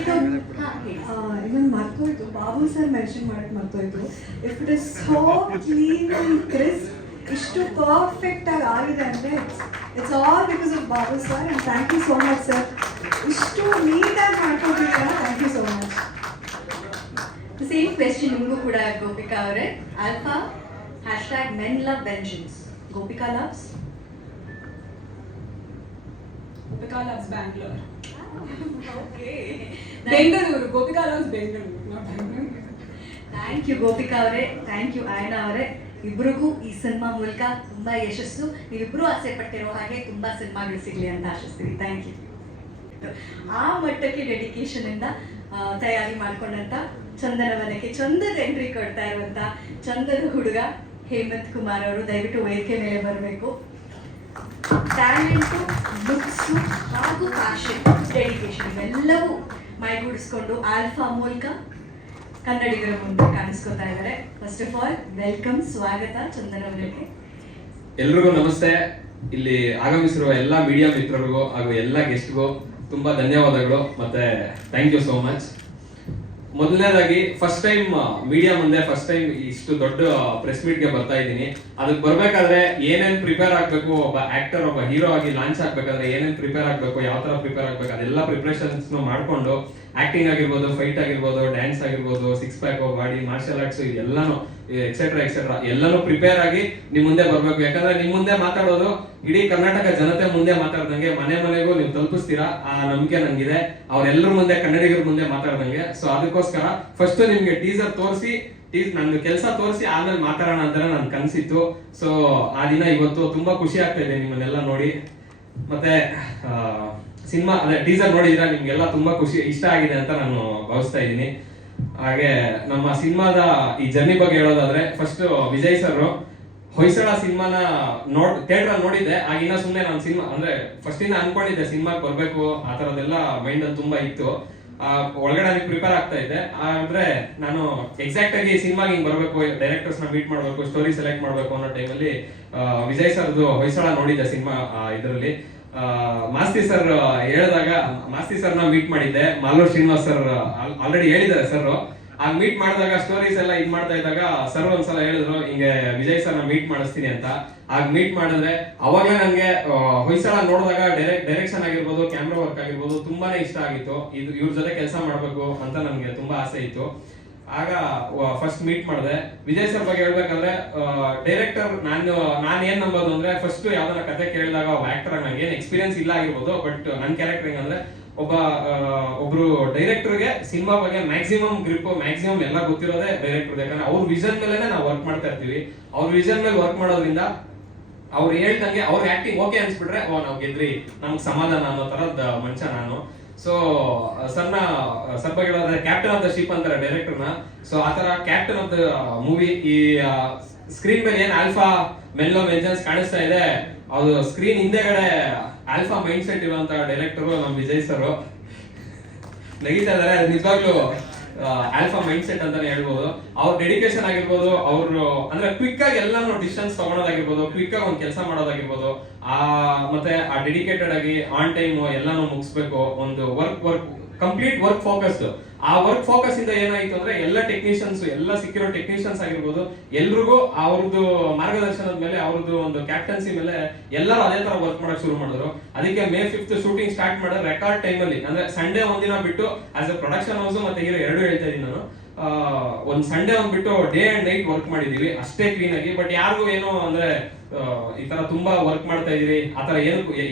ಇದೊಂದು ಮರ್ತೋಯ್ತು, ಬಾಬು ಸರ್ ಮೆನ್ಷನ್ ಮಾಡಕ್ ಮರ್ತೋಯ್ತು. If it is so clean and crisp, ಇಷ್ಟು ಪರ್ಫೆಕ್ಟ್ ಆಗಿ ಆಗಿದೆ ಅಂದ್ರೆ it's all because of Babu sir. And thank you so much sir, ಇಷ್ಟು ನೀಟಾಗಿ ಮಾಡ್ಕೊಟ್ಟಿದ್ದೀರಾ. Thank you so much. Same question ನಿಮಗೂ ಕೂಡ ಗೋಪಿಕಾ ಅವರೇ. Alpha hashtag men love vengeance, Gopika loves Gopika loves Bangalore. Okay. Bengaluru. Gopika loves Bengaluru, not Bangalore. Thank you Gopika ಅವರೇ, thank you ಆಯನಾ ಅವರೇ. ಇಬ್ರಿಗೂ ಈ ಸಿನಿಮಾ ಮೂಲಕ ತುಂಬಾ ಯಶಸ್ಸು, ನೀವಿಬ್ರು ಆಸೆ ಪಟ್ಟಿರೋ ಹಾಗೆ ತುಂಬಾ ಸಿನಿಮಾಗಳು ಸಿಗ್ಲಿ ಅಂತ ಆಶಿಸ್ತೀವಿ. Thank you. ಆ ಮಟ್ಟಕ್ಕೆ ಡೆಡಿಕೇಶನ್ ಇಂದ ತಯಾರಿ ಮಾಡ್ಕೊಂಡಂತ ಚಂದನವನಕ್ಕೆ ಚಂದದ ಎಂಟ್ರಿ ಕೊಡ್ತಾ ಇರುವಂತ ಚಂದದ ಹುಡುಗ ಹೇಮಂತ್ ಕುಮಾರ್ ಅವರು ದಯವಿಟ್ಟು ವೇದಿಕೆ ಮೇಲೆ ಬರಬೇಕು. ಟ್ಯಾಲೆಂಟು, ಲುಕ್ಸು ಹಾಗೂ ಪ್ಯಾಷನ್, ಡೆಡಿಕೇಶನ್ ಇವೆಲ್ಲವೂ ಮೈಗೂಡಿಸ್ಕೊಂಡು ಆಲ್ಫಾ ಮೂಲಕ ಕನ್ನಡಿಗರ ಮುಂದೆ ಕಾಣಿಸ್ಕೊತಾ ಇದ್ದಾರೆ. ಫಸ್ಟ್ ಆಫ್ ಆಲ್ ವೆಲ್ಕಮ್, ಸ್ವಾಗತ ಚಂದನವನಕ್ಕೆ. ಎಲ್ರಿಗೂ ನಮಸ್ತೆ. ಇಲ್ಲಿ ಆಗಮಿಸಿರುವ ಎಲ್ಲ ಮೀಡಿಯಾ ಮಿತ್ರರಿಗೂ ಹಾಗೂ ಎಲ್ಲ ಗೆಸ್ಟ್ಗೂ ತುಂಬಾ ಧನ್ಯವಾದಗಳು ಮತ್ತೆ ಥ್ಯಾಂಕ್ ಯು ಸೋ ಮಚ್. ಮೊದಲನೇದಾಗಿ ಫಸ್ಟ್ ಟೈಮ್ ಮೀಡಿಯಾ ಮುಂದೆ ಫಸ್ಟ್ ಟೈಮ್ ಇಷ್ಟು ದೊಡ್ಡ ಪ್ರೆಸ್ ಮೀಟ್ಗೆ ಬರ್ತಾ ಇದ್ದೀನಿ. ಅದಕ್ಕೆ ಬರ್ಬೇಕಾದ್ರೆ ಏನೇನು ಪ್ರಿಪೇರ್ ಆಗಬೇಕು, ಒಬ್ಬ ಆಕ್ಟರ್ ಒಬ್ಬ ಹೀರೋ ಆಗಿ ಲಾಂಚ್ ಆಗ್ಬೇಕಾದ್ರೆ ಏನೇನು ಪ್ರಿಪೇರ್ ಆಗಬೇಕು, ಯಾವ ತರ ಪ್ರಿಪೇರ್ ಆಗಬೇಕು, ಅದೆಲ್ಲ ಪ್ರಿಪರೇಷನ್ಸ್ ಮಾಡ್ಕೊಂಡು ಆಕ್ಟಿಂಗ್ ಆಗಿರ್ಬೋದು, ಫೈಟ್ ಆಗಿರ್ಬೋದು, ಡ್ಯಾನ್ಸ್ ಆಗಿರ್ಬೋದು, six pack, body, martial arts ಇದೆಲ್ಲಾನು ಎಕ್ಸೆಟ್ರಾ ಎಲ್ಲಾನು ಪ್ರಿಪೇರ್ ಆಗಿ ನಿಮ್ ಮುಂದೆ ಬರ್ಬೇಕು. ಯಾಕಂದ್ರೆ ನಿಮ್ ಮುಂದೆ ಮಾತಾಡೋದು ಇಡೀ ಕರ್ನಾಟಕ ಜನತೆ ಮುಂದೆ ಮಾತಾಡ್ದಂಗೆ, ಮನೆ ಮನೆಗೂ ನೀವು ತಲುಪಿಸ್ತೀರಾ ಆ ನಂಬಿಕೆ ನಂಗಿದೆ. ಅವ್ರೆಲ್ಲರ ಮುಂದೆ, ಕನ್ನಡಿಗರ ಮುಂದೆ ಮಾತಾಡ್ದಂಗೆ. ಸೊ ಅದಕ್ಕೋಸ್ಕರ ಫಸ್ಟ್ ನಿಮ್ಗೆ ಟೀಸರ್ ತೋರಿಸಿ, ನನ್ನ ಕೆಲಸ ತೋರಿಸಿ ಆಮೇಲೆ ಮಾತಾಡೋಣ ಅಂತ ನನ್ ಕನ್ಸಿತ್ತು. ಸೊ ಆ ದಿನ ಇವತ್ತು ತುಂಬಾ ಖುಷಿ ಆಗ್ತಾ ಇದೆ ನಿಮ್ಮನ್ನೆಲ್ಲ ನೋಡಿ. ಮತ್ತೆ ಸಿನಿಮಾ ಅದೇ ಟೀಸರ್ ನೋಡಿದ್ರೆ ನಿಮ್ಗೆಲ್ಲ ತುಂಬಾ ಖುಷಿ ಇಷ್ಟ ಆಗಿದೆ ಅಂತ ನಾನು ಭಾವಿಸ್ತಾ ಇದ್ದೀನಿ. ಹಾಗೆ ನಮ್ಮ ಸಿನಿಮಾದ ಈ ಜರ್ನಿ ಬಗ್ಗೆ ಹೇಳೋದಾದ್ರೆ, ಫಸ್ಟ್ ವಿಜಯ್ ಸರ್ ಹೊಯ್ಸಳ ಸಿನಿಮಾನ ಥಿಯೇಟರ್ ಅಲ್ಲಿ ನೋಡಿದ್ದೆ. ಆಗಿನ ಸುಮ್ಮನೆ ನಾನು ಸಿನಿಮಾ ಅಂದ್ರೆ ಫಸ್ಟ್ ಇಂದ ಅನ್ಕೊಂಡಿದ್ದೆ ಸಿನಿಮಾಗೆ ಬರ್ಬೇಕು, ಆ ತರದೆಲ್ಲ ಮೈಂಡ್ ಅಲ್ಲಿ ತುಂಬಾ ಇತ್ತು. ಒಳಗಡೆ ಅದಕ್ಕೆ ಪ್ರಿಪೇರ್ ಆಗ್ತಾ ಇದ್ದೆ. ಆದ್ರೆ ನಾನು ಎಕ್ಸಾಕ್ಟ್ ಆಗಿ ಸಿನಿಮಾಗೆ ಹಿಂಗ್ ಬರ್ಬೇಕು, ಡೈರೆಕ್ಟರ್ಸ್ ನ ಮೀಟ್ ಮಾಡ್ಬೇಕು, ಸ್ಟೋರಿ ಸೆಲೆಕ್ಟ್ ಮಾಡ್ಬೇಕು ಅನ್ನೋ ಟೈಮಲ್ಲಿ ವಿಜಯ್ ಸರ್ದು ಹೊಯ್ಸಳ ನೋಡಿದ್ದೆ ಸಿನಿಮಾ. ಇದರಲ್ಲಿ ಮಾಸ್ತಿ ಸರ್ ಹೇಳಿದಾಗ ಮಾಸ್ತಿ ಸರ್ ನ ಮೀಟ್ ಮಾಡಿದ್ದೆ. ಮಾಲೂರ್ ಶ್ರೀನಿವಾಸ್ ಸರ್ ಆಲ್ರೆಡಿ ಹೇಳಿದ್ದಾರೆ ಸರ್. ಆಗ ಮೀಟ್ ಮಾಡಿದಾಗ ಸ್ಟೋರೀಸ್ ಎಲ್ಲ ಇದ್ ಮಾಡ್ತಾ ಇದ್ದಾಗ ಸರ್ ಒಂದ್ಸಲ ಹೇಳಿದ್ರು ಹಿಂಗೆ ವಿಜಯ್ ಸರ್ ನ ಮೀಟ್ ಮಾಡಿಸ್ತೀನಿ ಅಂತ. ಆಗ ಮೀಟ್ ಮಾಡಿದ್ರೆ ಅವಾಗಲೇ ನಂಗೆ ಹೊಯ್ಸಳ ನೋಡಿದಾಗ ಡೈರೆಕ್ಷನ್ ಆಗಿರ್ಬೋದು, ಕ್ಯಾಮ್ರಾ ವರ್ಕ್ ಆಗಿರ್ಬೋದು ತುಂಬಾನೇ ಇಷ್ಟ ಆಗಿತ್ತು. ಇವ್ರ ಜೊತೆ ಕೆಲಸ ಮಾಡ್ಬೇಕು ಅಂತ ನನ್ಗೆ ತುಂಬಾ ಆಸೆ ಇತ್ತು. ಆಗ ಫಸ್ಟ್ ಮೀಟ್ ಮಾಡಿದೆ. ವಿಜಯ್ ಸರ್ ಬಗ್ಗೆ ಹೇಳ್ಬೇಕಂದ್ರೆ ಡೈರೆಕ್ಟರ್ ನಾನು ಏನ್ ನಂಬೋದು ಅಂದ್ರೆ, ಫಸ್ಟ್ ಯಾವ್ದಾರ ಕತೆ ಕೇಳಿದಾಗ ಆಕ್ಟರ್ ಆಗಿ ನಂಗೆ ಏನ್ ಎಕ್ಸ್ಪೀರಿಯನ್ಸ್ ಇಲ್ಲ ಆಗಿರ್ಬೋದು, ಬಟ್ ನನ್ ಕ್ಯಾರೆಕ್ಟರ್ ಹೆಂಗಂದ್ರೆ ಒಬ್ರು ಡೈರೆಕ್ಟರ್ಗೆ ಸಿನಿಮಾ ಬಗ್ಗೆ ಮ್ಯಾಕ್ಸಿಮಮ್ ಗ್ರಿಪ್, ಮ್ಯಾಕ್ಸಿಮಮ್ ಎಲ್ಲ ಗೊತ್ತಿರೋದೇ ಡೈರೆಕ್ಟರ್. ಯಾಕಂದ್ರೆ ಅವ್ರ ವಿಷನ್ ಮೇಲೆ ನಾವು ವರ್ಕ್ ಮಾಡ್ತಾ ಇರ್ತೀವಿ. ಅವ್ರ ವಿಷನ್ ಮೇಲೆ ವರ್ಕ್ ಮಾಡೋದ್ರಿಂದ ಅವ್ರು ಹೇಳ್ದಂಗೆ ಅವ್ರ ಆಕ್ಟಿಂಗ್ ಓಕೆ ಅನ್ಸ್ಬಿಟ್ರೆ ನಾವ್ ಗೆದ್ರಿ, ನಮ್ಗೆ ಸಮಾಧಾನ ಅನ್ನೋ ತರದ್ ಮನುಷ್ಯ ನಾನು. ಸೊ ಸರ್ ಬಗ್ಗೆ ಹೇಳೋದ್ರೆ ಕ್ಯಾಪ್ಟನ್ ಆಫ್ ದ ಶಿಪ್ ಅಂತಾರೆ ಡೈರೆಕ್ಟರ್ನ. ಸೊ ಆತರ ಕ್ಯಾಪ್ಟನ್ ಆಫ್ ದ ಮೂವಿ ಈ ಸ್ಕ್ರೀನ್ ಮೇಲೆ ಏನ್ ಆಲ್ಫಾ ಮೆನ್ ಲವ್ ವೆಂಜನ್ಸ್ ಕಾಣಿಸ್ತಾ ಇದೆ, ಅದು ಸ್ಕ್ರೀನ್ ಹಿಂದೆಗಡೆ ಆಲ್ಫಾ ಮೈಂಡ್ ಸೆಟ್ ಇರುವಂತ ಡೈರೆಕ್ಟರ್ ನಮ್ ವಿಜಯ್ ಸರ್. ನಗೀತಾ ಇದಾರೆ. ಅದು ನಿಜವಾಗ್ಲೂ ಆಲ್ಫಾ ಮೈಂಡ್ ಸೆಟ್ ಅಂತಾನೆ ಹೇಳ್ಬೋದು. ಅವ್ರ ಡೆಡಿಕೇಶನ್ ಆಗಿರ್ಬೋದು, ಅವ್ರು ಅಂದ್ರೆ ಕ್ವಿಕ್ ಆಗಿ ಎಲ್ಲಾನು ಡಿಸಿಷನ್ಸ್ ತಗೊಳೋದಾಗಿರ್ಬೋದು, ಕ್ವಿಕ್ ಆಗಿ ಒಂದು ಕೆಲಸ ಮಾಡೋದಾಗಿರ್ಬೋದು, ಮತ್ತೆ ಆ ಡೆಡಿಕೇಟೆಡ್ ಆಗಿ ಆನ್ ಟೈಮ್ ಎಲ್ಲಾನು ಮುಗಿಸ್ಬೇಕು, ಒಂದು ವರ್ಕ್ ಕಂಪ್ಲೀಟ್ ವರ್ಕ್ ಫೋಕಸ್ಡ್. ಆ ವರ್ಕ್ ಫೋಕಸ್ ಇಂದ ಏನಾಯ್ತು ಅಂದ್ರೆ ಎಲ್ಲ ಟೆಕ್ನಿಷಿಯನ್ಸ್, ಎಲ್ಲ ಸಿಕ್ಕಿರೋ ಟೆಕ್ನಿಷಿಯನ್ಸ್ ಆಗಿರ್ಬೋದು, ಎಲ್ರಿಗೂ ಅವ್ರದ್ದು ಮಾರ್ಗದರ್ಶನದ ಮೇಲೆ, ಅವ್ರದ್ದು ಒಂದು ಕ್ಯಾಪ್ಟನ್ಸಿ ಮೇಲೆ ಎಲ್ಲರೂ ಅದೇ ತರ ವರ್ಕ್ ಮಾಡಕ್ ಶುರು ಮಾಡಿದ್ರು. ಅದಕ್ಕೆ May 5th ಶೂಟಿಂಗ್ ಸ್ಟಾರ್ಟ್ ಮಾಡಿದ್ರೆ ರೆಕಾರ್ಡ್ ಟೈಮ್ ಅಲ್ಲಿ, ಅಂದ್ರೆ ಸಂಡೇ ಒಂದಿನ ಬಿಟ್ಟು ಆಸ್ ಎ ಪ್ರೊಡಕ್ಷನ್ ಹೌಸ್ ಮತ್ತೆ ಹೀರೋ ಎರಡು ಹೇಳ್ತಾ ಇದೀನಿ ನಾನು, ಒಂದ್ ಸಂಡೇ ಒಂದ್ ಬಿಟ್ಟು ಡೇ ಅಂಡ್ ನೈಟ್ ವರ್ಕ್ ಮಾಡಿದೀವಿ ಅಷ್ಟೇ ಕ್ಲೀನ್ ಆಗಿ. ಬಟ್ ಯಾರಿಗೂ ಏನೋ ಅಂದ್ರೆ ಈ ತರ ತುಂಬಾ ವರ್ಕ್ ಮಾಡ್ತಾ ಇದೀವಿ ಆತರ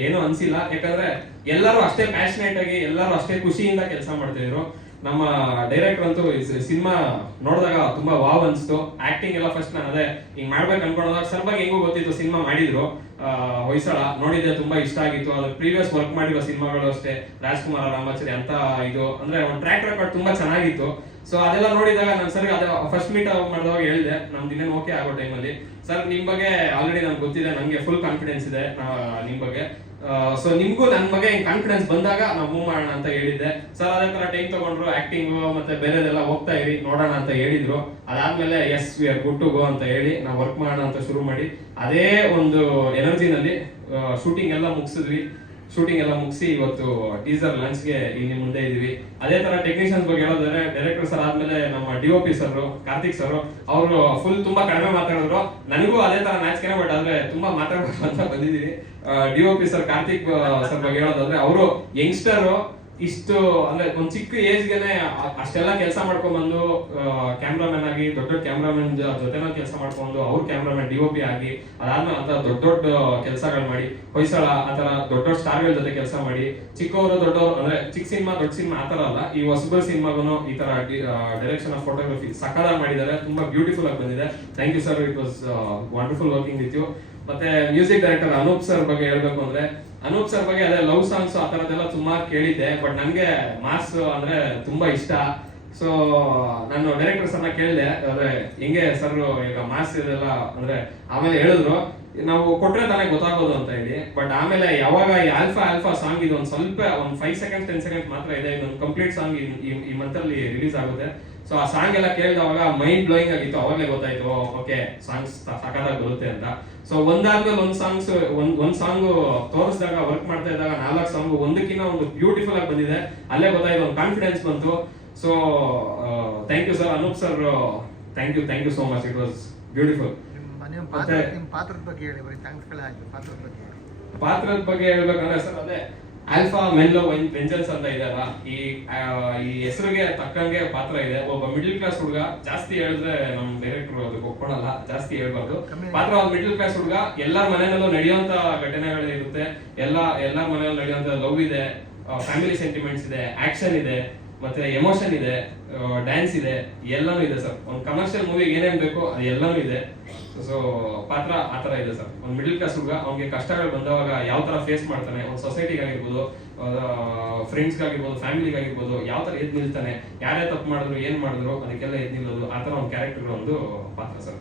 ಏನು ಅನ್ಸಿಲ್ಲ. ಯಾಕಂದ್ರೆ ಎಲ್ಲರೂ ಅಷ್ಟೇ ಪ್ಯಾಷನೇಟ್ ಆಗಿ, ಎಲ್ಲರೂ ಅಷ್ಟೇ ಖುಷಿಯಿಂದ ಕೆಲಸ ಮಾಡ್ತಾ ಇದ್ರು. ನಮ್ಮ ಡೈರೆಕ್ಟರ್ ಅಂತೂ ಸಿನಿಮಾ ನೋಡಿದಾಗ ತುಂಬಾ ವಾವ್ ಅನ್ಸ್ತು. ಆಕ್ಟಿಂಗ್ ಎಲ್ಲ ಫಸ್ಟ್ ನಾನು ಅದೇ ಹಿಂಗ್ ಮಾಡ್ಬೇಕು ಅನ್ಕೊಂಡಾಗ ಸರ್ ಬಗ್ಗೆ ಹೆಂಗೂ ಗೊತ್ತಿತ್ತು, ಸಿನಿಮಾ ಮಾಡಿದ್ರು ಹೊಯ್ಸಳ ನೋಡಿದ್ದೆ, ತುಂಬಾ ಇಷ್ಟ ಆಗಿತ್ತು. ಅದ್ರ ಪ್ರೀವಿಯಸ್ ವರ್ಕ್ ಮಾಡಿರೋ ಸಿನಿಮಾಗಳು ಅಷ್ಟೇ, ರಾಜ್ಕುಮಾರ, ರಾಮಾಚಾರಿ ಅಂತ ಇದು ಅಂದ್ರೆ ಒಂದು ಟ್ರ್ಯಾಕ್ ರೆಕಾರ್ಡ್ ತುಂಬಾ ಚೆನ್ನಾಗಿತ್ತು. ಸೊ ಅದೆಲ್ಲ ನೋಡಿದಾಗ ನಾನು ಸರ್ ಅದೇ ಫಸ್ಟ್ ಮೀಟ್ ಮಾಡಿದಾಗ ಹೇಳಿದೆ, ನಮ್ದು ಇನ್ನೇನು ಓಕೆ ಆಗೋ ಟೈಮಲ್ಲಿ, ಸರ್ ನಿಮ್ ಬಗ್ಗೆ ಆಲ್ರೆಡಿ ನನ್ಗೆ ಗೊತ್ತಿದೆ, ನಮ್ಗೆ ಫುಲ್ ಕಾನ್ಫಿಡೆನ್ಸ್ ಇದೆ ನಿಮ್ ಬಗ್ಗೆ, ಸೊ ನಿಮ್ಗೂ ನನ್ ಬಗ್ಗೆ ಕಾನ್ಫಿಡೆನ್ಸ್ ಬಂದಾಗ ನಾವು ಮೂವ್ ಮಾಡೋಣ ಅಂತ ಹೇಳಿದ್ದೆ. ಸರ್ ಅದೇ ತರ ಟೈಮ್ ತಗೊಂಡ್ರು, ಆಕ್ಟಿಂಗ್ ಮತ್ತೆ ಬೇರೆದೆಲ್ಲ ಹೋಗ್ತಾ ಇರಿ ನೋಡೋಣ ಅಂತ ಹೇಳಿದ್ರು. ಅದಾದ್ಮೇಲೆ yes we are good to go ಅಂತ ಹೇಳಿ ನಾವು ವರ್ಕ್ ಮಾಡೋಣ ಅಂತ ಶುರು ಮಾಡಿ ಅದೇ ಒಂದು ಎನರ್ಜಿನಲ್ಲಿ ಶೂಟಿಂಗ್ ಎಲ್ಲ ಮುಗಿಸಿದ್ವಿ. ಶೂಟಿಂಗ್ ಎಲ್ಲ ಮುಗಿಸಿ ಇವತ್ತು ಟೀಸರ್ ಲಾಂಚ್ಗೆ ಇಲ್ಲಿ ಮುಂದೆ ಇದೀವಿ. ಅದೇ ತರ ಟೆಕ್ನಿಷಿಯನ್ಸ್ ಬಗ್ಗೆ ಹೇಳೋದಾದ್ರೆ, ಡೈರೆಕ್ಟರ್ ಸರ್ ಆದ್ಮೇಲೆ ನಮ್ಮ DOP ಸರ್ ಕಾರ್ತಿಕ್ ಸರ್ ಅವರು ಫುಲ್ ತುಂಬಾ ಕಡಿಮೆ ಮಾತಾಡಿದ್ರು. ನನಗೂ ಅದೇ ತರ ನಾಚಿಕೆನೆ, ಬಟ್ ಆದ್ರೆ ತುಂಬಾ ಮಾತಾಡ್ಬೇಕು ಅಂತ ಬಂದಿದ್ದೀವಿ. DOP ಸರ್ ಕಾರ್ತಿಕ್ ಸರ್ ಬಗ್ಗೆ ಹೇಳೋದಾದ್ರೆ, ಅವರು ಯಂಗ್ಸ್ಟರ್, ಇಷ್ಟು ಅಂದ್ರೆ ಒಂದ್ ಚಿಕ್ಕ ಏಜ್ಗೆನೆ ಅಷ್ಟೆಲ್ಲ ಕೆಲಸ ಮಾಡ್ಕೊಂಡ್ ಬಂದು ಕ್ಯಾಮ್ರಾಮನ್ ಆಗಿ, ದೊಡ್ಡ ಕ್ಯಾಮ್ರಾಮನ್ ಜೊತೆನ ಕೆಲಸ ಮಾಡ್ಕೊಂಡು ಅವ್ರ ಕ್ಯಾಮ್ರಾಮನ್ DOP ಆಗಿ, ಅದಾದ್ಮೇಲೆ ಅಂತ ದೊಡ್ಡ ಕೆಲಸಗಳು ಮಾಡಿ, ಹೊಯ್ಸಳ ಆತರ ದೊಡ್ಡ ಸ್ಟಾರ್ಗಳ ಜೊತೆ ಕೆಲಸ ಮಾಡಿ, ಚಿಕ್ಕವರು ದೊಡ್ಡವರು ಅಂದ್ರೆ ಚಿಕ್ಕ ಸಿನಿಮಾ ದೊಡ್ಡ ಸಿನಿಮಾ ಆತರ ಅಲ್ಲ, ಈ ಹೊಸಬರ ಸಿನಿಮಾಗೂ ಈ ತರ ಡೈರೆಕ್ಷನ್ ಆಫ್ ಫೋಟೋಗ್ರಫಿ ಸಕಲಾಗಿ ಮಾಡಿದ್ದಾರೆ. ತುಂಬಾ ಬ್ಯೂಟಿಫುಲ್ ಆಗಿ ಬಂದಿದೆ. Thank you sir, it was wonderful working with you. ಮತ್ತೆ ಮ್ಯೂಸಿಕ್ ಡೈರೆಕ್ಟರ್ ಅನೂಪ್ ಸರ್ ಬಗ್ಗೆ ಹೇಳ್ಬೇಕು ಅಂದ್ರೆ, ಅನೂಪ್ ಸರ್ ಬಗ್ಗೆ ಅದೇ ಲವ್ ಸಾಂಗ್ಸ್ ಆ ತರದೆಲ್ಲ ತುಂಬಾ ಕೇಳಿದ್ದೆ, ಬಟ್ ನನ್ಗೆ ಮಾಸ್ ಅಂದ್ರೆ ತುಂಬಾ ಇಷ್ಟ. ಸೊ ನಾನು ಡೈರೆಕ್ಟರ್ ಸರ್ನ ಕೇಳಿದೆ, ಅಂದ್ರೆ ಹಿಂಗೆ ಸರ್ ಈಗ ಮಾಸ್ ಇದೆಲ್ಲ ಅಂದ್ರೆ, ಆಮೇಲೆ ಹೇಳಿದ್ರು ನಾವು ಕೊಟ್ರೆ ತಾನೇ ಗೊತ್ತಾಗೋದು ಅಂತ ಹೇಳಿ. ಬಟ್ ಆಮೇಲೆ ಯಾವಾಗ ಈ ಆಲ್ಫಾ ಸಾಂಗ್ ಇದು ಸ್ವಲ್ಪ 5 seconds 10 seconds ಮಾತ್ರ ಇದೆ, ಇದೊಂದು ಕಂಪ್ಲೀಟ್ ಸಾಂಗ್ ಈ ಮಂತ್ ಅಲ್ಲಿ ರಿಲೀಸ್ ಆಗುತ್ತೆ. ಸೊ ಆ ಸಾಂಗ್ ಎಲ್ಲ ಕೇಳಿದವಾಗ ಮೈಂಡ್ ಬ್ಲೋಯಿಂಗ್ ಆಗಿತ್ತು. ಅವಾಗಲೇ ಗೊತ್ತಾಯ್ತು ಓಕೆ ಸಾಂಗ್ಸ್ ಸಖತ್ತಾಗಿ ಬರುತ್ತೆ ಅಂತ. ಸೊ ಒಂದಾದ್ಮೇಲೆ ಒಂದ್ ಸಾಂಗ್ ತೋರಿಸಿದಾಗ, ವರ್ಕ್ ಮಾಡ್ತಾ ಇದ್ದಾಗ 4 ಸಾಂಗ್ ಒಂದಕ್ಕಿಂತ ಒಂದು ಬ್ಯೂಟಿಫುಲ್ ಆಗಿ ಬಂದಿದೆ. ಅಲ್ಲೇ ಗೊತ್ತಾಯ್ತು, ಒಂದು ಕಾನ್ಫಿಡೆನ್ಸ್ ಬಂತು. So thank you sir, Anoop sir, thank you so much, it was beautiful. ಪಾತ್ರದ ಬಗ್ಗೆ ಹೇಳಿ, ಬರೀ ಥ್ಯಾಂಕ್ಸ್ಗಳೇ ಆಯ್ತು. ಪಾತ್ರದ ಬಗ್ಗೆ ಹೇಳ್ಬೇಕಂದ್ರೆ ಸರ್ ಅದೇ ಆಲ್ಫಾ ಮೆನ್ಲೋ ವೆಂಜನ್ಸ್ ಅಂತ ಇದೆಯಲ್ಲ, ಈ ಹೆಸರಿಗೆ ತಕ್ಕಂಗೆ ಪಾತ್ರ ಇದೆ. ಒಬ್ಬ ಮಿಡಲ್ ಕ್ಲಾಸ್ ಹುಡುಗ, ಜಾಸ್ತಿ ಹೇಳಿದ್ರೆ ನಮ್ ಡೈರೆಕ್ಟರ್ ಅದಕ್ಕೆ ಒಪ್ಕೊಳಲ್ಲ, ಜಾಸ್ತಿ ಹೇಳ್ಬಾರ್ದು. ಪಾತ್ರ ಒಂದು ಮಿಡಲ್ ಕ್ಲಾಸ್ ಹುಡುಗ, ಎಲ್ಲರ ಮನೆಯಲ್ಲೂ ನಡೆಯುವಂತ ಘಟನೆಗಳು ಇರುತ್ತೆ, ಎಲ್ಲರ ಮನೆಯಲ್ಲೂ ನಡೆಯುವಂತ ಲವ್ ಇದೆ, ಫ್ಯಾಮಿಲಿ ಸೆಂಟಿಮೆಂಟ್ಸ್ ಇದೆ, ಆಕ್ಷನ್ ಇದೆ, ಮತ್ತೆ ಎಮೋಷನ್ ಇದೆ, ಡ್ಯಾನ್ಸ್ ಇದೆ, ಎಲ್ಲಾನು ಇದೆ ಸರ್. ಒಂದು ಕಮರ್ಷಿಯಲ್ ಮೂವಿಗೆ ಏನೇನ್ ಬೇಕೋ ಅದು ಎಲ್ಲಾನು ಇದೆ. ಸೊ ಪಾತ್ರ ಆತರ ಇದೆ ಸರ್. ಒಂದು ಮಿಡಲ್ ಕ್ಲಾಸ್ ಹುಡುಗ, ಅವ್ನಿಗೆ ಕಷ್ಟಗಳು ಬಂದವಾಗ ಯಾವ ತರ ಫೇಸ್ ಮಾಡ್ತಾನೆ, ಒಂದು ಸೊಸೈಟಿಗಾಗಿರ್ಬೋದು, ಫ್ರೆಂಡ್ಸ್ಗಾಗಿರ್ಬೋದು, ಫ್ಯಾಮಿಲಿಗಾಗಿರ್ಬೋದು, ಯಾವ ತರ ಎದ್ ನಿಲ್ತಾನೆ, ಯಾರೇ ತಪ್ಪು ಮಾಡಿದ್ರು ಏನ್ ಮಾಡಿದ್ರು ಅದಕ್ಕೆಲ್ಲ ಎದ್ ನಿಲ್ಲೋದು, ಆತರ ಒಂದು ಕ್ಯಾರೆಕ್ಟರ್ ಒಂದು ಪಾತ್ರ ಸರ್.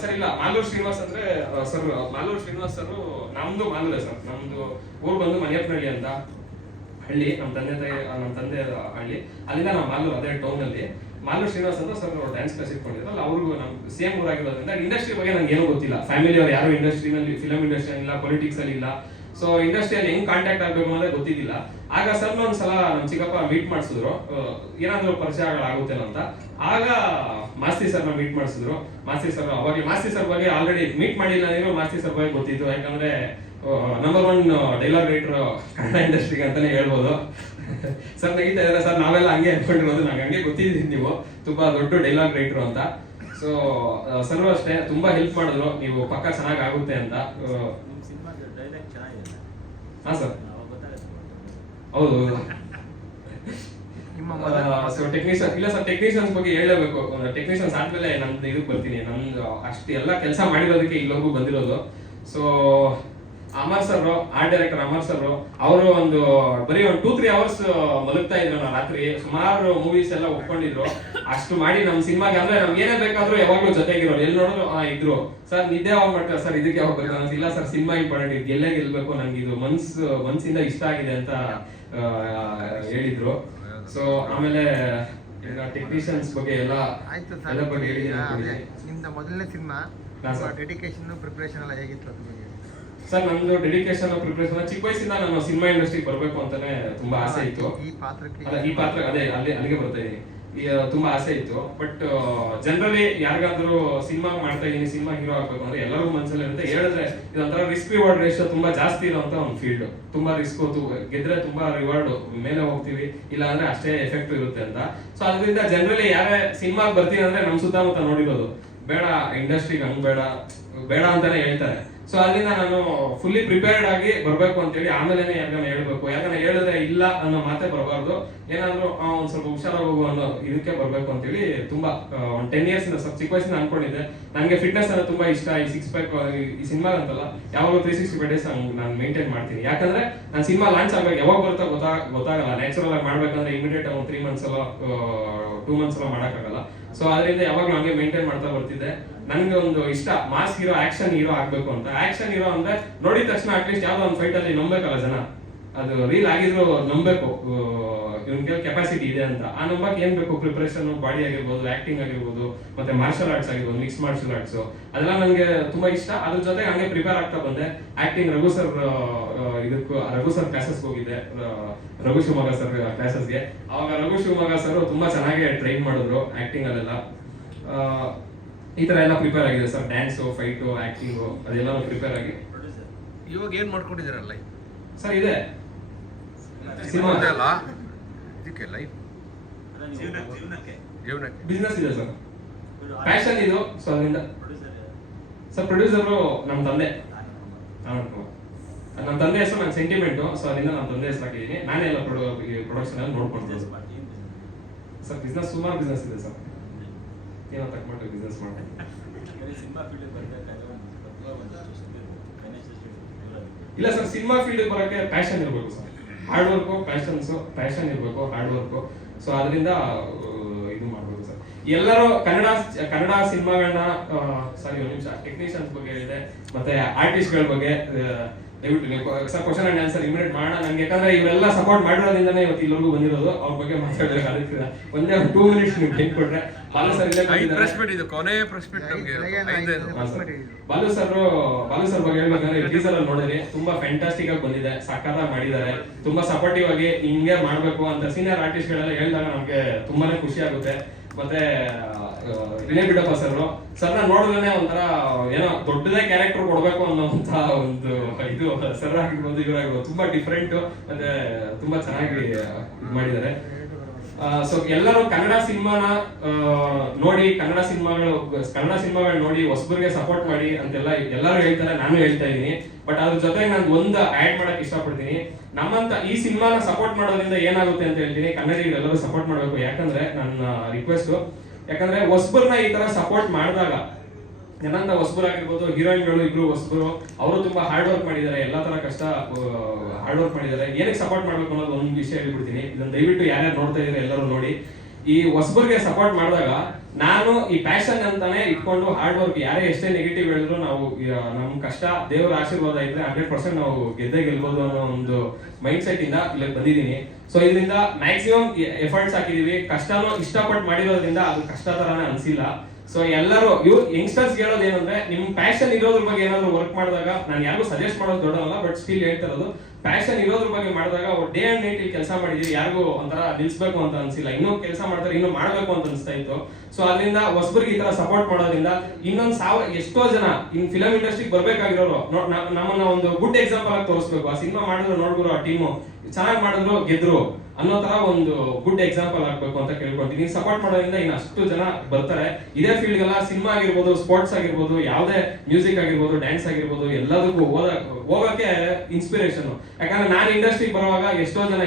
ಸರ್ ಇಲ್ಲ, ಮಾಲೂರು ಶ್ರೀನಿವಾಸ್ ಅಂದ್ರೆ ಸರ್, ಮಾಲೂರು ಶ್ರೀನಿವಾಸ್ ಸರ್ ನಮ್ದು ಮಾಲೂರೇ ಸರ್. ನಮ್ದು ಊರು ಬಂದು ಮನೆಯಪ್ಪನಹಳ್ಳಿ ಅಂತ ಹಳ್ಳಿ, ನಮ್ಮ ತಂದೆ ಹಳ್ಳಿ, ಅಲ್ಲಿಂದ ನಾವು ಮಾಲೂರು ಅದೇ ಟೌನ್ ಅಲ್ಲಿ. ಮಾಲೂರು ಶ್ರೀನಿವಾಸ್ ಅಂತ ಸರ್ ಡ್ಯಾನ್ಸ್ ಕ್ಲಾಸ್ ಇಟ್ಕೊಂಡಿದ್ರಲ್ಲ, ಅವ್ರಿಗೂ ನಮ್ ಸೇಮ್ ಊರಾಗಿರೋದ್ರಿಂದ ಇಂಡಸ್ಟ್ರಿ ಬಗ್ಗೆ ನಂಗೆ ಏನೂ ಗೊತ್ತಿಲ್ಲ. ಫ್ಯಾಮಿಲಿ ಅವ್ರು ಯಾರು ಇಂಡಸ್ಟ್ರಿನಲ್ಲಿ, ಫಿಲಂ ಇಂಡಸ್ಟ್ರಿ ಇಲ್ಲ, ಪೊಲಿಟಿಕ್ಸ್ ಅಲ್ಲಿ ಇಲ್ಲ. ಸೊ ಇಂಡಸ್ಟ್ರಿಯಲ್ಲಿ ಹೆಂಗ್ ಕಾಂಟ್ಯಾಕ್ಟ್ ಆಗ್ಬೇಕು ಅಂದ್ರೆ ಗೊತ್ತಿದ್ದಿಲ್ಲ. ಆಗ ಸರ್ ಒಂದ್ಸಲ ನಮ್ ಚಿಕ್ಕಪ್ಪ ಮೀಟ್ ಮಾಡಿಸಿದ್ರು, ಏನಾದ್ರು ಪರಿಚಯಗಳಾಗುತ್ತೆ ಅಂತ. ಆಗ ಮಾಸ್ತಿ ಸರ್ನ ಮೀಟ್ ಮಾಡಿಸಿದ್ರು. ಮಾಸ್ತಿ ಸರ್ ಅವಾಗ ಮಾಸ್ತಿ ಸರ್ ಬಗ್ಗೆ ಆಲ್ರೆಡಿ ಮೀಟ್ ಮಾಡಿಲ್ಲ ನೀರು, ಮಾಸ್ತಿ ಸರ್ ಬಗ್ಗೆ ಗೊತ್ತಿತ್ತು. ಯಾಕಂದ್ರೆ ನಂಬರ್ 1 ಡೈಲಾಗ್ ರೈಟರ್ ಕನ್ನಡ ಇಂಡಸ್ಟ್ರಿಗೆ ಅಂತಾನೆ ಹೇಳ್ಬೋದು. ಸರ್ ನಗೀತಾ ಇದಾರೆ ಸರ್, ನಾವೆಲ್ಲ ಹಂಗೆ ಅನ್ಕೊಂಡಿರೋದು, ನಂಗೆ ಹಂಗೆ ಗೊತ್ತಿದ್ದೀನಿ ನೀವು ತುಂಬಾ ದೊಡ್ಡ ಡೈಲಾಗ್ ರೈಟರ್ ಅಂತ. ಸೊ ಸರ್ ಅಷ್ಟೇ ತುಂಬಾ ಹೆಲ್ಪ್ ಮಾಡಿದ್ರು, ನೀವು ಪಕ್ಕ ಚೆನ್ನಾಗಿ ಆಗುತ್ತೆ ಅಂತ. ಹಾ ಸರ್, ಹೌದು. ಸೊ ಟೆಕ್ನಿಷಿಯನ್ ಇಲ್ಲ ಸರ್, ಟೆಕ್ನಿಷಿಯನ್ಸ್ ಬಗ್ಗೆ ಹೇಳಲೇಬೇಕು. ಟೆಕ್ನಿಷಿಯನ್ಸ್ ಆದ್ಮೇಲೆ ನಂದು ಇದಕ್ಕೆ ಬರ್ತೀನಿ. ನಂದು ಅಷ್ಟು ಎಲ್ಲ ಕೆಲಸ ಮಾಡಿರೋದಕ್ಕೆ ಇಲ್ಲಿವರೆಗೂ ಬಂದಿರೋದು. So Amar sir, art director Amar sir, ಅವರು ಒಂದು ಬರೀ ಒಂದು 2-3 ಅವರ್ಸ್ ಮಲಗ್ತಾ ಇದ್ರು ನಾವು ರಾತ್ರಿ. ಸುಮಾರು ಮೂವೀಸ್ ಎಲ್ಲ ಒಪ್ಕೊಂಡಿದ್ರು. ಅಷ್ಟು ಮಾಡಿ ನಮ್ಮ ಸಿನಿಮಾಗೆ ಅಂದ್ರೆ ನಮ್ಗೆ ಏನೇ ಬೇಕಾದ್ರೂ ಯಾವಾಗ್ಲೂ ಜೊತೆಗಿರೋರು, ಎಲ್ಲಿ ನೋಡಿದ್ರು ಇದ್ರು. ಸರ್ ನಿದ್ದೆ ಯಾವಾಗ ಮಾಡ್ತಾರೆ ಸರ್, ಇದಕ್ಕೆ ಯಾವಾಗ ಬರ್ತಾರೆ? ಇಲ್ಲ ಸರ್, ಸಿನಿಮಾ ಇಂಪಾರ್ಟೆಂಟ್, ಇದು ಗೆಲ್ಲೇ ಗೆಲ್ಬೇಕು, ನಂಗೆ ಇದು ಮನ್ಸಿಂದ ಇಷ್ಟ ಆಗಿದೆ ಅಂತ ಹೇಳಿದ್ರು. ಸೊ ಆಮೇಲೆ ಟೆಕ್ನಿಷಿಯನ್ಸ್ ಬಗ್ಗೆ ಎಲ್ಲ ಬಗ್ಗೆ ಹೇಳಿದ್ದೀನಿ. ನಿಮ್ದು ಮೊದಲನೇ ಸಿನಿಮಾ ಡೆಡಿಕೇಶನ್ ಪ್ರಿಪರೇಷನ್ ಎಲ್ಲ ಹೇಗಿತ್ತು ಅದ್ರ ಬಗ್ಗೆ? ಸರ್ ನಮ್ದು ಡೆಡಿಕೇಶನ್ ಪ್ರಿಪರೇಷನ್ ಚಿಕ್ಕ ವಯಸ್ಸಿಂದ ನಾನು ಸಿನಿಮಾ ಇಂಡಸ್ಟ್ರಿಗೆ ಬರಬೇಕು ಅಂತಾನೆ ತುಂಬಾ ಆಸೆ ಇತ್ತು. ಈ ಪಾತ್ರಕ್ಕೆ ಅದೇ ಅಲ್ಲಿಗೆ ಬರ್ತಾ ಇದೀನಿ. ತುಂಬಾ ಆಸೆ ಇತ್ತು. ಬಟ್ ಜನರಲಿ ಯಾರಿಗಾದ್ರೂ ಸಿನಿಮಾ ಮಾಡ್ತಾ ಇದೀನಿ, ಸಿನಿಮಾ ಹೀರೋ ಆಗ್ಬೇಕು ಅಂದ್ರೆ ಎಲ್ಲರಿಗೂ ಮನಸ್ಸಲ್ಲಿ ಇರುತ್ತೆ. ಹೇಳಿದ್ರೆ ಇದೊಂಥರ ರಿಸ್ಕ್ ರಿವಾರ್ಡ್ ರೇಷಿಯೋ ತುಂಬಾ ಜಾಸ್ತಿ ಇರುವಂತ ಒಂದು ಫೀಲ್ಡ್. ತುಂಬಾ ರಿಸ್ಕ್, ಗೆದ್ರೆ ತುಂಬಾ ರಿವಾರ್ಡ್ ಮೇಲೆ ಹೋಗ್ತೀವಿ, ಇಲ್ಲ ಅಂದ್ರೆ ಅಷ್ಟೇ ಎಫೆಕ್ಟ್ ಇರುತ್ತೆ ಅಂತ. ಸೊ ಅದರಿಂದ ಜನರಲಿ ಯಾರೇ ಸಿನಿಮಾಗೆ ಬರ್ತೀನಿ ಅಂದ್ರೆ ನಮ್ ಸುತ್ತಮುತ್ತ ನೋಡಿರೋದು ಬೇಡ, ಇಂಡಸ್ಟ್ರಿಗೆ ಹಂಗ್ ಬೇಡ ಅಂತಾನೆ ಹೇಳ್ತಾರೆ. ಸೊ ಅದರಿಂದ ನಾನು ಫುಲ್ಲಿ ಪ್ರಿಪೇರ್ಡ್ ಆಗಿ ಬರ್ಬೇಕು ಅಂತೇಳಿ ಆಮೇಲೆ ಯಾಕಂದ್ರೆ ಹೇಳ್ಬೇಕು. ಯಾಕಂದ್ರೆ ಹೇಳಿದ್ರೆ ಇಲ್ಲ ಅನ್ನೋ ಮಾತೆ ಬರಬಾರ್ದು. ಏನಾದ್ರು ಒಂದ್ ಸ್ವಲ್ಪ ಹುಷಾರಾಗಿ ಹೋಗು ಅನ್ನೋ ಇದಕ್ಕೆ ಬರ್ಬೇಕು ಅಂತೇಳಿ ತುಂಬಾ ಒಂದು 10 years ಇಂದ ಚಿಕ್ಕ ವಯಸ್ಸಿಂದ ಅನ್ಕೊಂಡಿದ್ದೆ. ನನಗೆ ಫಿಟ್ನೆಸ್ ಎಲ್ಲ ತುಂಬಾ ಇಷ್ಟ. ಈ 6 ಪ್ಯಾಕ್ ಈ ಸಿನಿಮಾ ಅಂತಲ್ಲ, ಯಾವಾಗಲೂ 365 days ನಾನು ಮೇಂಟೈನ್ ಮಾಡ್ತೀನಿ. ಯಾಕಂದ್ರೆ ನಾನು ಸಿನಿಮಾ ಲಾಂಚ್ ಆಗ್ಬೇಕು, ಯಾವಾಗ ಬರುತ್ತಾ ಗೊತ್ತಾಗಲ್ಲ. ನ್ಯಾಚುರಲ್ ಆಗಿ ಮಾಡ್ಬೇಕಂದ್ರೆ ಇಮಿಡಿಯೇಟ್ 3 months ಅಲ್ಲ 2 months ಎಲ್ಲ ಮಾಡಕ್ಕಾಗಲ್ಲ. ಸೊ ಅದರಿಂದ ಯಾವಾಗ್ಲೂ ಹಂಗೆ ಮೇಂಟೈನ್ ಮಾಡ್ತಾ ಬರ್ತಿದ್ದೆ. ನನ್ಗೆ ಒಂದು ಇಷ್ಟ ಮಾಸ್ ಹೀರೋ, ಆಕ್ಷನ್ ಹೀರೋ ಆಗ್ಬೇಕು ಅಂತ. ಆಕ್ಷನ್ ಹೀರೋ ಅಂದ್ರೆ ನೋಡಿದ ತಕ್ಷಣ ಅಟ್ಲೀಸ್ಟ್ ಯಾವ್ದೋ ಒಂದು ಫೈಟ್ ಅಲ್ಲಿ ನಂಬೇಕಲ್ಲ ಜನ, ಅದು ರೀಲ್ ಆಗಿದ್ರು ನಂಬೇಕು ಇವನ್ಗೆ ಕೆಪಾಸಿಟಿ ಇದೆ ಅಂತ. ಆ ನಂಬಕ್ ಏನ್ ಬೇಕು? ಪ್ರಿಪರೇಷನ್, ಬಾಡಿ ಆಗಿರ್ಬೋದು, ಆಕ್ಟಿಂಗ್ ಆಗಿರ್ಬೋದು, ಮತ್ತೆ ಮಾರ್ಷಲ್ ಆರ್ಟ್ಸ್ ಆಗಿರ್ಬೋದು, ಮಿಕ್ಸ್ ಮಾರ್ಷಲ್ ಆರ್ಟ್ಸ್, ಅದೆಲ್ಲ ನನಗೆ ತುಂಬಾ ಇಷ್ಟ. ಅದ್ರ ಜೊತೆ ಹಂಗೆ ಪ್ರಿಪೇರ್ ಆಗ್ತಾ ಬಂದೆ. ಆಕ್ಟಿಂಗ್ ರಘು ಸರ್ ಕ್ಲಾಸಸ್ ಹೋಗಿದ್ದೆ, ರಘು ಶಿವಮೊಗ್ಗ ಸರ್ ಕ್ಲಾಸಸ್ಗೆ. ಅವಾಗ ರಘು ಶಿವಮೊಗ್ಗ ಸರ್ ತುಂಬಾ ಚೆನ್ನಾಗಿ ಟ್ರೈನ್ ಮಾಡಿದ್ರು ಆಕ್ಟಿಂಗ್ ಅಲ್ಲೆಲ್ಲ. ಈ ತರ ಎಲ್ಲ ಪ್ರಿಪೇರ್ ಆಗಿದೆ ಸರ್. ಡ್ಯಾನ್ಸು, ಫೈಟು, ಆಕ್ಟಿಂಗು ಅದೆಲ್ಲ ಪ್ರಿಪೇರ್ ಆಗಿ ಇವಾಗ ಏನ್ ಮಾಡ್ಕೊಂಡಿದ್ದೀರಲ್ಲ ಸರ್ ಇದೆ ಸಿನಿಮಾ ಅಲ್ಲ, ಇದಕ್ಕೆ ಲೈಫ್ ಜೀವನಕ್ಕೆ ಬಿಸ್ನೆಸ್ ಇದೆ ಸರ್, ಪ್ಯಾಷನ್ ಇದು. ಸೊ ಅದರಿಂದ ಸರ್ ಪ್ರೊಡ್ಯೂಸರು ನಮ್ಮ ತಂದೆ. ನಮ್ಮ ತಂದೆ ಹೆಸರು ನಂಗೆ ಸೆಂಟಿಮೆಂಟು. ಸೊ ಅದರಿಂದ ನಮ್ಮ ತಂದೆ ಹೆಸರು ಹಾಕಿದ್ದೀನಿ. ನಾನೇ ಎಲ್ಲ ಪ್ರೊಡಕ್ಷನ್ ಎಲ್ಲ ನೋಡ್ಕೊಳ್ತೀನಿ ಸರ್. ಬಿಸ್ನೆಸ್ ಸುಮಾರು ಬಿಸ್ನೆಸ್ ಇದೆ ಸರ್. ಏನೋ ತಕ್ಕೊಂಡು ಬಿಸ್ನೆಸ್ ಮಾಡ್ತೀನಿ. ಇಲ್ಲ ಸರ್, ಸಿನಿಮಾ ಫೀಲ್ಡ್ ಬರೋಕ್ಕೆ ಪ್ಯಾಷನ್ ಇರಬೇಕು ಸರ್. ಹಾರ್ಡ್ ವರ್ಕು, ಪ್ಯಾಷನ್ ಇರಬೇಕು, ಹಾರ್ಡ್ ವರ್ಕು. ಸೊ ಅದರಿಂದ ಇದು ಮಾಡ್ಬೇಕು ಸರ್. ಎಲ್ಲರೂ ಕನ್ನಡ ಸಿನಿಮಾಗಳನ್ನ ಸಾರಿ ಒಂದು ನಿಮಿಷ ಟೆಕ್ನಿಷಿಯನ್ಸ್ ಬಗ್ಗೆ ಹೇಳಿದೆ, ಮತ್ತೆ ಆರ್ಟಿಸ್ಟ್ಗಳ ಬಗ್ಗೆ ದಯವಿಟ್ಟು ನೀವು sir question and answer immediate ಮಾಡೋಣ. ನನಗೆ ಯಾಕಂದ್ರೆ ಇವರೆಲ್ಲ ಸಪೋರ್ಟ್ ಮಾಡಿರೋದ್ರಿಂದನೇ ಇವತ್ತು ಇಲ್ಲಿವರೆಗೂ ಬಂದಿರೋದು. ಅವ್ರ ಬಗ್ಗೆ ಮಾತಾಡೋಕೆ ಅದಕ್ಕೆ ಒಂದೇ 2 minutes ನೀವು ಟೈಮ್ ಕೊಟ್ರೆ. ಬಾಲು ಸರ್ ಇಲ್ಲೇ ಬಾಲು ಸರ್ ಬಗ್ಗೆ ಹೇಳ್ಬೇಕಂದ್ರೆ ಟೀಸರ್ ಅಲ್ಲಿ ನೋಡಿದ್ರಿ, ತುಂಬಾ ಫ್ಯಾಂಟಾಸ್ಟಿಕ್ ಆಗಿ ಬಂದಿದೆ, ಸಖತ್ತಾಗಿ ಮಾಡಿದ್ದಾರೆ. ತುಂಬಾ ಸಪೋರ್ಟಿವ್ ಆಗಿ ಹಿಂಗೆ ಮಾಡ್ಬೇಕು ಅಂತ ಸೀನಿಯರ್ ಆರ್ಟಿಸ್ಟ್ ಗಳೆಲ್ಲ ಹೇಳಿದಾಗ ನಮ್ಗೆ ತುಂಬಾನೇ ಖುಷಿ ಆಗುತ್ತೆ. ಮತ್ತೆ ವಿನಯ್ ಬಿಡಪ್ಪ ಸರ್ನ ನೋಡಿದ್ರೆ ಒಂಥರ ಏನೋ ದೊಡ್ಡದೇ ಕ್ಯಾರೆಕ್ಟರ್ ಕೊಡ್ಬೇಕು ಅನ್ನೋಂತ ಒಂದು ಇದು ಸರ್ ಆಗಿರ್ಬೋದು, ಇವರಾಗಿರ್ಬೋದು, ತುಂಬಾ ಡಿಫ್ರೆಂಟ್ ಮತ್ತೆ ತುಂಬಾ ಚೆನ್ನಾಗಿ ಮಾಡಿದ್ದಾರೆ. ಸೊ ಎಲ್ಲರೂ ಕನ್ನಡ ಸಿನಿಮಾನ ನೋಡಿ, ಕನ್ನಡ ಸಿನಿಮಾಗಳು ನೋಡಿ ಹೊಸಬರಿಗೆ ಸಪೋರ್ಟ್ ಮಾಡಿ ಅಂತೆಲ್ಲ ಎಲ್ಲರೂ ಹೇಳ್ತಾರೆ, ನಾನು ಹೇಳ್ತಾ ಇದ್ದೀನಿ. ಬಟ್ ಅದ್ರ ಜೊತೆಗೆ ನಾನು ಒಂದು ಆಡ್ ಮಾಡಕ್ ಇಷ್ಟಪಡ್ತೀನಿ. ನಮ್ಮಂತ ಈ ಸಿನಿಮಾನ ಸಪೋರ್ಟ್ ಮಾಡೋದ್ರಿಂದ ಏನಾಗುತ್ತೆ ಅಂತ ಹೇಳ್ತೀನಿ, ಕನ್ನಡಿಗರು ಎಲ್ಲರೂ ಸಪೋರ್ಟ್ ಮಾಡ್ಬೇಕು. ಯಾಕಂದ್ರೆ ನನ್ನ ರಿಕ್ವೆಸ್ಟ್, ಯಾಕಂದ್ರೆ ಹೊಸಬರ್ನ ಈ ತರ ಸಪೋರ್ಟ್ ಮಾಡಿದಾಗ, ಏನಂತ ಹೊಸಬರಾಗಿರ್ಬೋದು, ಹೀರೋಯಿನ್ಗಳು ಇಬ್ರು ಹೊಸಬರು, ಅವರು ತುಂಬಾ ಹಾರ್ಡ್ ವರ್ಕ್ ಮಾಡಿದ್ದಾರೆ, ಎಲ್ಲಾ ತರ ಕಷ್ಟ ಹಾರ್ಡ್ ವರ್ಕ್ ಮಾಡಿದ್ದಾರೆ. ಏನಕ್ಕೆ ಸಪೋರ್ಟ್ ಮಾಡ್ಬೇಕು ಅನ್ನೋದು ಒಂದು ವಿಷಯ ಹೇಳ್ಬಿಡ್ತೀನಿ. ಇದನ್ನ ದಯವಿಟ್ಟು ಯಾರ್ಯಾರು ನೋಡ್ತಾ ಇದ್ರೆ ಎಲ್ಲರೂ ನೋಡಿ. ಈ ಹೊಸಬರ್ಗೆ ಸಪೋರ್ಟ್ ಮಾಡಿದಾಗ ನಾನು ಈ ಪ್ಯಾಷನ್ ಅಂತಾನೆ ಇಟ್ಕೊಂಡು ಹಾರ್ಡ್ ವರ್ಕ್, ಯಾರೇ ಎಷ್ಟೇ ನೆಗೆಟಿವ್ ಹೇಳಿದ್ರು ನಾವು ನಮ್ ಕಷ್ಟ ದೇವರ ಆಶೀರ್ವಾದ ಇದ್ರೆ 100% ನಾವು ಗೆದ್ದೇ ಗೆಲ್ಬಹುದು ಅನ್ನೋ ಒಂದು ಮೈಂಡ್ ಸೆಟ್ ಇಂದ ಇಲ್ಲಿ ಬಂದಿದ್ದೀನಿ. ಸೊ ಇದರಿಂದ ಮ್ಯಾಕ್ಸಿಮಮ್ ಎಫರ್ಟ್ಸ್ ಹಾಕಿದೀವಿ. ಕಷ್ಟನೂ ಇಷ್ಟಪಟ್ಟು ಮಾಡಿರೋದ್ರಿಂದ ಅದು ಕಷ್ಟ ತರಾನೇ ಅನ್ಸಿಲ್ಲ. ಸೊ ಎಲ್ಲರೂ ಯಂಗ್ಸ್ಟರ್ಸ್ ಹೇಳೋದು ಏನಂದ್ರೆ, ನಿಮ್ ಪ್ಯಾಷನ್ ಇರೋದ್ರ ಬಗ್ಗೆ ಏನಾದ್ರು ವರ್ಕ್ ಮಾಡಿದಾಗ, ನಾನು ಯಾರಿಗೂ ಸಜೆಸ್ಟ್ ಮಾಡೋದು ದೊಡ್ಡದಲ್ಲ, ಬಟ್ ಸ್ಟಿಲ್ ಹೇಳ್ತಾ ಇರೋದು, ಪ್ಯಾಷನ್ ಇರೋದ್ರ ಬಗ್ಗೆ ಮಾಡಿದಾಗ ಅವ್ರು ಡೇ ಅಂಡ್ ನೈಟ್ ಇಲ್ಲಿ ಕೆಲಸ ಮಾಡಿದೀವಿ, ಯಾರಿಗೂ ಒಂಥರ ನಿಲ್ಸ್ಬೇಕು ಅಂತ ಅನ್ಸಿಲ್ಲ. ಇನ್ನೂ ಕೆಲಸ ಮಾಡ್ತಾರೆ, ಇನ್ನೂ ಮಾಡ್ಬೇಕು ಅಂತ ಅನ್ಸ್ತಾ ಇತ್ತು. ಸೊ ಅದರಿಂದ ಹೊಸಬರಿಗೆ ಈ ತರ ಸಪೋರ್ಟ್ ಮಾಡೋದ್ರಿಂದ ಎಷ್ಟೋ ಜನ ಇನ್ ಫಿಲಂ ಇಂಡಸ್ಟ್ರಿಗೆ ಬರ್ಬೇಕಾಗಿರೋರು ನಮ್ಮನ್ನ ಒಂದು ಗುಡ್ ಎಕ್ಸಾಂಪಲ್ ಆಗಿ ತೋರಿಸ್ಬೇಕು. ಆ ಸಿನಿಮಾ ಮಾಡಿದ್ರು ನೋಡ್ಬಿಡು, ಆ ಟೀಮು ಚೆನ್ನಾಗಿ ಮಾಡಿದ್ರು, ಗೆದ್ರು ಅನ್ನೋ ತರ ಒಂದು ಗುಡ್ ಎಕ್ಸಾಂಪಲ್ ಆಗ್ಬೇಕು ಅಂತ ಕೇಳ್ಕೊಂತೀನಿ. ಸಪೋರ್ಟ್ ಮಾಡೋದ್ರಿಂದ ಇನ್ನು ಅಷ್ಟು ಜನ ಬರ್ತಾರೆ ಇದೇ ಫೀಲ್ಡ್ ಗೆಲ್ಲ. ಸಿನಿಮಾ ಆಗಿರ್ಬೋದು, ಸ್ಪೋರ್ಟ್ಸ್ ಆಗಿರ್ಬೋದು, ಯಾವುದೇ ಮ್ಯೂಸಿಕ್ ಆಗಿರ್ಬೋದು, ಡ್ಯಾನ್ಸ್ ಆಗಿರ್ಬೋದು, ಎಲ್ಲದಕ್ಕೂ ಹೋಗಕ್ಕೆ ಇನ್ಸ್ಪಿರೇಷನ್. ಯಾಕಂದ್ರೆ ನಾನು ಇಂಡಸ್ಟ್ರಿಗೆ ಬರುವಾಗ ಎಷ್ಟೋ ಜನ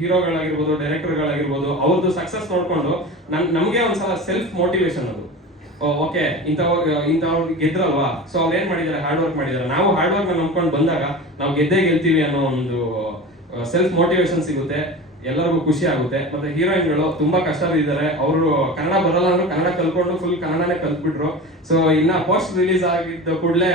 ಹೀರೋಗಳಾಗಿರ್ಬೋದು, ಡೈರೆಕ್ಟರ್ಗಳಾಗಿರ್ಬೋದು, ಅವ್ರದ್ದು ಸಕ್ಸಸ್ ನೋಡ್ಕೊಂಡು ನಮ್ಗೆ ಒಂದ್ಸಲ ಸೆಲ್ಫ್ ಮೋಟಿವೇಶನ್ ಅದು. ಓಕೆ ಇಂಥವ್ರು ಗೆದ್ರಲ್ವಾ, ಸೊ ಅವ್ರು ಏನ್ ಮಾಡಿದ್ದಾರೆ, ಹಾರ್ಡ್ ವರ್ಕ್ ಮಾಡಿದ್ದಾರೆ. ನಾವು ಹಾರ್ಡ್ ವರ್ಕ್ ನಂಬ್ಕೊಂಡು ಬಂದಾಗ ನಾವು ಗೆಲ್ತೀವಿ ಅನ್ನೋ ಒಂದು ಸೆಲ್ಫ್ ಮೋಟಿವೇಶನ್ ಸಿಗುತ್ತೆ, ಎಲ್ಲರಿಗೂ ಖುಷಿ ಆಗುತ್ತೆ. ಮತ್ತೆ ಹೀರೋಯಿನ್ಗಳು ತುಂಬಾ ಕಷ್ಟದಿದ್ದಾರೆ, ಅವರು ಕನ್ನಡ ಬರಲ್ಲ ಅಂದ್ರೂ ಕನ್ನಡ ಕಲ್ತ್ಕೊಂಡು ಫುಲ್ ಕನ್ನಡನೇ ಕಲ್ತ್ಬಿಟ್ರು. ಸೊ ಇನ್ನ ಪೋಸ್ಟ್ ರಿಲೀಸ್ ಆಗಿದ್ದ ಕೂಡಲೇ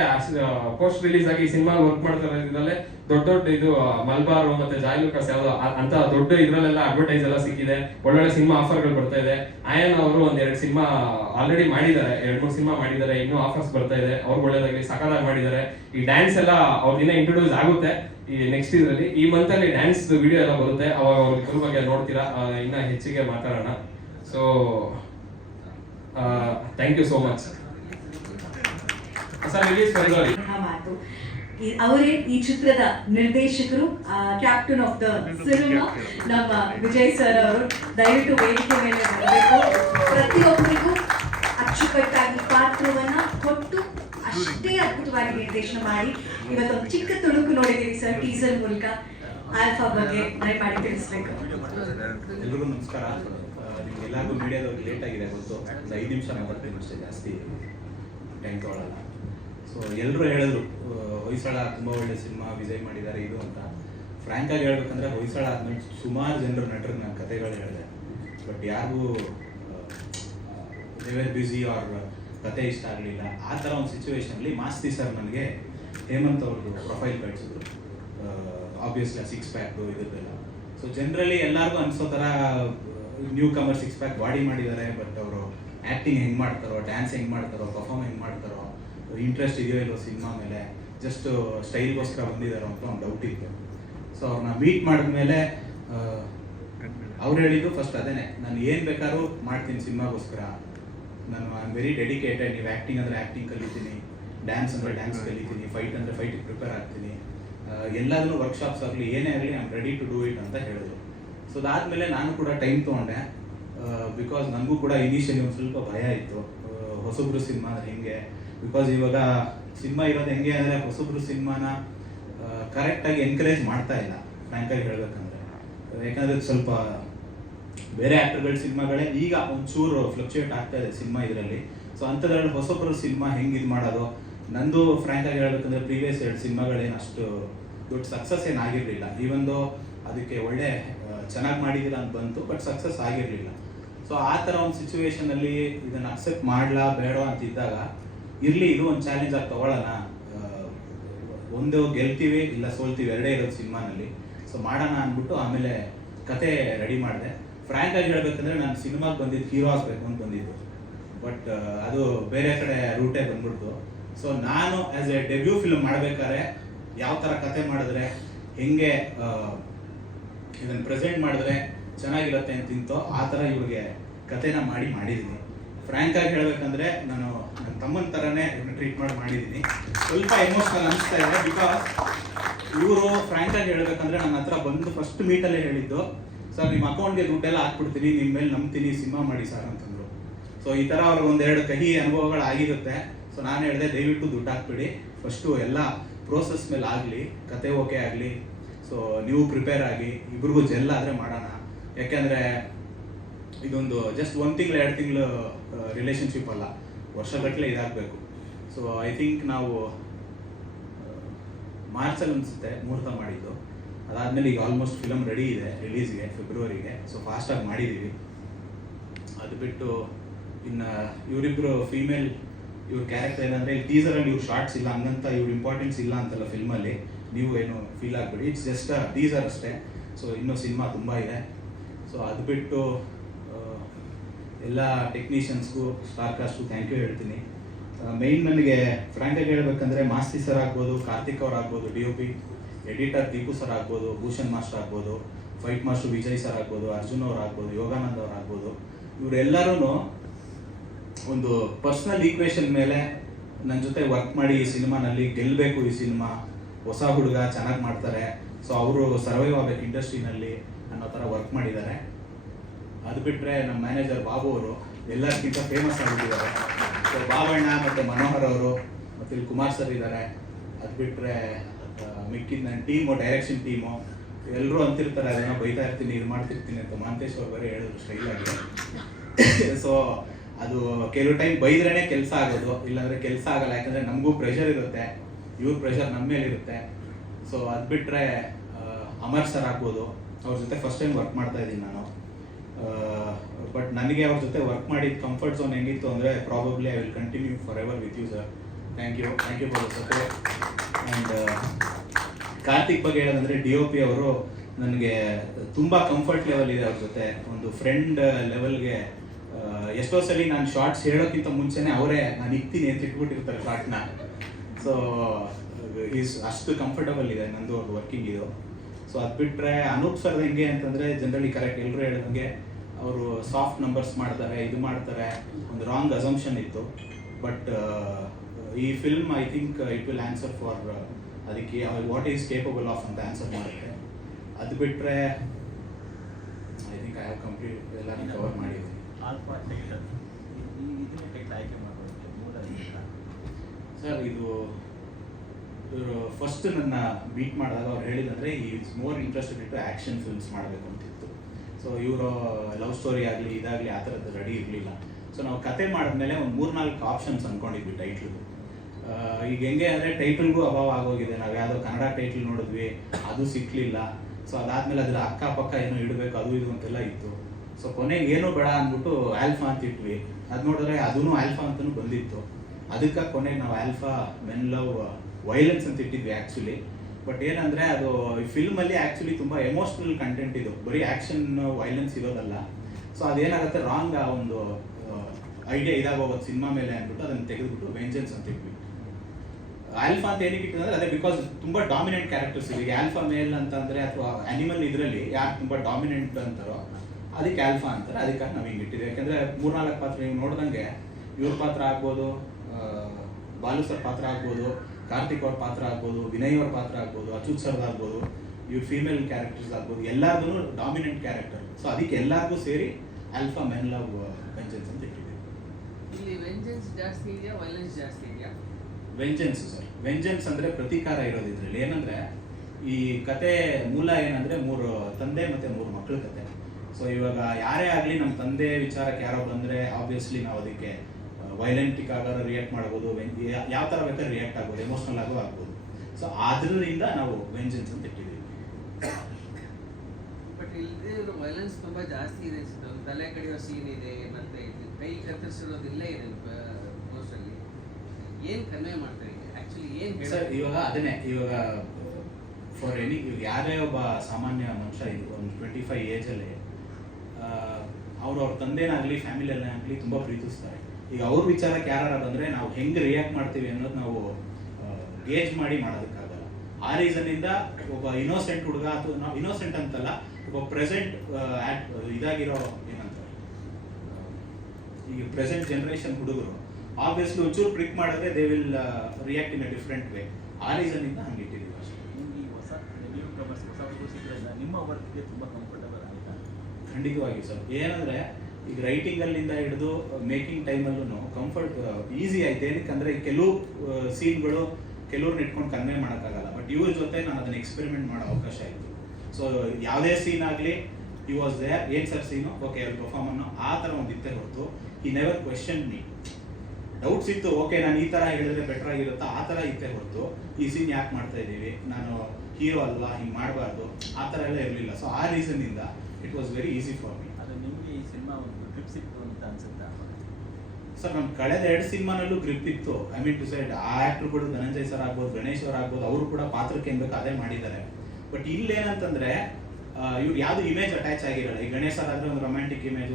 ಪೋಸ್ಟ್ ರಿಲೀಸ್ ಆಗಿ ಸಿನಿಮಾ ವರ್ಕ್ ಮಾಡ್ತಾ ಇದ್ರಲ್ಲೇ ದೊಡ್ಡ ಇದು ಮಲ್ಬಾರ್ ಮತ್ತೆ ಜಾಯ್ ಲುಕಾಸ್ ಯಾವ್ದು ಅಂತ ದೊಡ್ಡ ಇದ್ರಲ್ಲೆಲ್ಲ ಅಡ್ವರ್ಟೈಸ್ ಎಲ್ಲ ಸಿಕ್ಕಿದೆ, ಒಳ್ಳೊಳ್ಳೆ ಸಿನಿಮಾ ಆಫರ್ಗಳು ಬರ್ತಾ ಇದೆ. ಆಯನ್ ಅವರು ಒಂದೆರಡು ಸಿನಿಮಾ ಆಲ್ರೆಡಿ ಮಾಡಿದ್ದಾರೆ, 2-3 ಸಿನಿಮಾ ಮಾಡಿದ್ದಾರೆ, ಇನ್ನೂ ಆಫರ್ಸ್ ಬರ್ತಾ ಇದೆ. ಅವ್ರು ಒಳ್ಳೇದಾಗ್ಲಿ, ಸಖತ್ತಾಗಿ ಮಾಡಿದ್ದಾರೆ. ಈ ಡ್ಯಾನ್ಸ್ ಎಲ್ಲ ಅವ್ರದಿನ ಇಂಟ್ರೊಡ್ಯೂಸ್ ಆಗುತ್ತೆ ಈ ನೆಕ್ಸ್ಟ್ ಇದರಲ್ಲಿ. ಈ ಮಂತ್ ಅಲ್ಲಿ ಡ್ಯಾನ್ಸ್ ವಿಡಿಯೋ ಎಲ್ಲ ಬರುತ್ತೆ, ಅವಾಗ ಅವ್ರ ಇದ್ರ ಬಗ್ಗೆ ನೋಡ್ತೀರಾ, ಇನ್ನ ಹೆಚ್ಚಿಗೆ ಮಾತಾಡೋಣ. So thank you so much sir. Release February. ಮಾತು ಅವರೇ ಈ ಚಿತ್ರದ ನಿರ್ದೇಶಕರು, ಕ್ಯಾಪ್ಟನ್ ಆಫ್ ದ ಸಿನಿಮಾ ನಮ್ಮ ವಿಜಯ್ ಸರ್ ಅವರು. ದಯವಿಟ್ಟು ವೇದಿಕೆ ಮೇಲೆ ಬರಬೇಕು. ಪ್ರತಿಯೊಬ್ಬರಿಗೂ ಅಚ್ಚುಕಟ್ಟಾಗಿ ಪಾತ್ರವನ್ನ ಕೊಟ್ಟು ಅಷ್ಟೇ ಅದ್ಭುತವಾಗಿ ನಿರ್ದೇಶನ ಮಾಡಿ ಇವತ್ತೊಂದು ಚಿಕ್ಕ ತುಣುಕು ನೋಡಿದ್ದೀವಿ ಸರ್ ಟೀಸರ್ ಮೂಲಕ. ಆಲ್ಫಾ ಬಗ್ಗೆ ದಯಮಾಡಿ ತಿಳಿಸ್ಬೇಕು. ಎಲ್ರಿಗೂ ನಮಸ್ಕಾರ. ನಿಮ್ಗೆಲ್ಲರಿಗೂ ಮೀಡಿಯಾದವ್ರಿಗೆ ಲೇಟ್ ಆಗಿದೆ ಗೊತ್ತು, ಒಂದು 5 ನಿಮಿಷ ಬರ್ತೀನಿ ಅಷ್ಟೇ, ಜಾಸ್ತಿ ಟೈಮ್ ತೊಗೊಳ್ಳಲ್ಲ. ಸೊ ಎಲ್ಲರೂ ಹೇಳಿದ್ರು ಹೊಯ್ಸಳ ತುಂಬ ಒಳ್ಳೆ ಸಿನಿಮಾ ವಿಜಯ್ ಮಾಡಿದ್ದಾರೆ ಇದು ಅಂತ. ಫ್ರ್ಯಾಂಕ್ ಆಗಿ ಹೇಳ್ಬೇಕಂದ್ರೆ ಹೊಯ್ಸಳ ಆದ್ಮೇಲೆ ಸುಮಾರು ಜನರು ನಟರಿಗೆ ನಾನು ಕಥೆಗಳು ಹೇಳಿದೆ, ಬಟ್ ಯಾರಿಗೂ ದೇವರ್ ಬ್ಯುಸಿ ಅವ್ರ ಕತೆ ಇಷ್ಟ ಆಗಲಿಲ್ಲ. ಆ ಥರ ಒಂದು ಸಿಚುವೇಶನಲ್ಲಿ ಮಾಸ್ತಿ ಸರ್ ನನಗೆ ಹೇಮಂತ್ ಅವ್ರದ್ದು ಪ್ರೊಫೈಲ್ ಕಳಿಸಿದ್ರು, ಆಬ್ವಿಯಸ್ಲಿ 6 ಪ್ಯಾಕ್ ಇದೆಲ್ಲ. ಸೊ ಜನರಲಿ ಎಲ್ಲರಿಗೂ ಅನಿಸೋ ಥರ ನ್ಯೂ ಕಮರ್ 6 ಪ್ಯಾಕ್ ಬಾಡಿ ಮಾಡಿದ್ದಾರೆ, ಬಟ್ ಅವರು ಆ್ಯಕ್ಟಿಂಗ್ ಹೆಂಗೆ ಮಾಡ್ತಾರೋ, ಡ್ಯಾನ್ಸ್ ಹೆಂಗೆ ಮಾಡ್ತಾರೋ, ಪರ್ಫಾರ್ಮ್ ಹೆಂಗೆ ಮಾಡ್ತಾರೋ, ಇಂಟ್ರೆಸ್ಟ್ ಇದೆಯೋ ಇಲ್ಲೋ ಸಿನಿಮಾ ಮೇಲೆ, ಜಸ್ಟ್ ಸ್ಟೈಲ್ಗೋಸ್ಕರ ಬಂದಿದ್ದಾರೋ ಅಂತ ಒಂದು ಡೌಟ್ ಇತ್ತು. ಸೊ ಅವ್ರನ್ನ ಮೀಟ್ ಮಾಡಿದ್ಮೇಲೆ ಅವ್ರು ಹೇಳಿದ್ದು ಫಸ್ಟ್ ಅದೇನೆ, ನಾನು ಏನು ಬೇಕಾದ್ರೂ ಮಾಡ್ತೀನಿ ಸಿನಿಮಾಗೋಸ್ಕರ, ನಾನು ಐ ಆಮ್ ವೆರಿ ಡೆಡಿಕೇಟೆಡ್. ನೀವು ಆ್ಯಕ್ಟಿಂಗ್ ಅಂದರೆ ಆ್ಯಕ್ಟಿಂಗ್ ಕಲಿತೀನಿ, ಡ್ಯಾನ್ಸ್ ಅಂದರೆ ಡ್ಯಾನ್ಸ್ ಕಲಿತೀನಿ, ಫೈಟ್ ಅಂದರೆ ಫೈಟಿಗೆ ಪ್ರಿಪೇರ್ ಆಗ್ತೀನಿ, ಎಲ್ಲದನ್ನು ವರ್ಕ್ಶಾಪ್ಸ್ ಆಗಲಿ ಏನೇ ಆಗಲಿ I am ready to do it ಅಂತ ಹೇಳಿದ್ರು. ಸೊ ಅದಾದಮೇಲೆ ನಾನು ಕೂಡ ಟೈಮ್ ತೊಗೊಂಡೆ, ಬಿಕಾಸ್ ನನಗೂ ಕೂಡ ಇನಿಷಿಯಲಿ ಒಂದು ಸ್ವಲ್ಪ ಭಯ ಇತ್ತು, ಹೊಸಬ್ರು ಸಿನಿಮಾ ಅಂದರೆ ಹೆಂಗೆ. ಬಿಕಾಸ್ ಇವಾಗ ಸಿನಿಮಾ ಇರೋದು ಹೆಂಗೆ ಅಂದರೆ ಹೊಸಬ್ರು ಸಿನಿಮಾನ ಕರೆಕ್ಟಾಗಿ ಎನ್ಕರೇಜ್ ಮಾಡ್ತಾ ಇಲ್ಲ, ಫ್ರ್ಯಾಂಕಾಗಿ ಹೇಳ್ಬೇಕಂದ್ರೆ. ಯಾಕಂದರೆ ಸ್ವಲ್ಪ ಬೇರೆ ಆ್ಯಕ್ಟರ್ಗಳ ಸಿನಿಮಾಗಳೇ ಈಗ ಒಂಚೂರು ಫ್ಲಕ್ಚುಯೇಟ್ ಆಗ್ತಾ ಇದೆ ಸಿನಿಮಾ ಇದರಲ್ಲಿ. ಸೊ ಅಂಥದ್ರಲ್ಲಿ ಹೊಸಬ್ರು ಸಿನಿಮಾ ಹೆಂಗೆ ಇದು ಮಾಡೋದು. ನಂದು ಫ್ರ್ಯಾಂಕಾಗಿ ಹೇಳ್ಬೇಕಂದ್ರೆ ಪ್ರೀವಿಯಸ್ 2 ಸಿನಿಮಾಗಳೇನು ಅಷ್ಟು ದೊಡ್ಡ ಸಕ್ಸಸ್ ಏನಾಗಿರಲಿಲ್ಲ. ಈವೊಂದು ಅದಕ್ಕೆ ಒಳ್ಳೆ ಚೆನ್ನಾಗಿ ಮಾಡಿದಿಲ್ಲ ಅಂತ ಬಂತು, ಬಟ್ ಸಕ್ಸಸ್ ಆಗಿರಲಿಲ್ಲ. ಸೊ ಆ ಥರ ಒಂದು ಸಿಚುವೇಶನಲ್ಲಿ ಇದನ್ನು ಅಕ್ಸೆಪ್ಟ್ ಮಾಡಲಾ ಬೇಡ ಅಂತಿದ್ದಾಗ, ಇರಲಿ ಇದು ಒಂದು ಚಾಲೆಂಜ್ ಆಗಿ ತೊಗೊಳ್ಳೋಣ, ಒಂದು ಗೆಲ್ತೀವಿ ಇಲ್ಲ ಸೋಲ್ತೀವಿ ಎರಡೇ ಇರೋದು ಸಿನಿಮಾನಲ್ಲಿ, ಸೊ ಮಾಡೋಣ ಅಂದ್ಬಿಟ್ಟು ಆಮೇಲೆ ಕತೆ ರೆಡಿ ಮಾಡಿದೆ. ಫ್ರ್ಯಾಂಕಾಗಿ ಹೇಳ್ಬೇಕಂದ್ರೆ ನಾನು ಸಿನಿಮಾಗೆ ಬಂದಿದ್ದು ಹೀರೋ ಆಗಬೇಕು ಅಂತ ಬಂದಿದ್ದು, ಬಟ್ ಅದು ಬೇರೆ ಕಡೆ ರೂಟೇ ಬಂದ್ಬಿಡ್ತು. ಸೊ ನಾನು ಆ್ಯಸ್ ಎ ಡೆಬ್ಯೂ ಫಿಲ್ಮ್ ಮಾಡಬೇಕಾದ್ರೆ ಯಾವ ಥರ ಕತೆ ಮಾಡಿದ್ರೆ ಹೆಂಗೆ ಇದನ್ನು ಪ್ರೆಸೆಂಟ್ ಮಾಡಿದ್ರೆ ಚೆನ್ನಾಗಿರುತ್ತೆ ಅಂತಿಂತೋ ಆ ಥರ ಇವ್ರಿಗೆ ಕತೆನ ಮಾಡಿದ್ದೀನಿ. ಫ್ರ್ಯಾಂಕಾಗಿ ಹೇಳ್ಬೇಕಂದ್ರೆ ನಾನು ನನ್ನ ತಮ್ಮನ ಥರನೇ ಇವ್ರನ್ನ ಟ್ರೀಟ್ ಮಾಡಿದ್ದೀನಿ. ಸ್ವಲ್ಪ ಎಮೋಷ್ನಲ್ ಅನಿಸ್ತಾ ಇದೆ, ಬಿಕಾಸ್ ಇವರು ಫ್ರ್ಯಾಂಕಾಗಿ ಹೇಳ್ಬೇಕಂದ್ರೆ ನನ್ನ ಹತ್ರ ಬಂದು ಫಸ್ಟ್ ಮೀಟಲ್ಲೇ ಹೇಳಿದ್ದು, ಸರ್ ನಿಮ್ಮ ಅಕೌಂಟ್ಗೆ ದುಡ್ಡೆಲ್ಲ ಹಾಕ್ಬಿಡ್ತೀನಿ, ನಿಮ್ಮ ಮೇಲೆ ನಂಬ್ತೀನಿ, ಸಿನಿಮಾ ಮಾಡಿ ಸರ್ ಅಂತಂದರು. ಸೊ ಈ ಥರ ಅವ್ರಿಗೆ 1-2 ಕಹಿ ಅನುಭವಗಳು ಆಗಿರುತ್ತೆ. ಸೊ ನಾನು ಹೇಳಿದೆ ದಯವಿಟ್ಟು ದುಡ್ಡು ಹಾಕ್ಬಿಡಿ, ಫಸ್ಟು ಎಲ್ಲ ಪ್ರೋಸೆಸ್ ಮೇಲೆ ಆಗಲಿ, ಕತೆ ಓಕೆ ಆಗಲಿ, ಸೊ ನೀವು ಪ್ರಿಪೇರ್ ಆಗಿ ಇಬ್ರಿಗೂ ಜೆಲ್ ಆದರೆ ಮಾಡೋಣ. ಯಾಕೆಂದರೆ ಇದೊಂದು ಜಸ್ಟ್ 1 ತಿಂಗಳು 2 ತಿಂಗಳು ರಿಲೇಷನ್ಶಿಪ್ ಅಲ್ಲ, ವರ್ಷಗಟ್ಟಲೆ ಇದಾಗಬೇಕು. ಸೊ ಐ ಥಿಂಕ್ ನಾವು ಮಾರ್ಚಲ್ಲಿ ಅನಿಸುತ್ತೆ ಮುಹೂರ್ತ ಮಾಡಿದ್ದು. ಅದಾದಮೇಲೆ ಈಗ ಆಲ್ಮೋಸ್ಟ್ ಫಿಲಮ್ ರೆಡಿ ಇದೆ ರಿಲೀಸ್ಗೆ ಫೆಬ್ರವರಿಗೆ. ಸೊ ಫಾಸ್ಟಾಗಿ ಮಾಡಿದ್ದೀವಿ. ಅದು ಬಿಟ್ಟು ಇನ್ನು ಇವರಿಬ್ಬರು ಫೀಮೇಲ್ ಇವ್ರ ಕ್ಯಾರೆಕ್ಟರ್ ಏನಂದರೆ ಇಲ್ಲಿ ಟೀಸರಲ್ಲಿ ಇವ್ರು ಶಾರ್ಟ್ಸ್ ಇಲ್ಲ ಹಂಗಂತ ಇವ್ರ ಇಂಪಾರ್ಟೆನ್ಸ್ ಇಲ್ಲ ಅಂತಲ್ಲ ಫಿಲ್ಮಲ್ಲಿ, ನೀವು ಏನು ಫೀಲ್ ಆಗಬೇಡಿ, ಇಟ್ಸ್ ಜಸ್ಟ್ ಟೀಸರ್ ಅಷ್ಟೇ. ಸೊ ಇನ್ನೂ ಸಿನಿಮಾ ತುಂಬ ಇದೆ. ಸೊ ಅದು ಬಿಟ್ಟು ಎಲ್ಲ ಟೆಕ್ನಿಷಿಯನ್ಸ್ಗೂ ಸ್ಟಾರ್ ಕಾಸ್ಟ್ಗೂ ಥ್ಯಾಂಕ್ ಯು ಹೇಳ್ತೀನಿ. ಮೇಯ್ನ್ ನನಗೆ ಫ್ರ್ಯಾಂಕಾಗಿ ಹೇಳ್ಬೇಕಂದ್ರೆ ಮಾಸ್ತಿ ಸರ್ ಆಗ್ಬೋದು, ಕಾರ್ತಿಕ್ ಅವ್ರು ಆಗ್ಬೋದು, DOP ಎಡಿಟರ್ ದೀಪು ಸರ್ ಆಗ್ಬೋದು, ಭೂಷಣ್ ಮಾಸ್ಟರ್ ಆಗ್ಬೋದು, ಫೈಟ್ ಮಾಸ್ಟರ್ ವಿಜಯ್ ಸರ್ ಆಗ್ಬೋದು, ಅರ್ಜುನ್ ಅವ್ರು ಆಗ್ಬೋದು, ಯೋಗಾನಂದ್ ಅವ್ರು ಆಗ್ಬೋದು, ಇವರೆಲ್ಲರೂ ಒಂದು ಪರ್ಸ್ನಲ್ ಈಕ್ವೇಷನ್ ಮೇಲೆ ನನ್ನ ಜೊತೆ ವರ್ಕ್ ಮಾಡಿ ಈ ಸಿನಿಮಾನಲ್ಲಿ ಗೆಲ್ಲಬೇಕು, ಈ ಸಿನಿಮಾ ಹೊಸ ಹುಡುಗ ಚೆನ್ನಾಗಿ ಮಾಡ್ತಾರೆ, ಸೊ ಅವರು ಸರ್ವೈವ್ ಆಗಬೇಕು ಇಂಡಸ್ಟ್ರಿನಲ್ಲಿ ಅನ್ನೋ ಥರ ವರ್ಕ್ ಮಾಡಿದ್ದಾರೆ. ಅದು ಬಿಟ್ಟರೆ ನಮ್ಮ ಮ್ಯಾನೇಜರ್ ಬಾಬು ಅವರು ಎಲ್ಲರಿಗಿಂತ ಫೇಮಸ್ ಆಗಿದ್ದಾರೆ. ಸೊ ಬಾಬಣ್ಣ ಮತ್ತು ಮನೋಹರ್ ಅವರು ಮತ್ತು ಇಲ್ಲಿ ಕುಮಾರ್ ಸರ್ ಇದ್ದಾರೆ. ಅದು ಬಿಟ್ಟರೆ ಮಿಕ್ಕಿದ ನನ್ನ ಟೀಮು, ಡೈರೆಕ್ಷನ್ ಟೀಮು ಎಲ್ಲರೂ ಅಂತಿರ್ತಾರೆ, ಅದನ್ನು ಬೈತಾ ಇರ್ತೀನಿ, ಇದು ಮಾಡ್ತಿರ್ತೀನಿ ಅಂತ ಮಹಂತೇಶ್ ಅವ್ರು ಬೇರೆ ಹೇಳಿದ್ರು ಸ್ಟೈಲಾಗಿ. ಸೊ ಅದು ಕೆಲವು ಟೈಮ್ ಬೈದ್ರೇ ಕೆಲಸ ಆಗೋದು, ಇಲ್ಲಾಂದ್ರೆ ಕೆಲಸ ಆಗಲ್ಲ. ಯಾಕಂದ್ರೆ ನಮಗೂ ಪ್ರೆಷರ್ ಇರುತ್ತೆ, ಇವ್ರ ಪ್ರೆಷರ್ ನಮ್ಮ ಮೇಲೆ ಇರುತ್ತೆ. ಸೊ ಅದು ಬಿಟ್ಟರೆ ಅಮರ್ ಸರ್ ಆಗ್ಬೋದು, ಅವ್ರ ಜೊತೆ ಫಸ್ಟ್ ಟೈಮ್ ವರ್ಕ್ ಮಾಡ್ತಾ ಇದ್ದೀನಿ ನಾನು. ಬಟ್ ನನಗೆ ಅವ್ರ ಜೊತೆ ವರ್ಕ್ ಮಾಡಿದ ಕಂಫರ್ಟ್ ಝೋನ್ ಹೆಂಗಿತ್ತು ಅಂದರೆ, probably I will continue forever with you sir. Thank you for the support. And Karthik ಬಗ್ಗೆ ಹೇಳೋದಂದರೆ, DOP ಅವರು ನನಗೆ ತುಂಬ ಕಂಫರ್ಟ್ ಲೆವೆಲ್ ಇದೆ ಅವ್ರ ಜೊತೆ, ಒಂದು ಫ್ರೆಂಡ್ ಲೆವೆಲ್ಗೆ. ಎಷ್ಟೋ ಸಲ ನಾನು ಶಾರ್ಟ್ಸ್ ಹೇಳೋಕ್ಕಿಂತ ಮುಂಚೆನೇ ಅವರೇ ನಾನು ಇಕ್ತೀನಿ ಅಂತ ಇಟ್ಬಿಟ್ಟಿರ್ತಾರೆ ಶಾರ್ಟ್ನ. ಸೊ ಈಸ್ ಅಷ್ಟು ಕಂಫರ್ಟಬಲ್ ಇದೆ ನಂದು ಅವ್ರ ವರ್ಕಿಂಗ್ ಇದು. ಸೊ ಅದು ಬಿಟ್ಟರೆ ಅನೂಪ್ ಸರ್ ಹೆಂಗೆ ಅಂತಂದರೆ, ಜನರಲಿ ಕರೆಕ್ಟ್ ಎಲ್ಲರೂ ಹೇಳ್ದಂಗೆ ಅವರು ಸಾಫ್ಟ್ ನಂಬರ್ಸ್ ಮಾಡ್ತಾರೆ, ಇದು ಮಾಡ್ತಾರೆ, ಒಂದು ರಾಂಗ್ ಅಸಂಪ್ಷನ್ ಇತ್ತು. ಬಟ್ ಈ film I think it will answer for ಅದಕ್ಕೆ ವಾಟ್ ಈಸ್ ಕೇಪಬಲ್ ಆಫ್ ಅಂತ ಆನ್ಸರ್ ಮಾಡುತ್ತೆ. ಅದು ಬಿಟ್ಟರೆ I think I have complete ಎಲ್ಲರೂ ಕವರ್ ಮಾಡಿದ್ದೀನಿ. ಸರ್ ಇದು ಇವರು ಫಸ್ಟ್ ನನ್ನ ಮೀಟ್ ಮಾಡಿದಾಗ ಅವ್ರು ಹೇಳಿದಂದರೆ, ಈ ಇಟ್ಸ್ ಮೋರ್ ಇಂಟ್ರೆಸ್ಟೆಡ್ ಇಟ್ಟು ಆ್ಯಕ್ಷನ್ ಫಿಲ್ಮ್ಸ್ ಮಾಡಬೇಕು ಅಂತಿತ್ತು. ಸೊ ಇವರು ಲವ್ ಸ್ಟೋರಿ ಆಗಲಿ ಇದಾಗಲಿ ಆ ಥರದ್ದು ರೆಡಿ ಇರಲಿಲ್ಲ. ಸೊ ನಾವು ಕತೆ ಮಾಡಿದ್ಮೇಲೆ ಒಂದು 3-4 ಆಪ್ಷನ್ಸ್ ಅಂದ್ಕೊಂಡಿದ್ವಿ ಟೈಟ್ಲಿಗೆ. ಈಗ ಹೆಂಗೆ ಅಂದರೆ ಟೈಟಲ್ಗೂ ಅಭಾವ ಆಗೋಗಿದೆ. ನಾವು ಯಾವುದೋ ಕನ್ನಡ ಟೈಟಲ್ ನೋಡಿದ್ವಿ, ಅದು ಸಿಕ್ಕಲಿಲ್ಲ. ಸೊ ಅದಾದಮೇಲೆ ಅದರ ಅಕ್ಕಪಕ್ಕ ಏನೋ ಇಡಬೇಕು, ಅದು ಇದು ಅಂತೆಲ್ಲ ಇತ್ತು. ಸೊ ಕೊನೆಗೆ ಏನೂ ಬೇಡ ಅಂದ್ಬಿಟ್ಟು ಆಲ್ಫಾ ಅಂತ ಇಟ್ವಿ. ಅದು ನೋಡಿದ್ರೆ ಅದೂ ಆಲ್ಫಾ ಅಂತಲೂ ಬಂದಿತ್ತು. ಅದಕ್ಕೆ ಕೊನೆಗೆ ನಾವು ಆಲ್ಫಾ ಮೆನ್ ಲವ್ ವೈಲೆನ್ಸ್ ಅಂತ ಇಟ್ಟಿದ್ವಿ ಆ್ಯಕ್ಚುಲಿ. ಬಟ್ ಏನಂದರೆ ಅದು ಈ ಫಿಲ್ಮಲ್ಲಿ ಆ್ಯಕ್ಚುಲಿ ತುಂಬ ಎಮೋಷ್ನಲ್ ಕಂಟೆಂಟ್ ಇದು, ಬರೀ ಆ್ಯಕ್ಷನ್ ವೈಲೆನ್ಸ್ ಇರೋದಲ್ಲ. ಸೊ ಅದೇನಾಗುತ್ತೆ, ರಾಂಗ್ ಆ ಒಂದು ಐಡಿಯಾ ಇದಾಗೋಗೋದು ಸಿನಿಮಾ ಮೇಲೆ ಅಂದ್ಬಿಟ್ಟು ಅದನ್ನು ತೆಗೆದುಬಿಟ್ಟು ವೆಂಜನ್ಸ್ ಅಂತ ಇಟ್ವಿ. ಆಲ್ಫಾ ಅಂತ ಏನಕ್ಕೆ ಇಟ್ಟಿದ್ರೆ ಅದೇ ಬಿಕಾಸ್ ತುಂಬ ಡಾಮಿನೆಂಟ್ ಕ್ಯಾರೆಕ್ಟರ್ಸ್ ಇದೆ. ಈಗ ಆಲ್ಫಾ ಮೇಲ್ ಅಂತಂದರೆ ಅಥವಾ ಆ್ಯನಿಮಲ್ ಇದರಲ್ಲಿ ಯಾರು ತುಂಬ ಡಾಮಿನೆಂಟ್ ಅಂತಾರೋ ಅದಕ್ಕೆ ಆಲ್ಫಾ ಅಂತಾರೆ. ಅದಕ್ಕಾಗಿ ನಾವು ಹಿಂಗೆ ಇಟ್ಟಿದ್ದೀವಿ. ಯಾಕೆಂದರೆ 3-4 ಪಾತ್ರ ನೀವು ನೋಡ್ದಂಗೆ ಇವ್ರ ಪಾತ್ರ ಆಗ್ಬೋದು, ಬಾಲು ಸರ್ ಪಾತ್ರ ಆಗ್ಬೋದು, ಕಾರ್ತಿಕ್ ಅವ್ರ ಪಾತ್ರ ಆಗ್ಬೋದು, ವಿನಯ್ ಅವ್ರ ಪಾತ್ರ ಆಗ್ಬೋದು, ಅಚ್ಯುತ್ ಸರ್ದು ಆಗ್ಬೋದು, ಇವ್ರ ಫೀಮೇಲ್ ಕ್ಯಾರೆಕ್ಟರ್ಸ್ ಆಗ್ಬೋದು, ಎಲ್ಲರಿಗೂ ಡಾಮಿನೆಂಟ್ ಕ್ಯಾರೆಕ್ಟರ್. ಸೊ ಅದಕ್ಕೆ ಎಲ್ಲರಿಗೂ ಸೇರಿ ಆಲ್ಫಾ ಮೆನ್ ಲವ್ ವೆಂಜನ್ಸ್ ಅಂತ ಇಟ್ಟಿದ್ದೀವಿ. ಇಲ್ಲಿ ವೆಂಜನ್ಸ್ ಜಾಸ್ತಿ ಇದೆಯಾ, ವೈಲೆನ್ಸ್ ಜಾಸ್ತಿ ಇದೆಯಾ? Vengeance sir. ವೆಂಜನ್ಸ್ ಅಂದರೆ ಪ್ರತೀಕಾರ ಇರೋದು ಇದರಲ್ಲಿ. ಏನಂದರೆ ಈ ಕತೆ ಮೂಲ ಏನಂದರೆ 3 ತಂದೆ ಮತ್ತು 3 ಮಕ್ಕಳ ಕತೆ. ಸೊ ಇವಾಗ ಯಾರೇ ಆಗಲಿ ನಮ್ಮ ತಂದೆ ವಿಚಾರಕ್ಕೆ ಯಾರೋ ಬಂದರೆ ಆಬ್ವಿಯಸ್ಲಿ ನಾವು ಅದಕ್ಕೆ ವೈಲೆಂಟಿಕ್ ಆಗಾರ ರಿಯಾಕ್ಟ್ ಮಾಡ್ಬೋದು, ಯಾವ ಥರ ಬೇಕಾದ್ರೆ ರಿಯಾಕ್ಟ್ ಆಗ್ಬೋದು, ಎಮೋಷ್ನಲ್ ಆಗೋ ಆಗ್ಬೋದು. ಸೊ ಅದರಿಂದ ನಾವು ವೆಂಜನ್ಸ್ ಅಂತ ಇಟ್ಟಿದ್ದೀವಿ. ಬಟ್ ಇಲ್ಲಿ ವೈಲೆನ್ಸ್ ತುಂಬ ಜಾಸ್ತಿ ಇದೆ. ತಲೆ ಕಡಿಯೋ ಸೀನ್ ಇದೆ, ಮತ್ತೆ ಕೈ ಕತ್ತರಿಸಿರೋದು ಇಲ್ಲೇ ಇದೆ ಮೋಸ್ಟಲ್ಲಿ. ಏನು ಕನ್ವೆ ಮಾಡ್ತಾರೆ ಆ್ಯಕ್ಚುಲಿ ಏನು ಸರ್? ಇವಾಗ ಅದನ್ನೇ, ಇವಾಗ ಫಾರ್ ಎನಿ ಯಾರೇ ಒಬ್ಬ ಸಾಮಾನ್ಯ ಮನುಷ್ಯ ಇದು ಒಂದು 25 ಏಜಲ್ಲಿ ಅವ್ರ ತಂದೆನಾಗಲಿ ಫ್ಯಾಮಿಲಿಯಲ್ಲೇ ಆಗಲಿ ತುಂಬ ಪ್ರೀತಿಸ್ತಾರೆ. ಈಗ ಅವ್ರ ವಿಚಾರಕ್ಕೆ ಯಾರು ಬಂದರೆ ನಾವು ಹೆಂಗೆ ರಿಯಾಕ್ಟ್ ಮಾಡ್ತೀವಿ ಅನ್ನೋದು ನಾವು ಗೇಜ್ ಮಾಡಿ ಮಾಡೋದಕ್ಕಾಗಲ್ಲ. ಆ ರೀಸನ್ನಿಂದ ಒಬ್ಬ ಇನ್ನೋಸೆಂಟ್ ಹುಡುಗ, ಅಥವಾ ನಾವು ಇನ್ನೋಸೆಂಟ್ ಅಂತಲ್ಲ, ಒಬ್ಬ ಪ್ರೆಸೆಂಟ್ ಇದಾಗಿರೋ ಏನಂತಾರೆ, ಈಗ ಪ್ರೆಸೆಂಟ್ ಜನ್ರೇಷನ್ ಹುಡುಗರು ಆಬ್ವಿಯಸ್ಲಿ ಒಂಚೂರು ಟ್ರಿಕ್ ಮಾಡಿದ್ರೆ they will react in a different way. ಆ ರೀಸನ್ನಿಂದ ಹಂಗೆ ಇಟ್ಟಿದ್ದೀವಿ ಅಷ್ಟೇ. ನಿಮ್ಗೆ ಈ ಹೊಸ ನಿಮ್ಮ ವರ್ಕ್ಗೆ ತುಂಬ ಕಂಫರ್ಟಬಲ್ ಆಯಿತಾ? ಖಂಡಿತವಾಗಿ ಸರ್. ಏನಂದರೆ ಈಗ ರೈಟಿಂಗಲ್ಲಿಂದ ಹಿಡಿದು ಮೇಕಿಂಗ್ ಟೈಮಲ್ಲೂ ಕಂಫರ್ಟ್ ಈಸಿ ಆಯ್ತು. ಏನಕ್ಕಂದರೆ ಕೆಲವು ಸೀನ್ಗಳು ಕೆಲವ್ರನ್ನ ಇಟ್ಕೊಂಡು ಕನ್ವೆ ಮಾಡೋಕ್ಕಾಗಲ್ಲ. ಬಟ್ ಇವ್ರ ಜೊತೆ ನಾನು ಅದನ್ನು ಎಕ್ಸ್ಪೆರಿಮೆಂಟ್ ಮಾಡೋ ಅವಕಾಶ ಇತ್ತು. ಸೊ ಯಾವುದೇ ಸೀನ್ ಆಗಲಿ ಈ ವಾಸ್ ದೇರ್, ಏನು ಸರ್ ಸೀನು, ಓಕೆ ಅವ್ರು ಪರ್ಫಾರ್ಮ್ ಅನ್ನೋ ಆ ಥರ ಒಂದು ಇತ್ತೆ ಹೊರತು ಈ ನೆವರ್ ಕ್ವೆಶ್ಚನ್ ಮೀ. ಡೌಟ್ಸ್ ಇತ್ತು, ಓಕೆ ನಾನು ಈ ಥರ ಹೇಳಿದ್ರೆ ಬೆಟರ್ ಆಗಿರುತ್ತಾ, ಆ ಥರ ಇತ್ತೆ ಹೊರತು ಈ ಸೀನ್ ಯಾಕೆ ಮಾಡ್ತಾ ಇದ್ದೀವಿ, ನಾನು ಹೀರೋ ಅಲ್ಲ, ಹಿಂಗೆ ಮಾಡಬಾರ್ದು, ಆ ಥರ ಎಲ್ಲ ಇರಲಿಲ್ಲ. ಸೊ ಆ ರೀಸನ್ನಿಂದ it was very easy for me. ಅದು ನಿಮಗೆ ಈ ಸಿನಿಮಾ ಒಂದು ಗ್ರಿಪ್ ಸಿಕ್ತು ಅಂತ ಅನ್ಸುತ್ತಾ? ಸರ್ ನಮ್ಮ ಕಳೆದ 2 ಸಿನಿಮಾನಲ್ಲೂ ಗ್ರಿಪ್ ಇತ್ತು. ಐ ಮೀನ್ ಟು ಸೈಡ್ ಆ ಆ್ಯಕ್ಟ್ರುಗಳು ಧನಂಜಯ್ ಸರ್ ಆಗ್ಬೋದು, ಗಣೇಶ್ ಅವ್ರು ಆಗ್ಬೋದು, ಅವರು ಕೂಡ ಪಾತ್ರಕ್ಕೆ ಏನು ಬೇಕು ಅದೇ ಮಾಡಿದ್ದಾರೆ. ಬಟ್ ಇಲ್ಲೇನಂತಂದರೆ ಇವ್ರು ಯಾವುದು ಇಮೇಜ್ ಅಟ್ಯಾಚ್ ಆಗಿರಲ್ಲ. ಈ ಗಣೇಶ್ ಸರ್ ಆದರೆ ಒಂದು ರೊಮ್ಯಾಂಟಿಕ್ ಇಮೇಜು,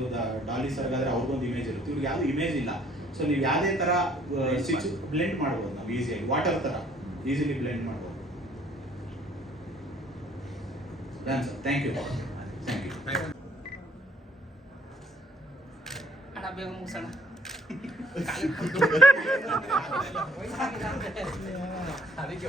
ಡಾಲಿ ಸರ್ಗಾದ್ರೆ ಅವ್ರಿಗೊಂದು ಇಮೇಜ್ ಇರುತ್ತೆ, ಇವ್ರಿಗೆ ಯಾವುದು ಇಮೇಜ್ ಇಲ್ಲ. ಸೊ ನೀವು ಯಾವುದೇ ಥರ ಬ್ಲೆಂಡ್ ಮಾಡ್ಬೋದು, ನಾವು ಈಸಿಯಾಗಿ ವಾಟರ್ ಥರ ಈಸಿಲಿ ಬ್ಲೆಂಡ್ ಮಾಡ್ಬೋದು. Done sir, thank you. Thank you. ಅಣ್ಣ ಬೇಗ ಮುಗಿಸೋಣ. ಅದಕ್ಕೆ